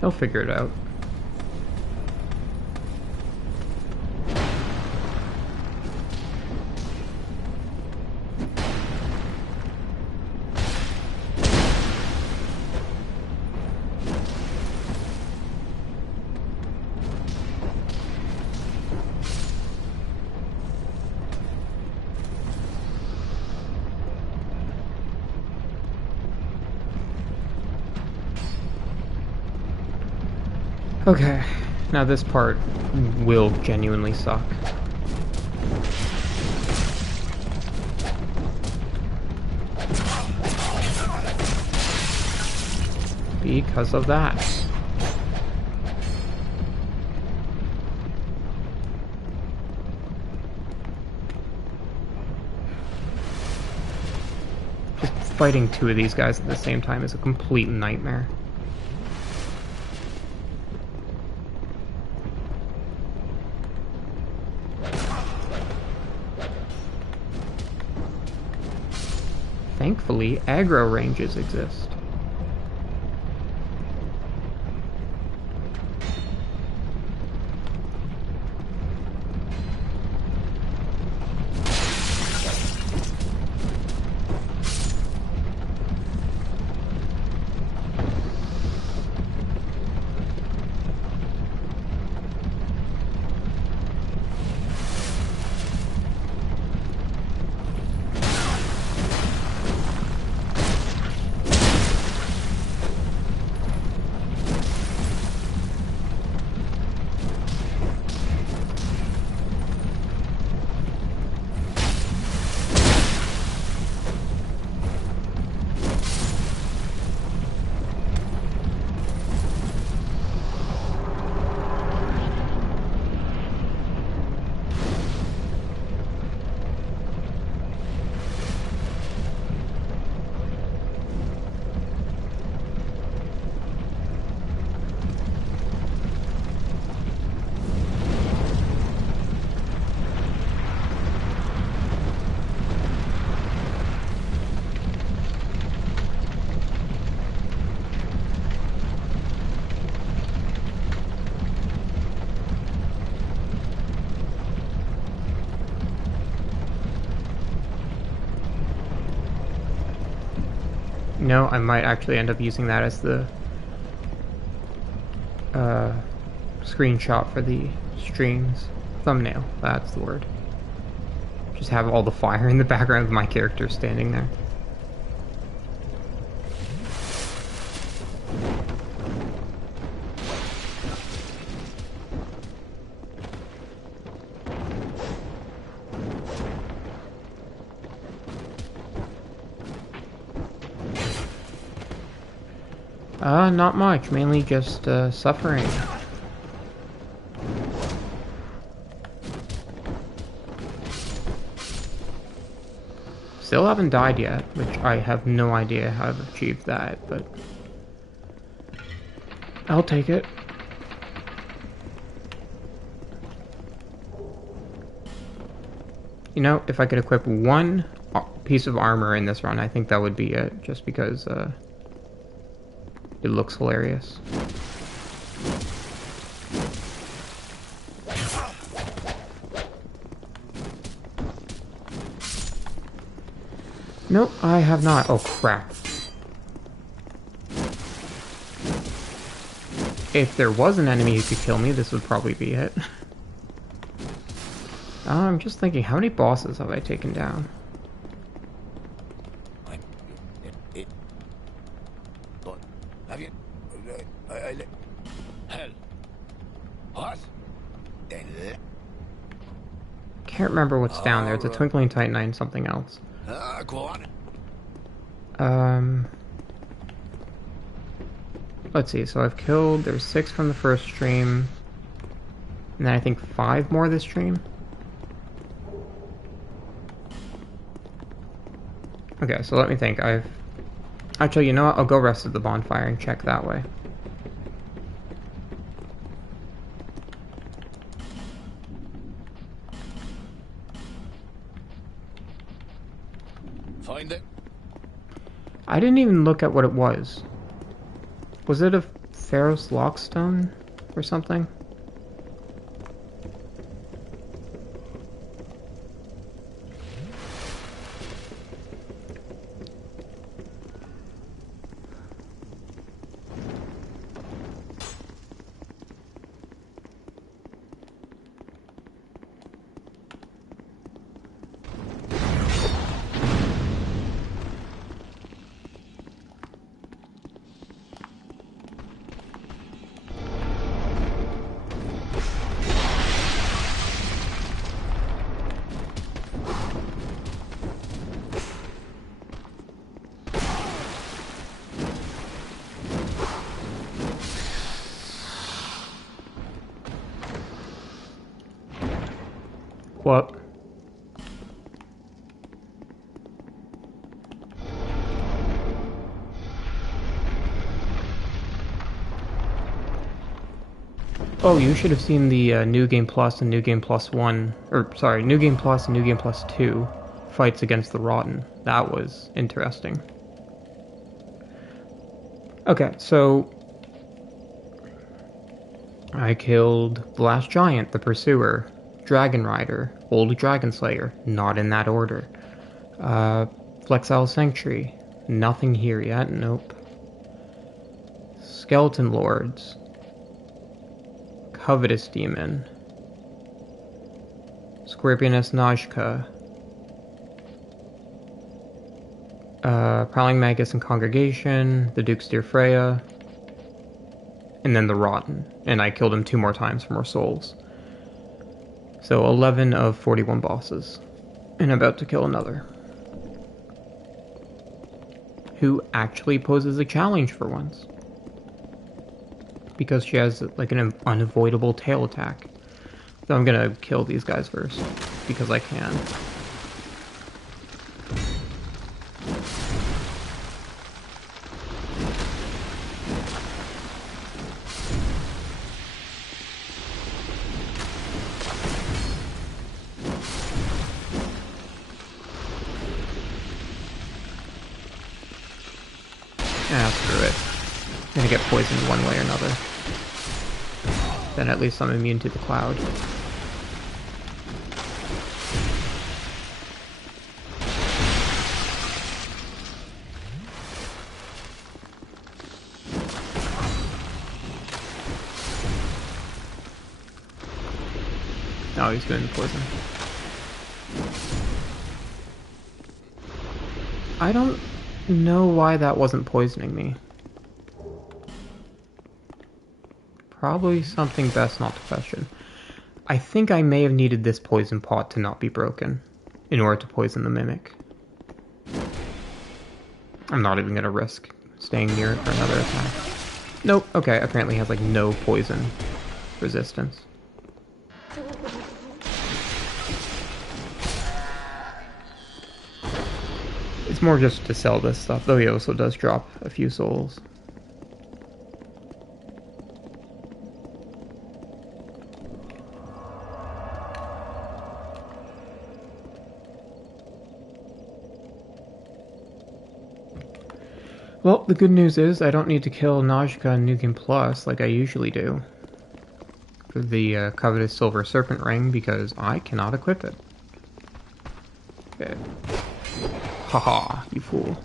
He'll figure it out. Okay, now this part will genuinely suck. Because of that. Just fighting two of these guys at the same time is a complete nightmare. Thankfully, aggro ranges exist. know, I might actually end up using that as the screenshot for the stream's thumbnail. That's the word. Just have all the fire in the background of my character standing there. Not much. Mainly just, suffering. Still haven't died yet, which I have no idea how I've achieved that, but... I'll take it. You know, if I could equip one piece of armor in this run, I think that would be it, just because, it looks hilarious. Nope, I have not. Oh, crap. If there was an enemy who could kill me, this would probably be it. I'm just thinking, how many bosses have I taken down? Can't remember what's down there. It's a Twinkling Titanite and something else. Let's see, so I've killed, there's 6 from the first stream, and then I think 5 more this stream. Okay, so let me think. Actually, you know what? I'll go rest at the bonfire and check that way. Find it. I didn't even look at what it was. Was it a Pharaoh's Lockstone or something? What? Oh, you should have seen the New Game Plus and New Game Plus 1, or sorry, New Game Plus and New Game Plus 2 fights against the Rotten. That was interesting. Okay, so I killed the Last Giant, the Pursuer, Dragon Rider, Old Dragon Slayer, not in that order. Flexile Sanctuary, nothing here yet, nope. Skeleton Lords, Covetous Demon, Scorpioness Najka, Prowling Magus and Congregation, the Duke's Dear Freya, and then the Rotten. And I killed him 2 more times for more souls. So 11 of 41 bosses. And I'm about to kill another. Who actually poses a challenge for once. Because she has like an unavoidable tail attack. So I'm gonna kill these guys first. Because I can. Ah, screw it. I'm gonna get poisoned one way or another. Then at least I'm immune to the cloud. Oh, he's doing poison. I don't know why that wasn't poisoning me. Probably something best not to question. I think I may have needed this poison pot to not be broken in order to poison the mimic. I'm not even gonna risk staying near it for another attack. Nope, okay, apparently has like no poison resistance. It's more just to sell this stuff, though he also does drop a few souls. Well, the good news is I don't need to kill Najka and New Game Plus like I usually do for the Covetous Silver Serpent Ring because I cannot equip it. Okay. Haha, you fool.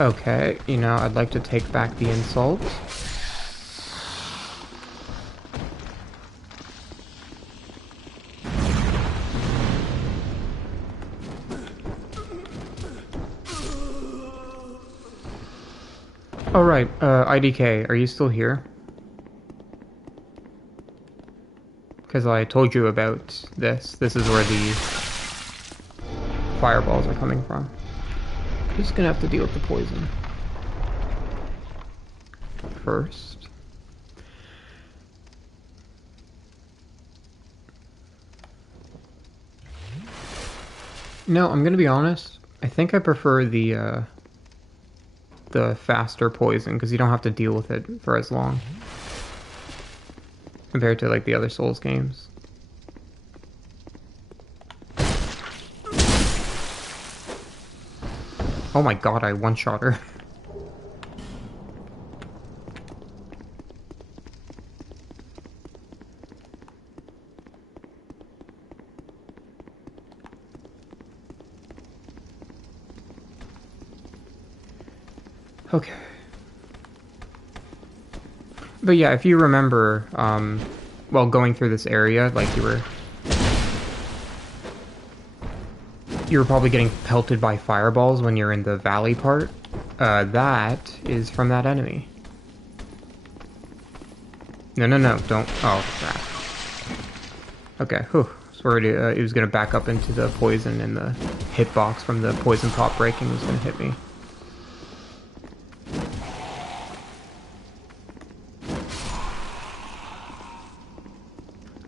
Okay, you know, I'd like to take back the insult. Alright, IDK, are you still here? Because I told you about this. This is where the fireballs are coming from. Just gonna have to deal with the poison first. No, I'm gonna be honest. I think I prefer the faster poison because you don't have to deal with it for as long compared to like the other Souls games. Oh my god, I one-shot her. Okay. But yeah, if you remember, well, going through this area, like you were probably getting pelted by fireballs when you're in the valley part. That is from that enemy. No, don't. Oh, crap. Okay, whew. Sorry, it was gonna back up into the poison, and the hitbox from the poison pot breaking was gonna hit me.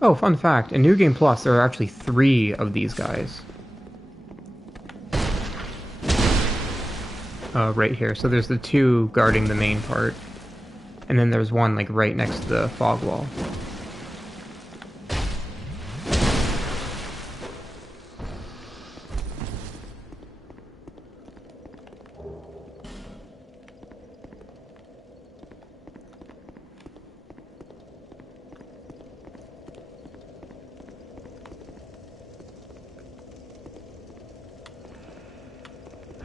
Oh, fun fact, in New Game Plus, there are actually 3 of these guys. Right here. So there's the 2 guarding the main part. And then there's one, like, right next to the fog wall.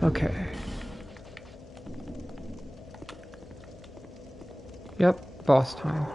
Okay. Yep, boss time.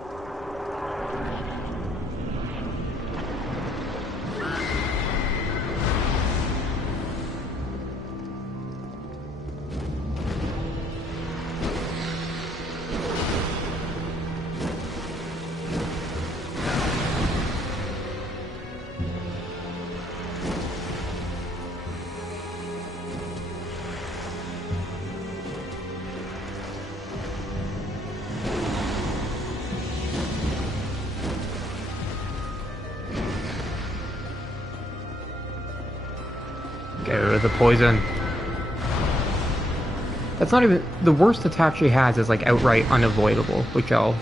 Get rid of the poison. That's not even... The worst attack she has is like outright unavoidable, which I'll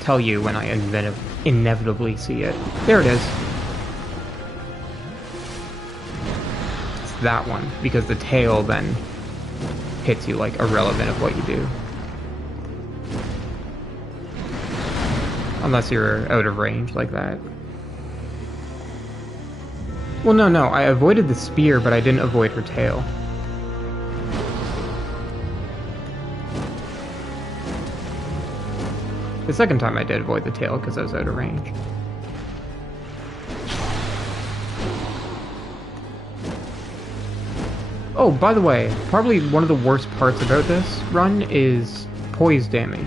tell you when I inevitably see it. There it is. It's that one, because the tail then hits you like irrelevant of what you do. Unless you're out of range like that. Well, no, I avoided the spear, but I didn't avoid her tail. The second time I did avoid the tail because I was out of range. Oh, by the way, probably one of the worst parts about this run is poise damage.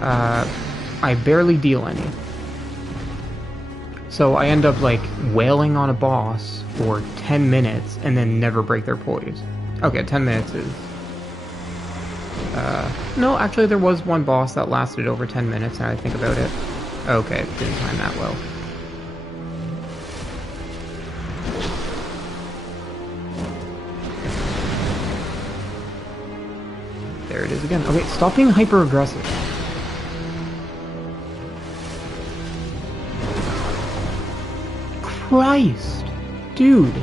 I barely deal any. So I end up like wailing on a boss for 10 minutes and then never break their poise. Okay, 10 minutes is... no, actually there was one boss that lasted over 10 minutes now I think about it. Okay, it didn't time that well. There it is again. Okay, stop being hyper-aggressive. Christ! Dude!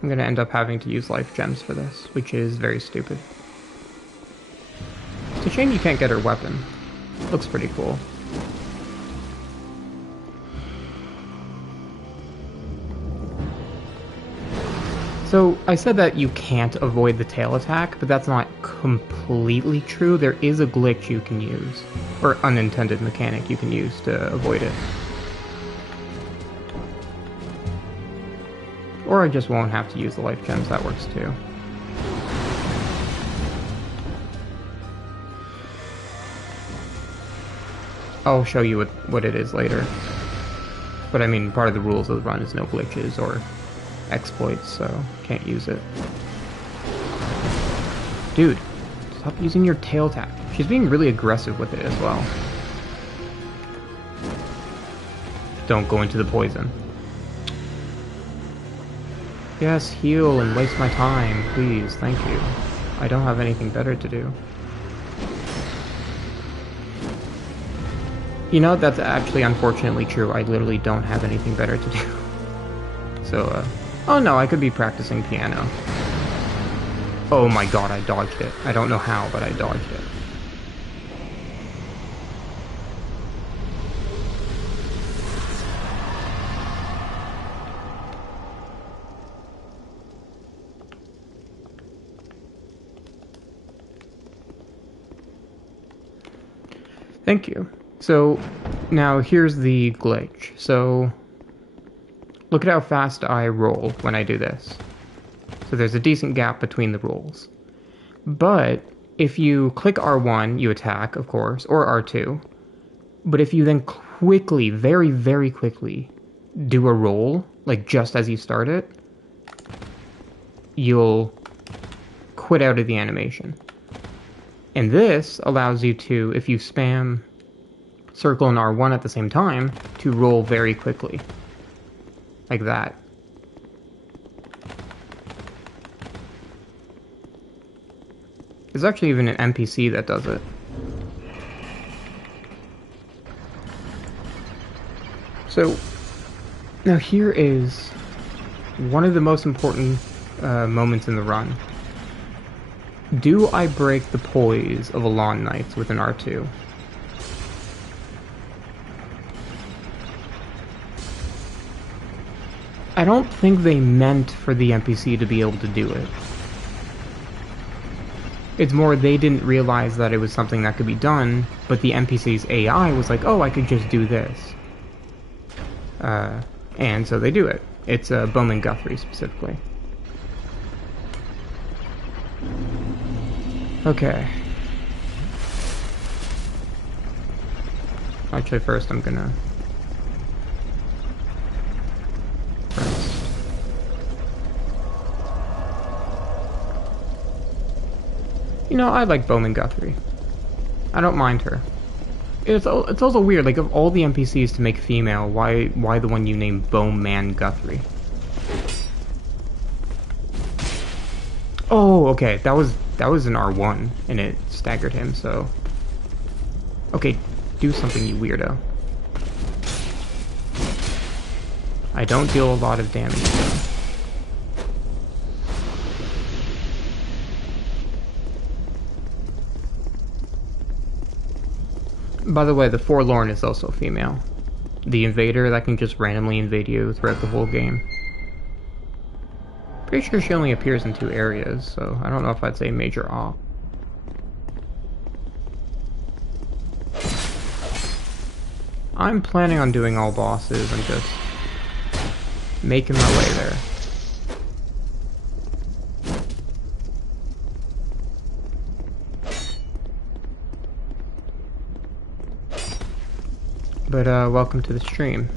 I'm gonna end up having to use life gems for this, which is very stupid. It's a shame you can't get her weapon. Looks pretty cool. So, I said that you can't avoid the tail attack, but that's not completely true. There is a glitch you can use, or unintended mechanic you can use to avoid it. Or I just won't have to use the life gems, that works too. I'll show you what it is later. But I mean, part of the rules of the run is no glitches or exploits, so can't use it. Dude, stop using your tail attack. She's being really aggressive with it as well. Don't go into the poison. Yes, heal and waste my time, please, thank you. I don't have anything better to do. You know, that's actually unfortunately true. I literally don't have anything better to do. So, oh no, I could be practicing piano. Oh my god, I dodged it. I don't know how, but I dodged it. Thank you. So, now here's the glitch. So, look at how fast I roll when I do this. So there's a decent gap between the rolls. But, if you click R1, you attack, of course, or R2. But if you then quickly, very, very quickly, do a roll, like just as you start it, you'll quit out of the animation. And this allows you to, if you spam circle and R1 at the same time, to roll very quickly. Like that. There's actually even an NPC that does it. So, now here is one of the most important moments in the run. Do I break the poise of Alon Knights with an R2? I don't think they meant for the NPC to be able to do it. It's more they didn't realize that it was something that could be done, but the NPC's AI was like, oh, I could just do this. And so they do it. It's Bowman Guthrie specifically. Okay. Actually, first I'm gonna rest. You know, I like Bowman Guthrie. I don't mind her. It's also weird, like, of all the NPCs to make female, why the one you named Bowman Guthrie? Oh, okay, that was an R1, and it staggered him, so... Okay, do something, you weirdo. I don't deal a lot of damage, though. By the way, the Forlorn is also female. The invader that can just randomly invade you throughout the whole game. Pretty sure she only appears in 2 areas, so I don't know if I'd say major op. I'm planning on doing all bosses and just making my way there. But welcome to the stream.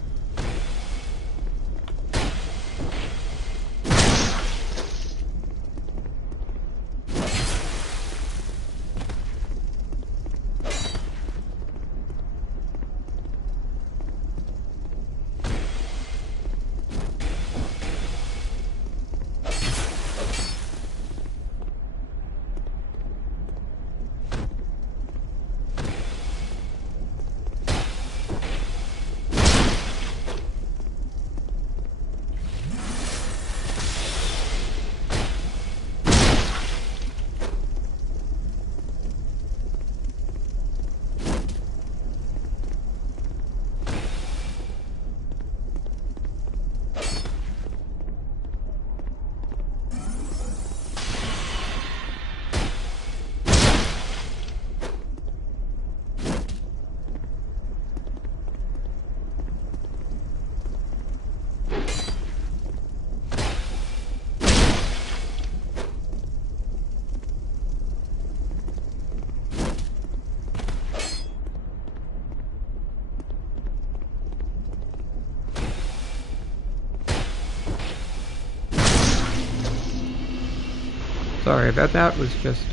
Sorry about that, was just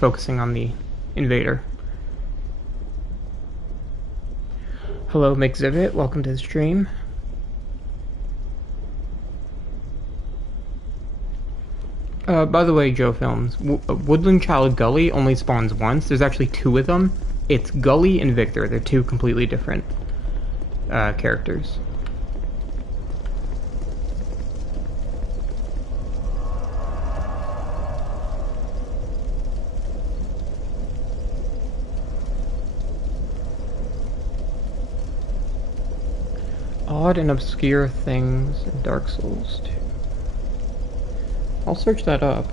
focusing on the invader. Hello McZivit, welcome to the stream. By the way, Joe Films, Woodland Child Gully only spawns once. There's actually 2 of them. It's Gully and Victor. They're 2 completely different characters. Odd and obscure things in Dark Souls 2. I'll search that up.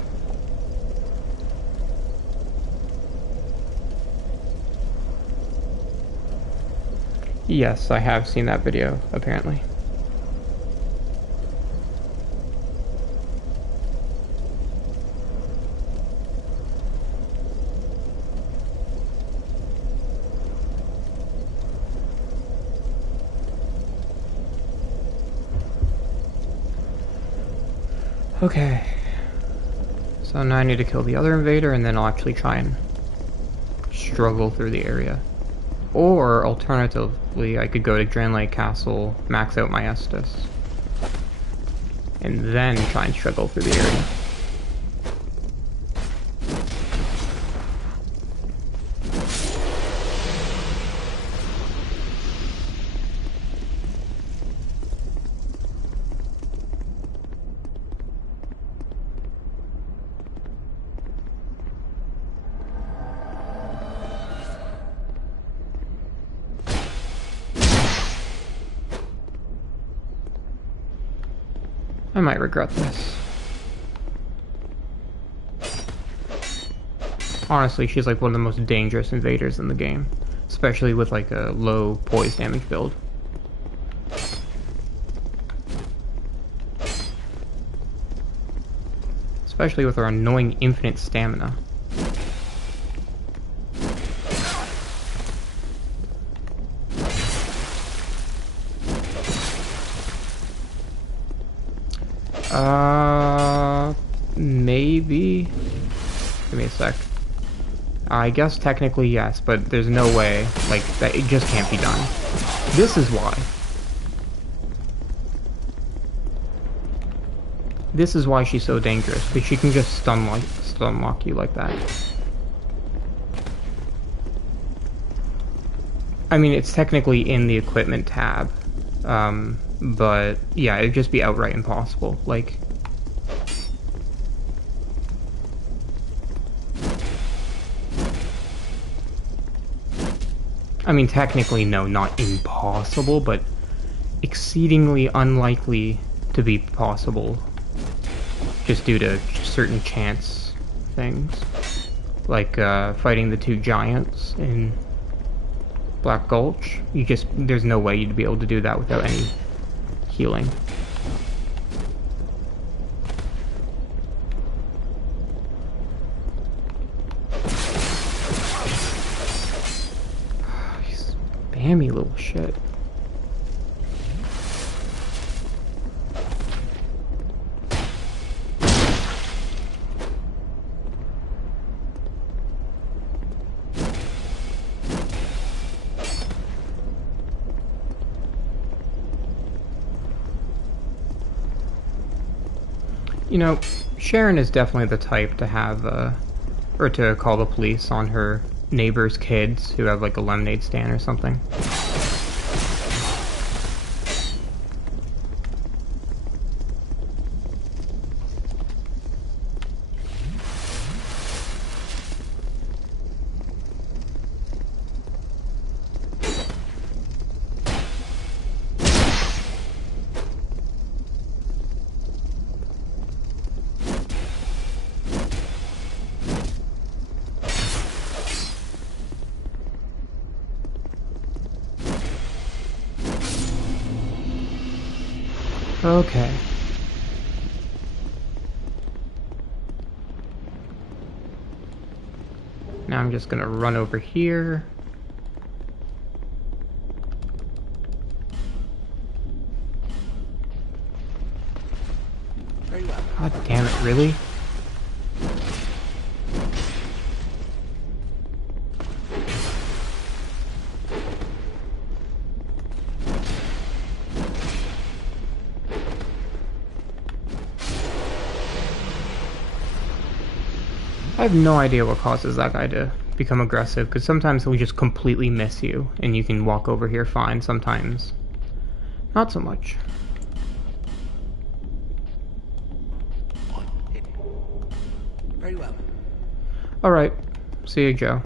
Yes, I have seen that video, apparently. Okay, so now I need to kill the other invader and then I'll actually try and struggle through the area. Or, alternatively, I could go to Grand Lake Castle, max out my Estus, and then try and struggle through the area. I might regret this. Honestly, she's like one of the most dangerous invaders in the game. Especially with like a low poise damage build. Especially with her annoying infinite stamina. Maybe. Give me a sec. I guess technically yes, but there's no way. Like, that, it just can't be done. This is why. This is why she's so dangerous, because she can just stun lock you like that. I mean, it's technically in the equipment tab, but yeah, it'd just be outright impossible. Like, I mean, technically, no, not impossible, but exceedingly unlikely to be possible. Just due to certain chance things. Like, fighting the two giants in Black Gulch. There's no way you'd be able to do that without any healing. Spammy little shit. You know, Sharon is definitely the type to have, or to call the police on her neighbor's kids who have like a lemonade stand or something. Okay. Now I'm just gonna run over here. God damn it, really? I have no idea what causes that guy to become aggressive, because sometimes he'll just completely miss you, and you can walk over here fine, sometimes not so much. Very well. Alright, see you, Joe.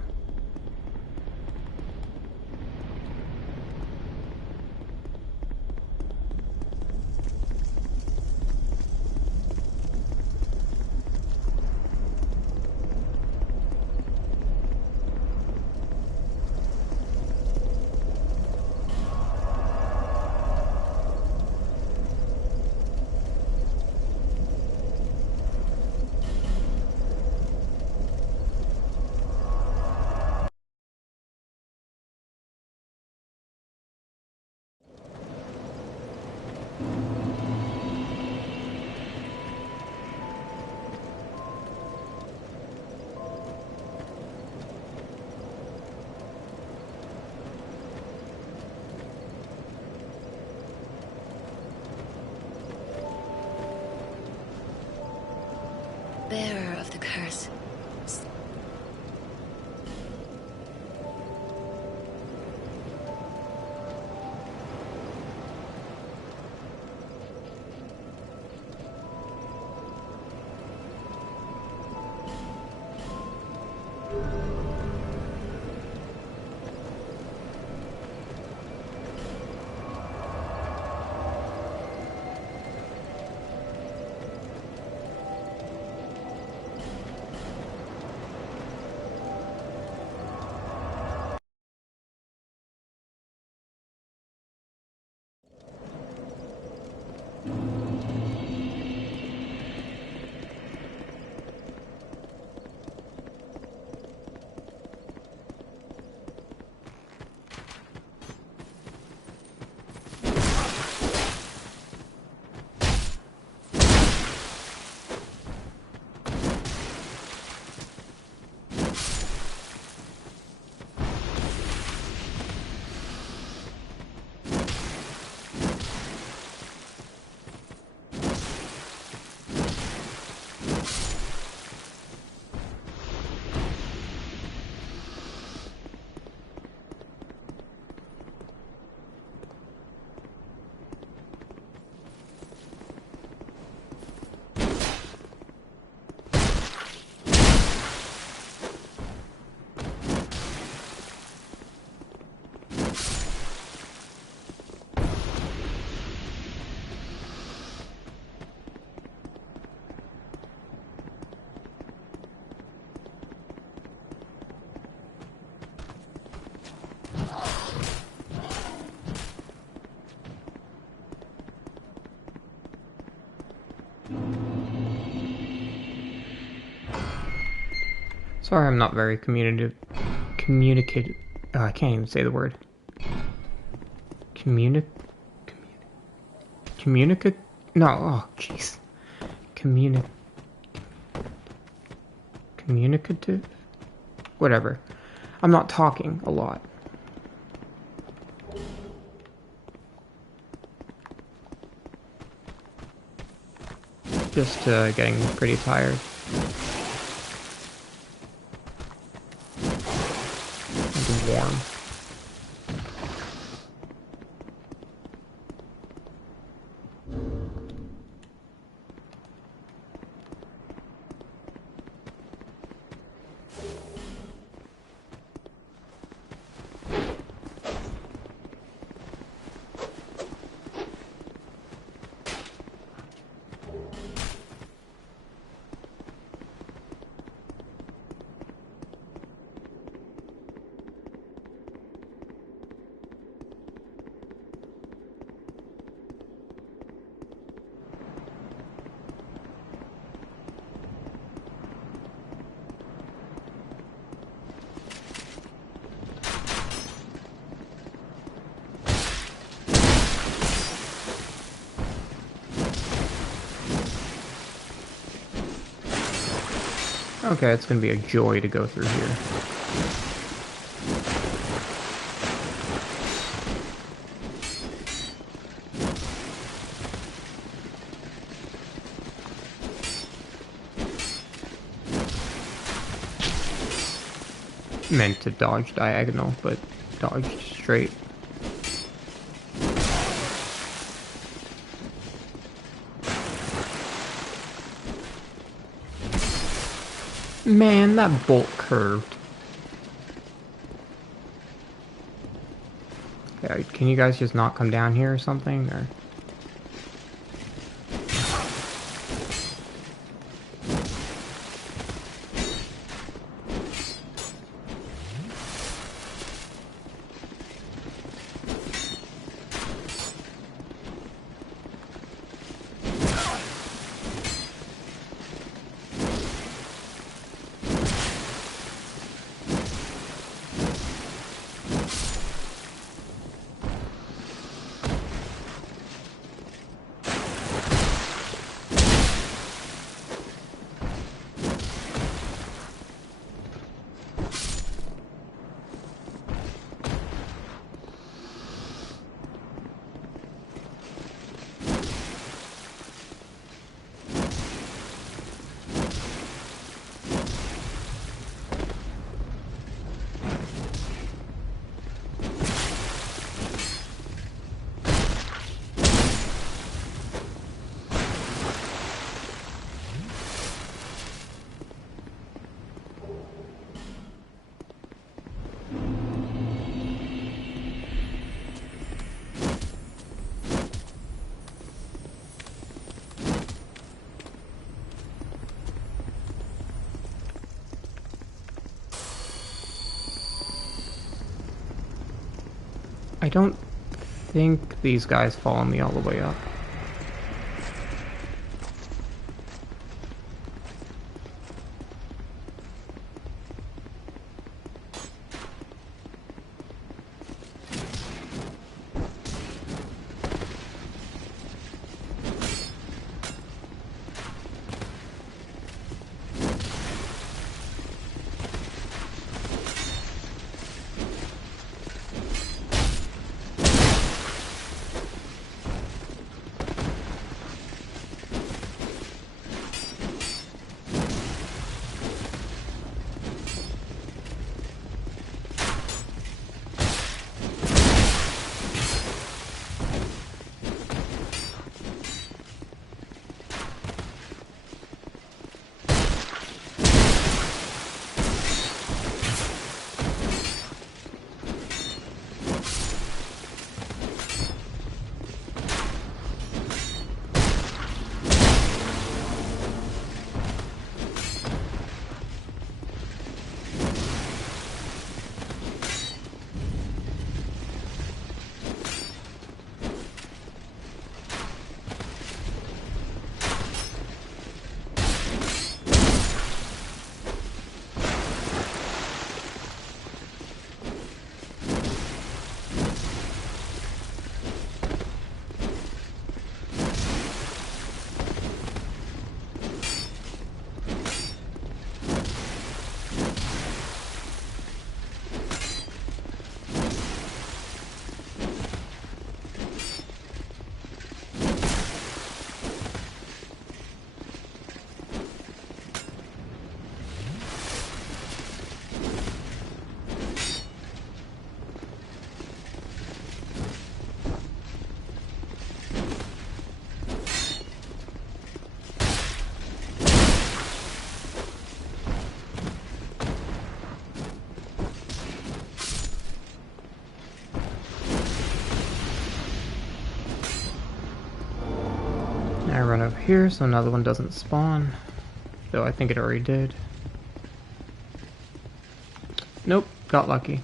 Bearer of the curse. Sorry, I'm not very communicative. I can't even say the word. Communicate? No. Oh, jeez. Communicative? Whatever. I'm not talking a lot. Just getting pretty tired. And warm. Okay, it's gonna be a joy to go through here. Meant to dodge diagonal, but dodged straight. Man, that bolt curved. Yeah, can you guys just not come down here or something? Or I don't think these guys follow me all the way up. I run over here so another one doesn't spawn. Though I think it already did. Nope, got lucky.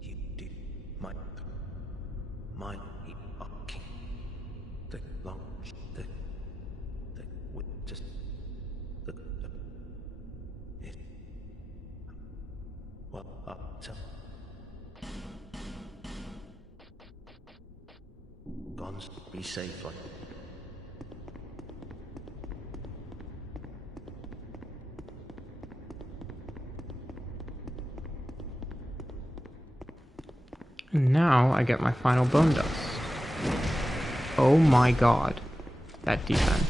You did my king. The long the with just the it well tell guns be safe like And now I get my final bone dust. Oh my god. That defense.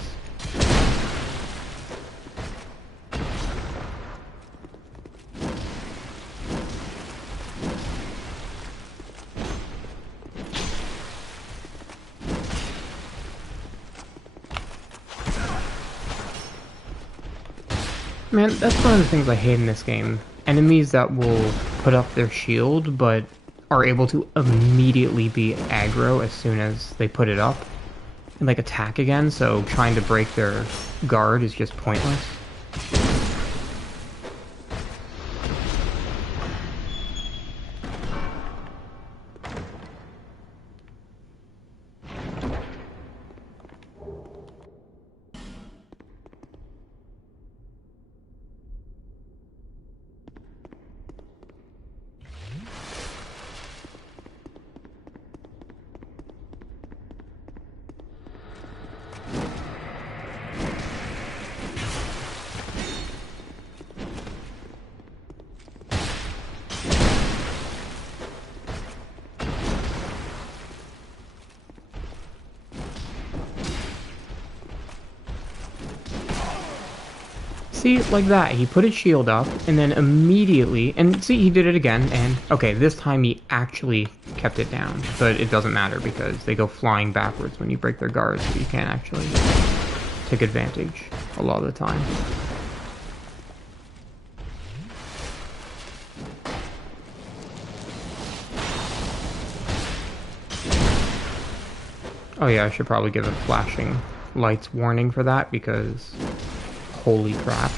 Man, that's one of the things I hate in this game. Enemies that will put up their shield, but are able to immediately be aggro as soon as they put it up. And like attack again, so trying to break their guard is just pointless. See, like that, he put his shield up, and then immediately, and see, he did it again, and, okay, this time he actually kept it down, but it doesn't matter because they go flying backwards when you break their guard, so you can't actually take advantage a lot of the time. Oh yeah, I should probably give a flashing lights warning for that, because holy crap.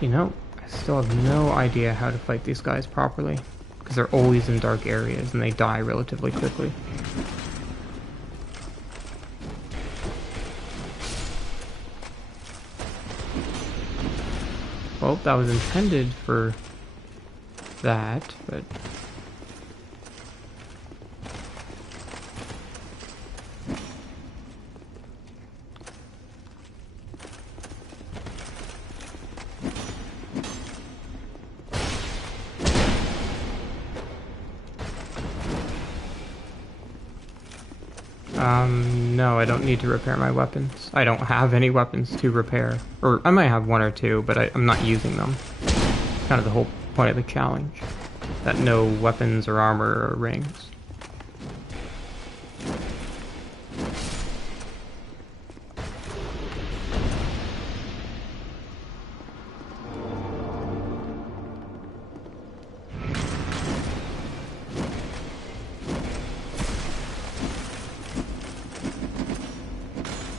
You know, I still have no idea how to fight these guys properly, because they're always in dark areas and they die relatively quickly. Well, that was intended for that, but... no, I don't need to repair my weapons. I don't have any weapons to repair. Or, I might have one or two, but I'm not using them. It's kind of the whole point of the challenge. That no weapons or armor or rings.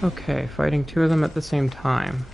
Okay, fighting two of them at the same time.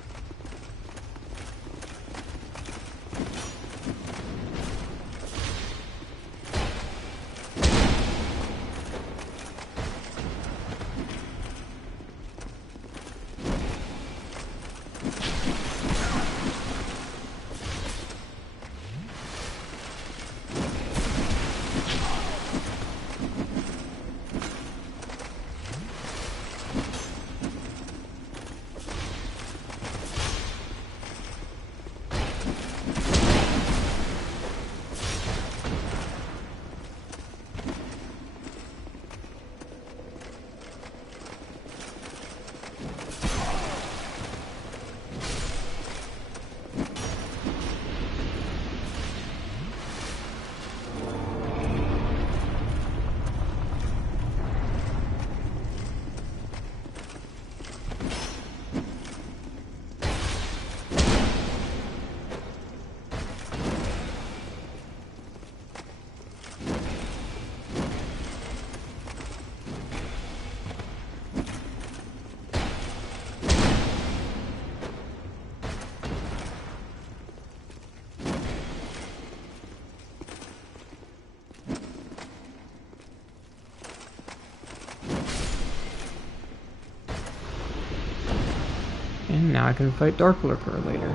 And now I can fight Dark Lurker later.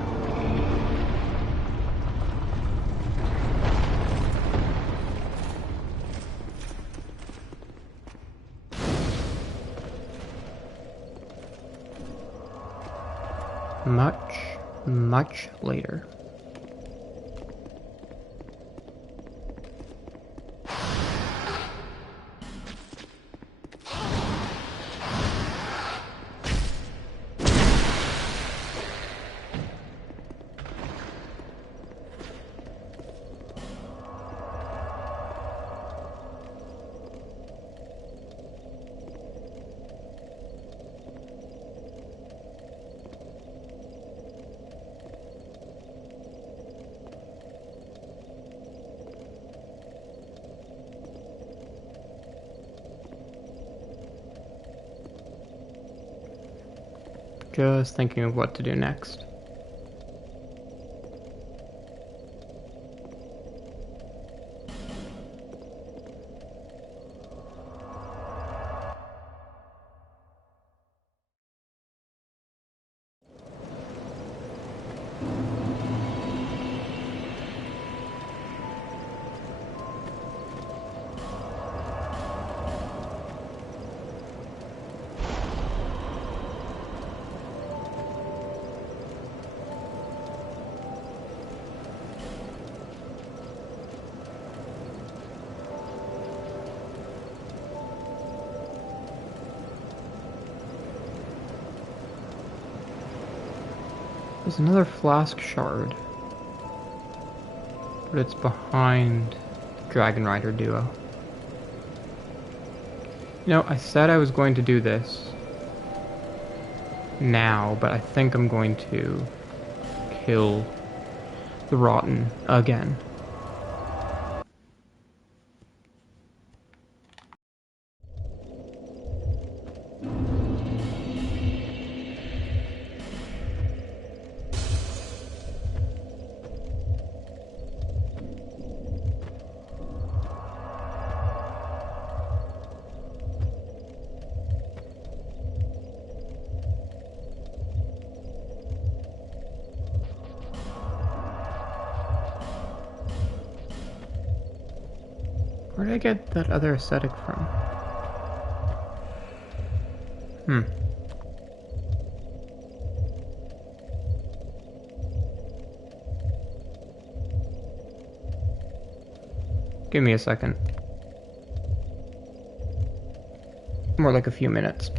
Much later. Just thinking of what to do next. There's another flask shard, but it's behind the Dragon Rider duo. You know, I said I was going to do this now, but I think I'm going to kill the Rotten again. Where did I get that other aesthetic from? Give me a second. More like a few minutes.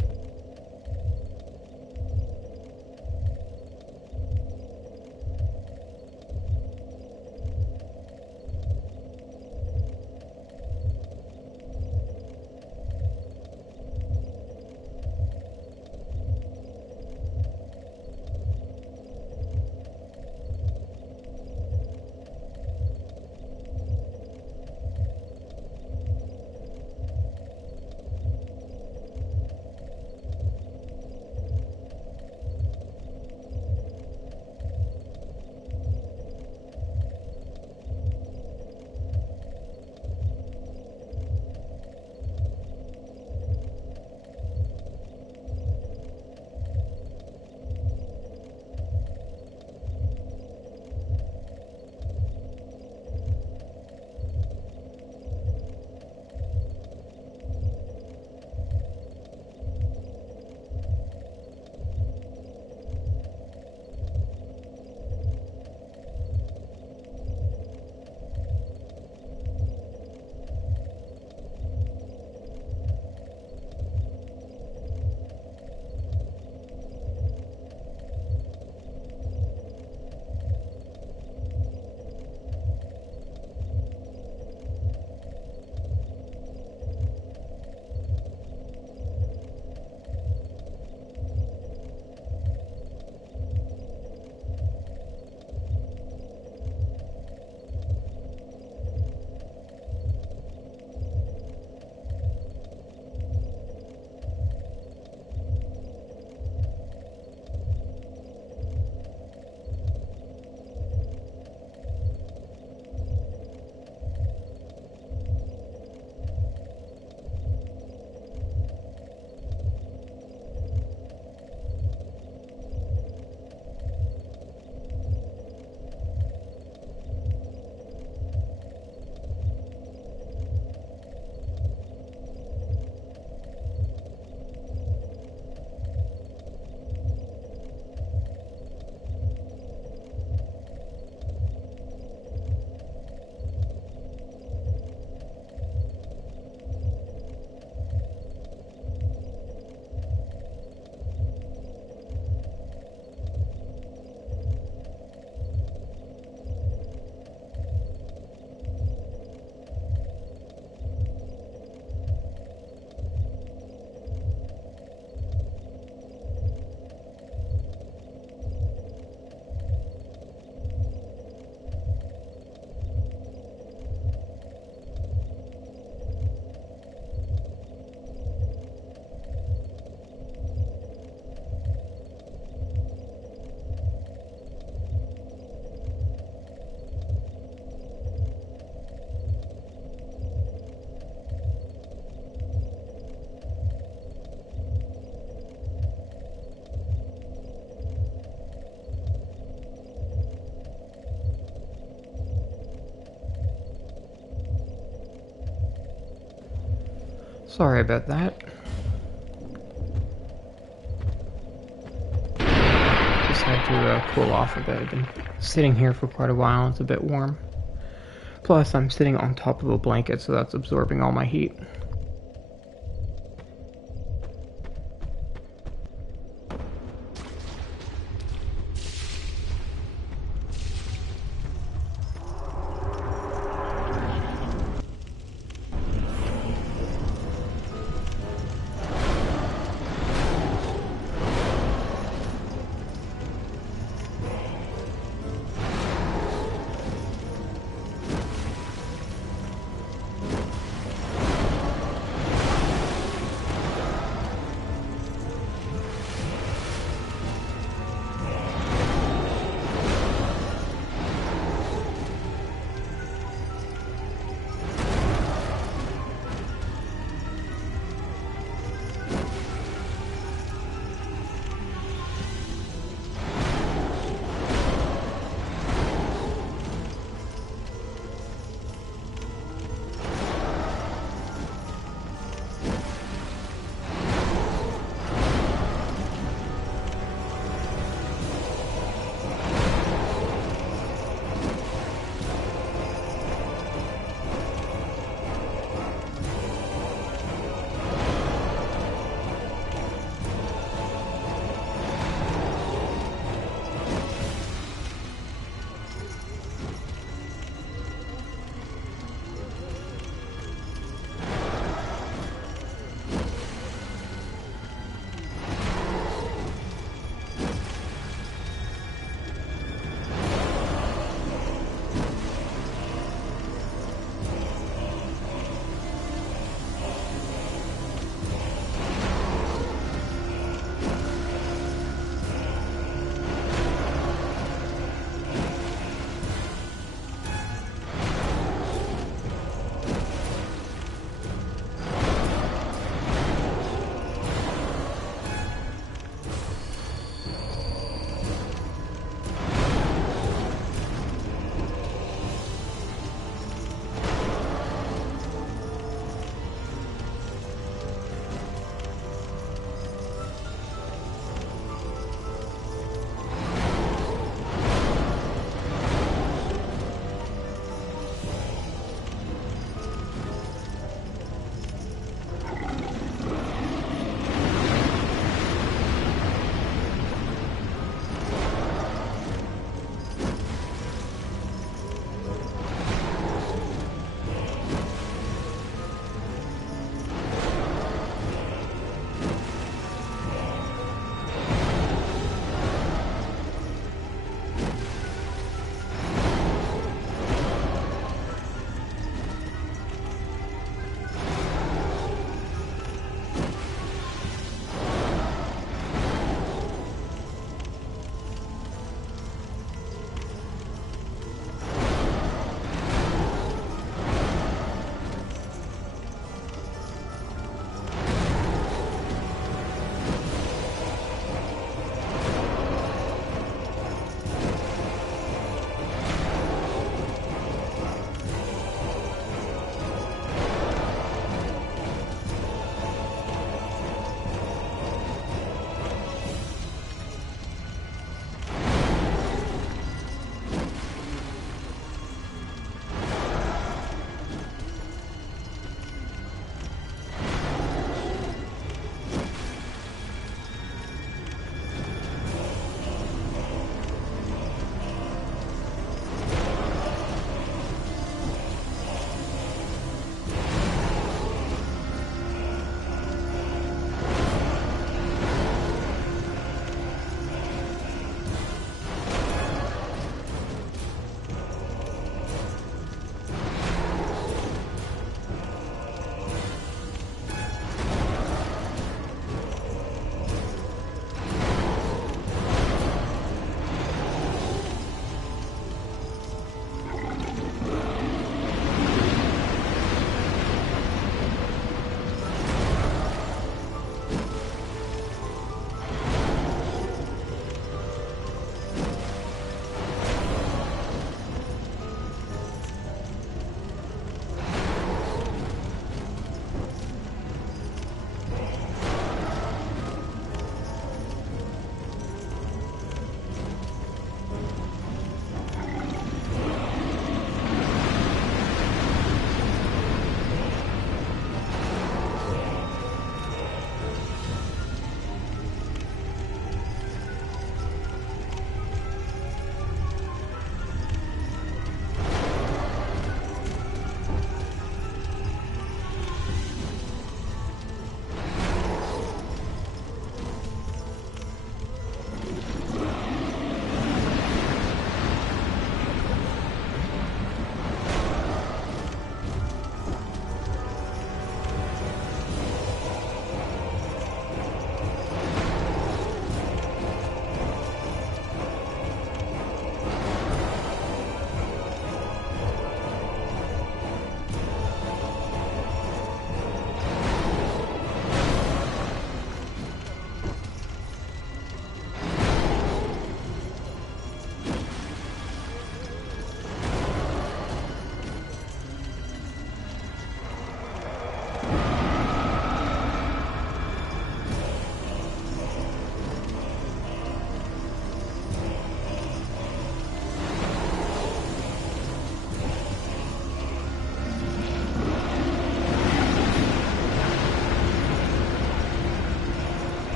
Sorry about that. Just had to cool off a bit. I've been sitting here for quite a while. It's a bit warm. Plus, I'm sitting on top of a blanket, so that's absorbing all my heat.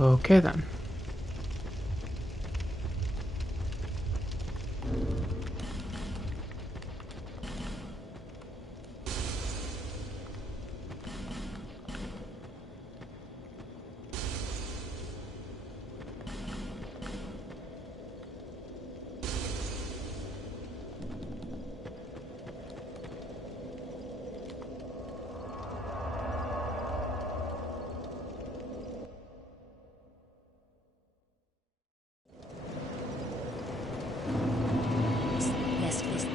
Okay then. Yes, please.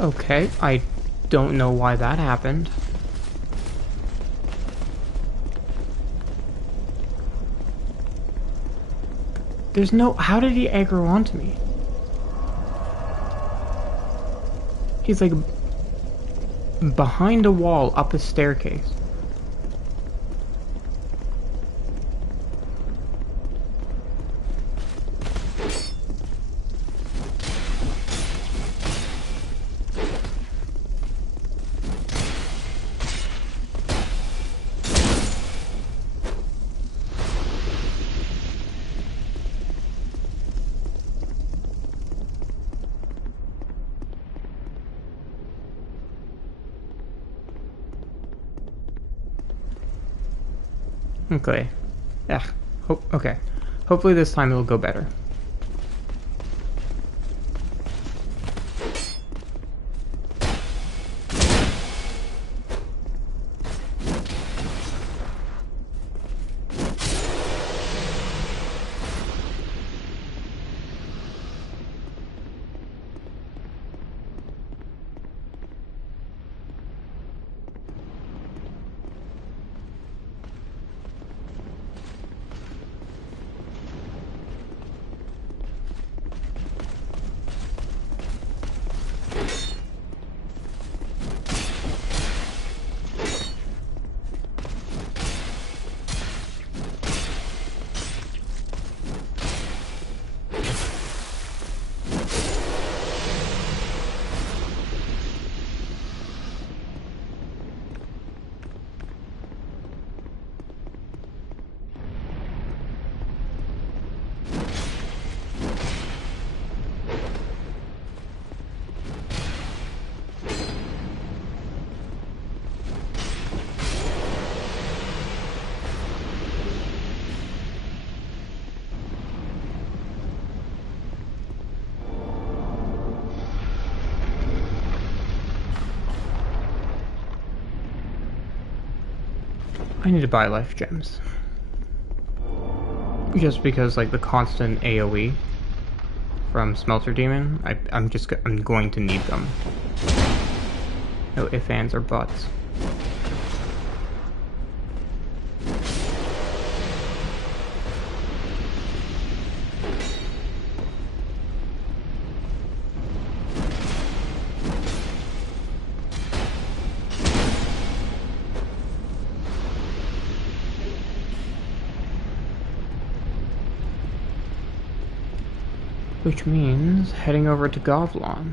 Okay, I don't know why that happened. There's no... How did he aggro onto me? He's like... behind a wall up a staircase. Okay. Okay. Hopefully this time it'll go better. I need to buy life gems. Just because, like, the constant AoE from Smelter Demon, I'm going to need them. No ifs, ands, or buts. Which means heading over to Govlon.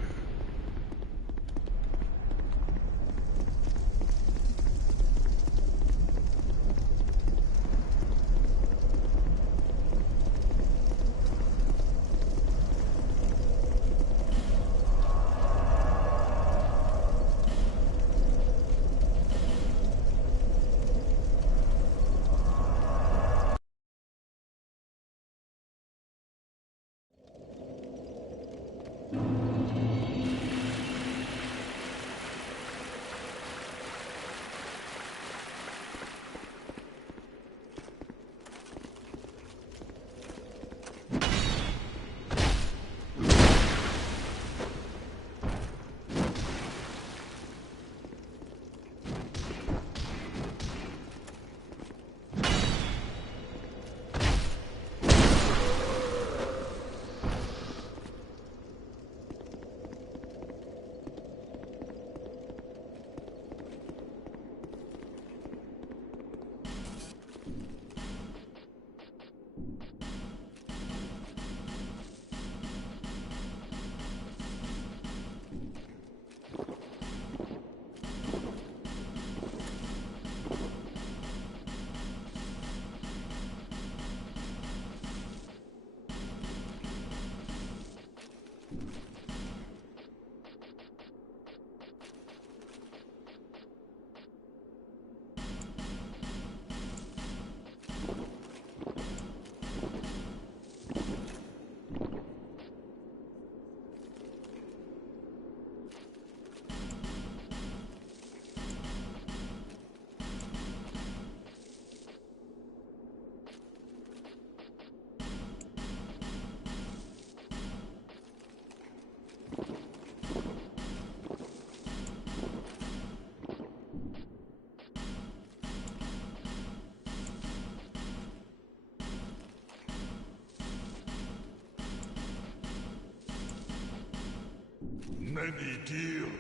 Many dear.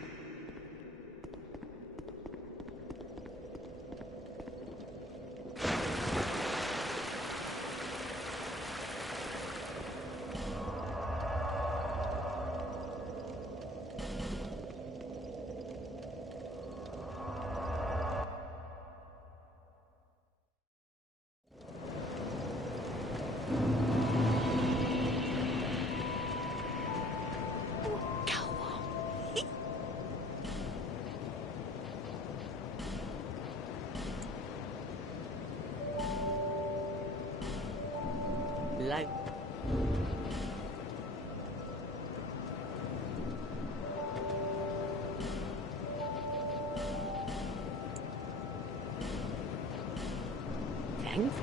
Like thanks.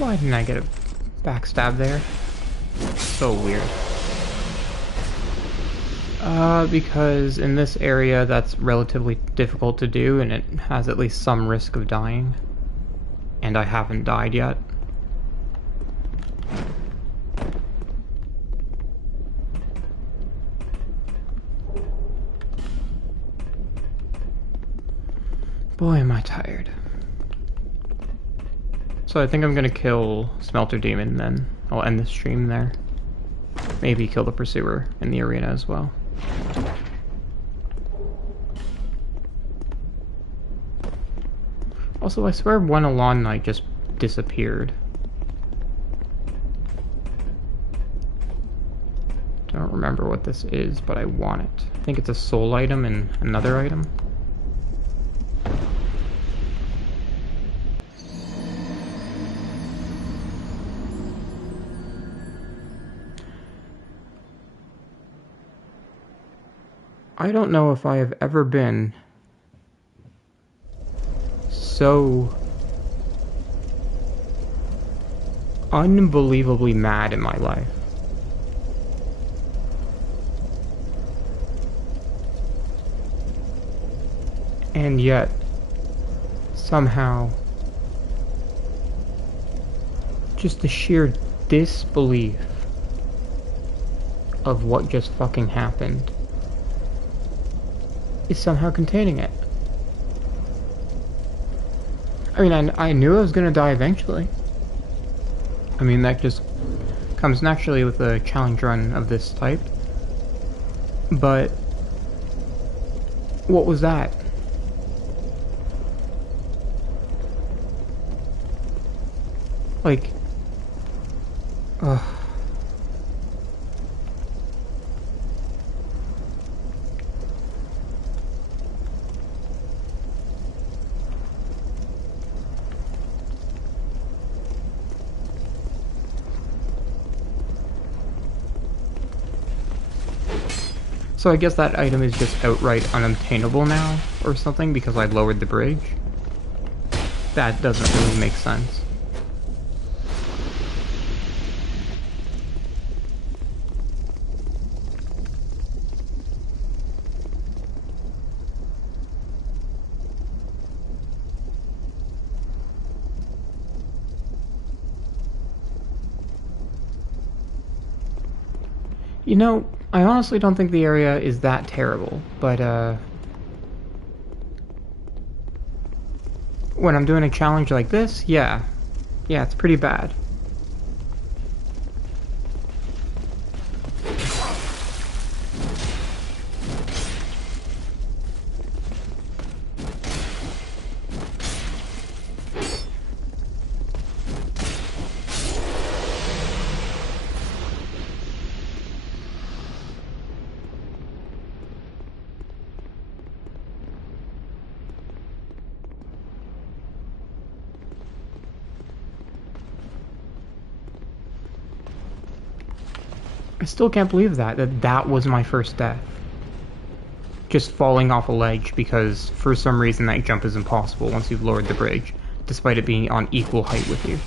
Why didn't I get a backstab there? So weird. Because in this area that's relatively difficult to do and it has at least some risk of dying. And I haven't died yet. Boy, am I tired. So I think I'm gonna kill Smelter Demon then. I'll end the stream there. Maybe kill the Pursuer in the arena as well. Also, I swear one Elan Knight just disappeared. Don't remember what this is, but I want it. I think it's a soul item and another item. I don't know if I have ever been so unbelievably mad in my life. And yet, somehow, just the sheer disbelief of what just fucking happened is somehow containing it. I mean, I knew I was gonna die eventually. I mean, that just comes naturally with a challenge run of this type. But what was that? Like, ugh. So I guess that item is just outright unobtainable now, or something, because I lowered the bridge? That doesn't really make sense. You know, I honestly don't think the area is that terrible, but when I'm doing a challenge like this, yeah, it's pretty bad. I still can't believe that was my first death. Just falling off a ledge because for some reason that jump is impossible once you've lowered the bridge, despite it being on equal height with you.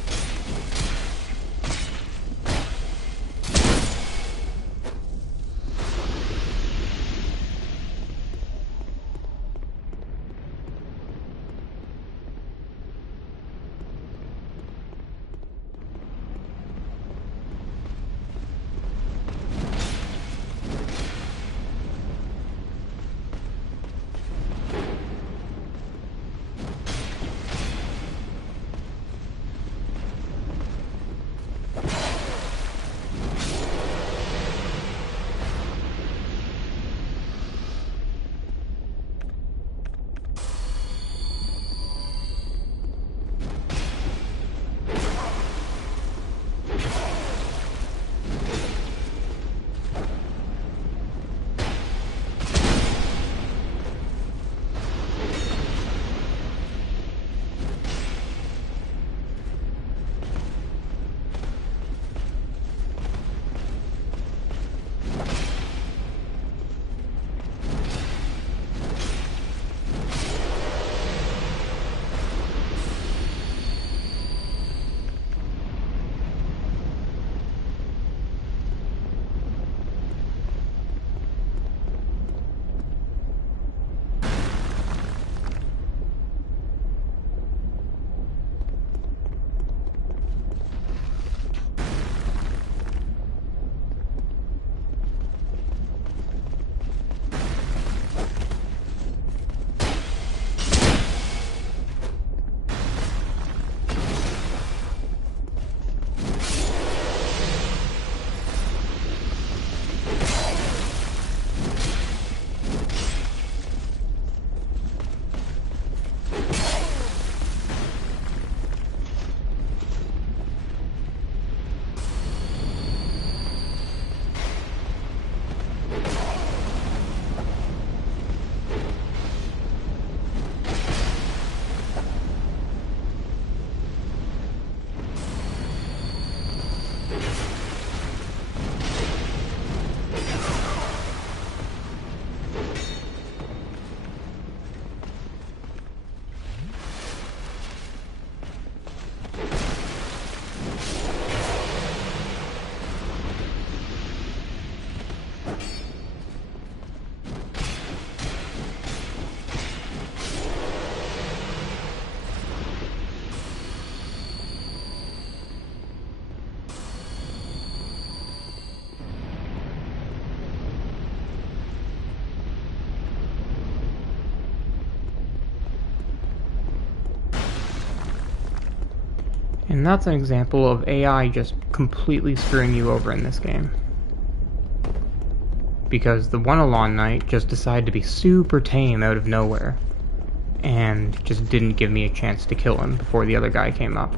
And that's an example of AI just completely screwing you over in this game. Because the one Alon Knight just decided to be super tame out of nowhere, and just didn't give me a chance to kill him before the other guy came up.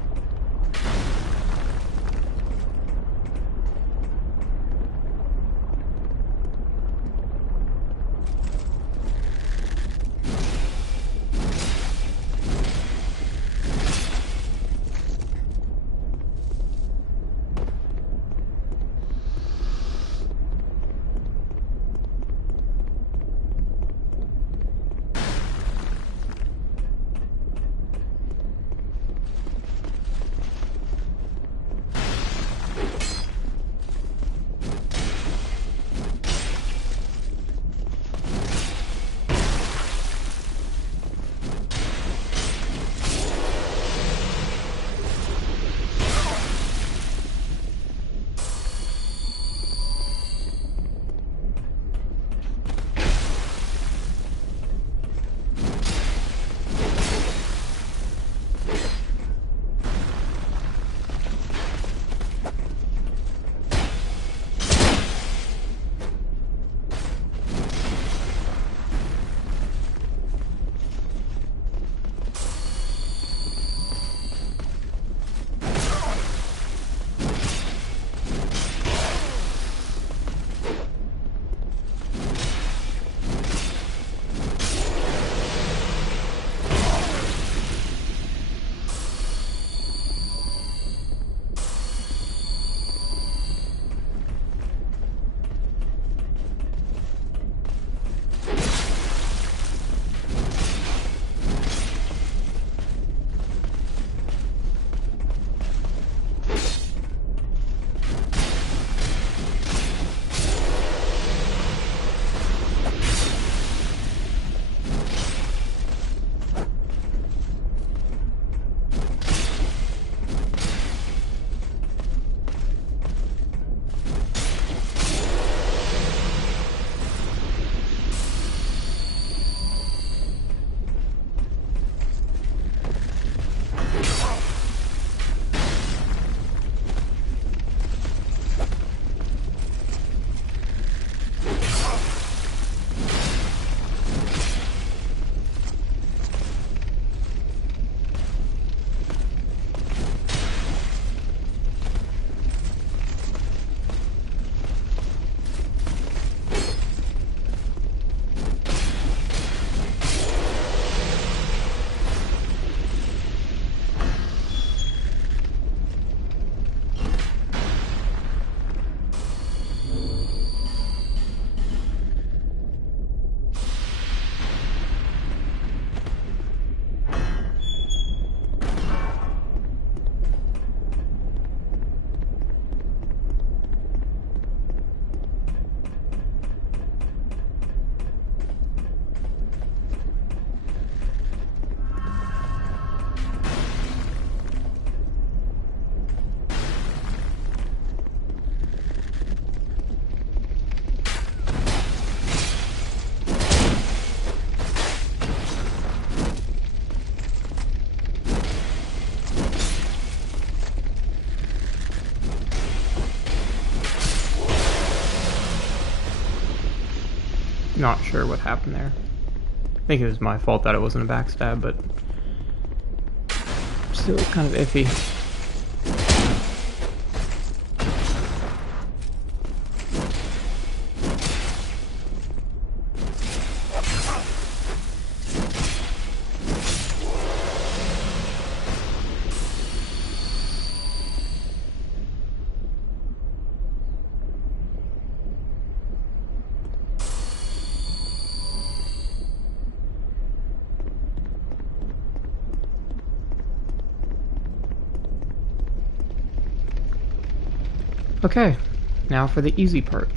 Not sure what happened there. I think it was my fault that it wasn't a backstab, but still kind of iffy. Okay, now for the easy part.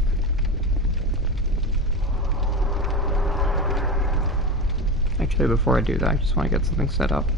Actually, before I do that, I just want to get something set up.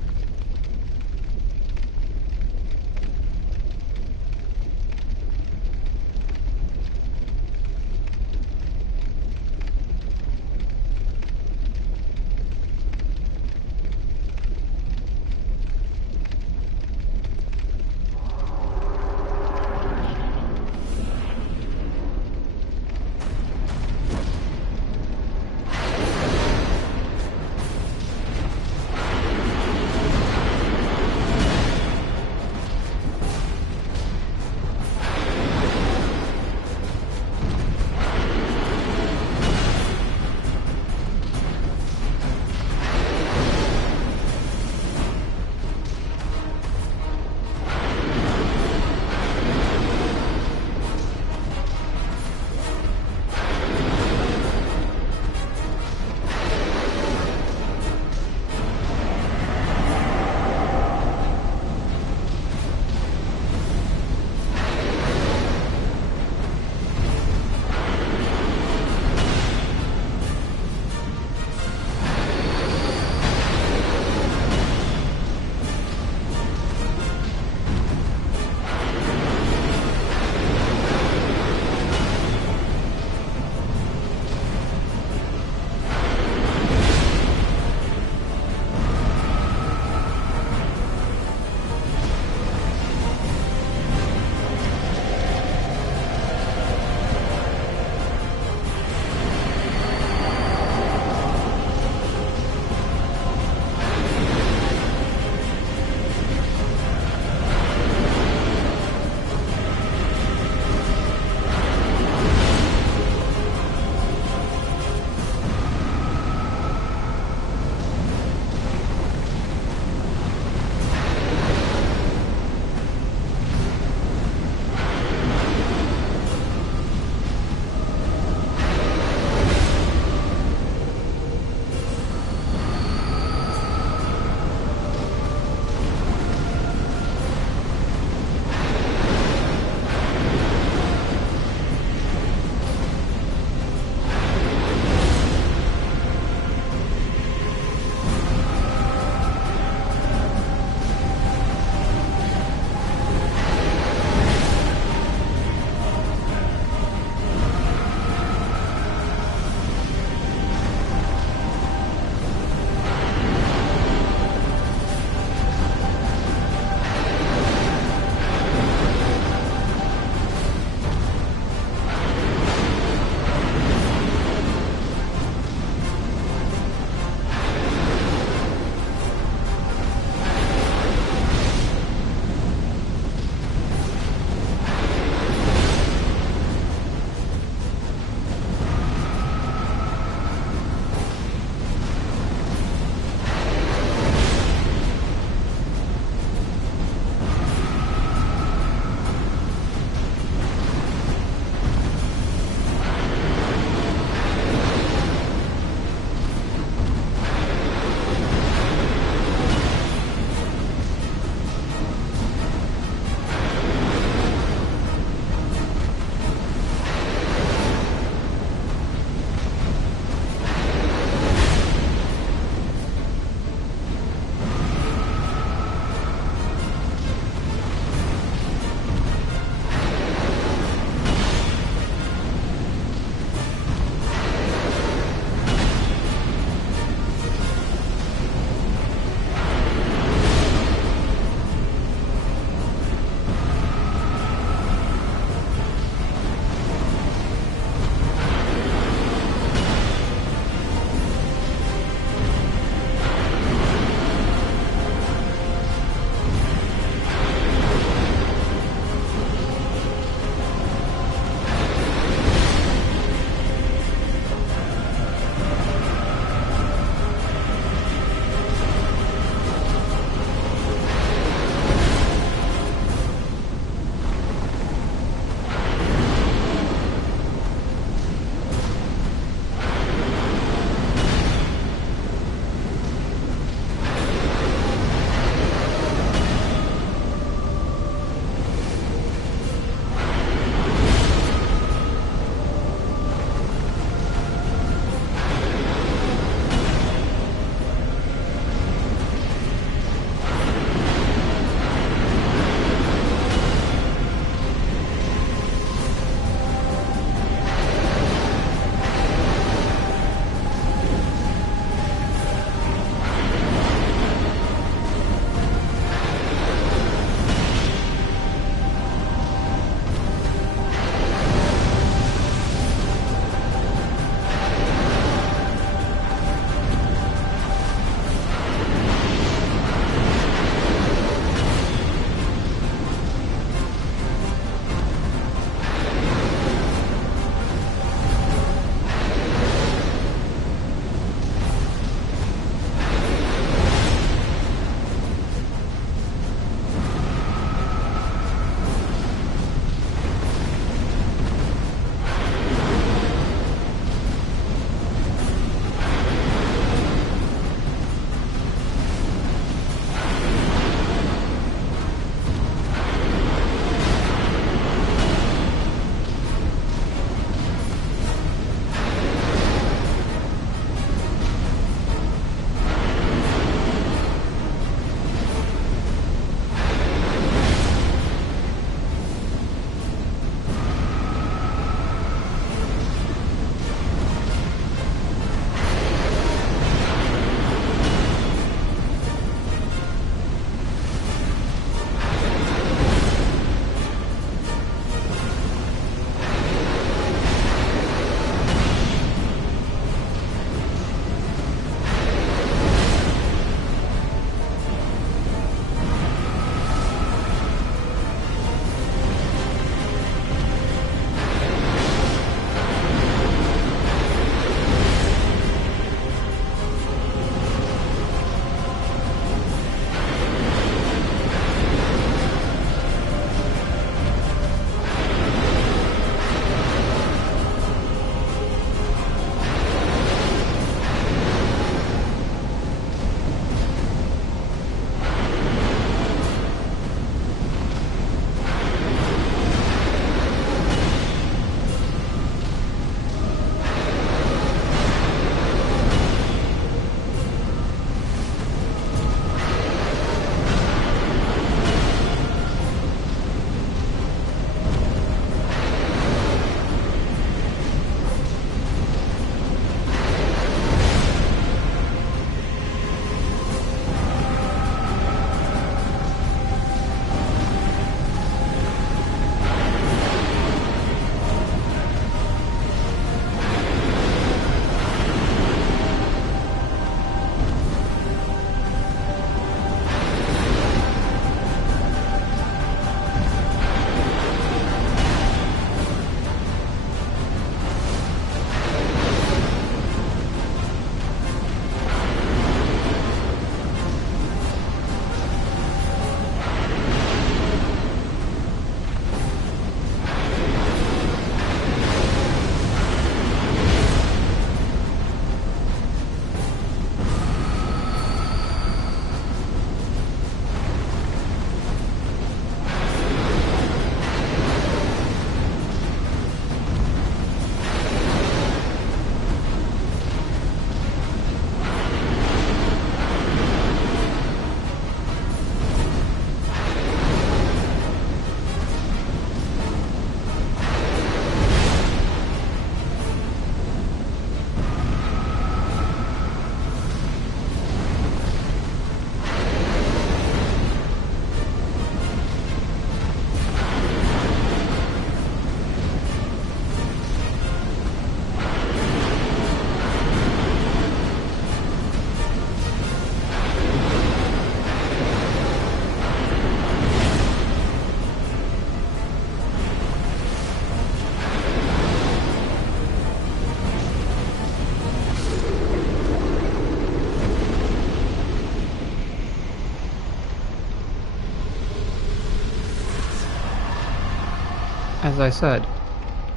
as I said,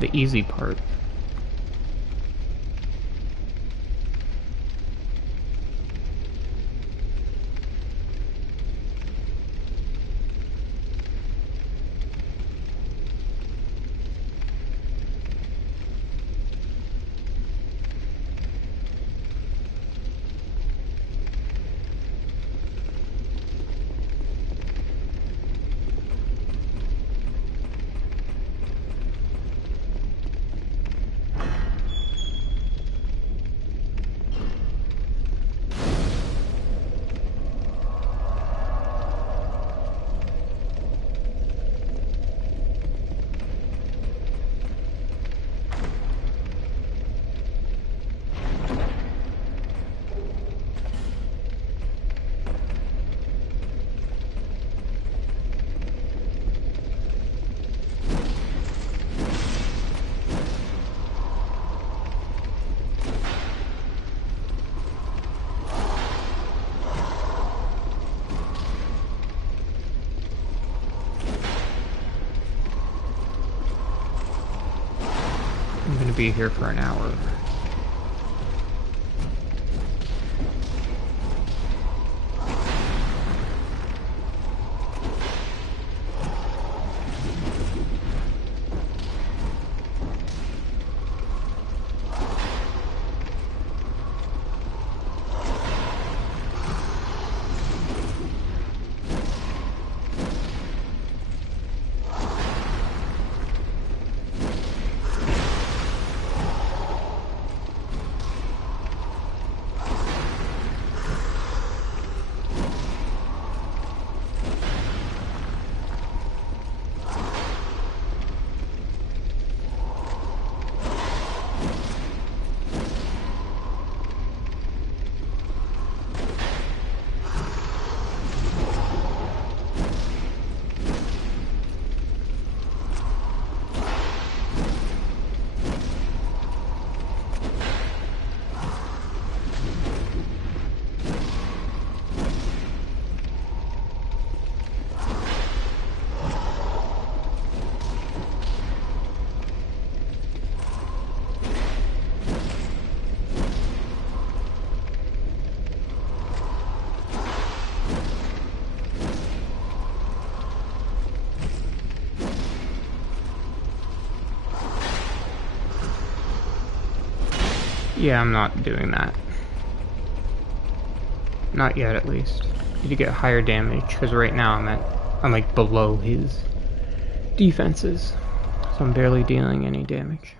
the easy part. I'm gonna be here for an hour. Yeah, I'm not doing that. Not yet, at least. Need to get higher damage, because right now I'm like below his defenses. So I'm barely dealing any damage.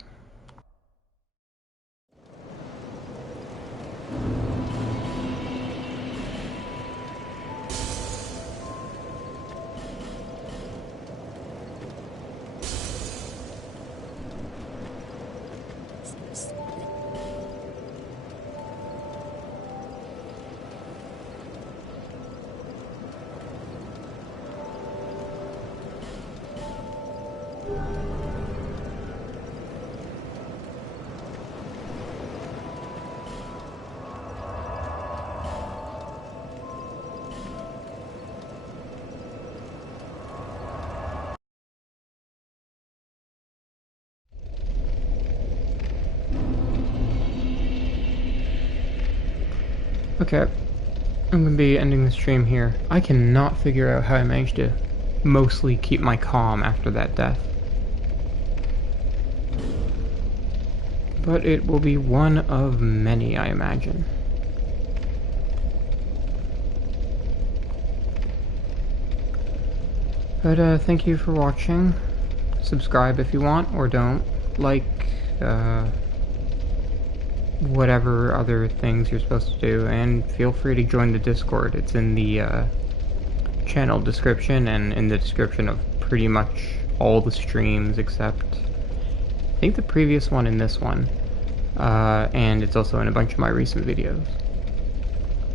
Okay, I'm gonna be ending the stream here. I cannot figure out how I managed to mostly keep my calm after that death. But it will be one of many, I imagine. But thank you for watching. Subscribe if you want, or don't. Like, whatever other things you're supposed to do, and feel free to join the Discord. It's in the channel description and in the description of pretty much all the streams except I think the previous one and this one, and it's also in a bunch of my recent videos.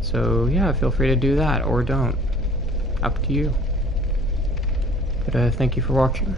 So yeah, feel free to do that or don't, up to you. But thank you for watching.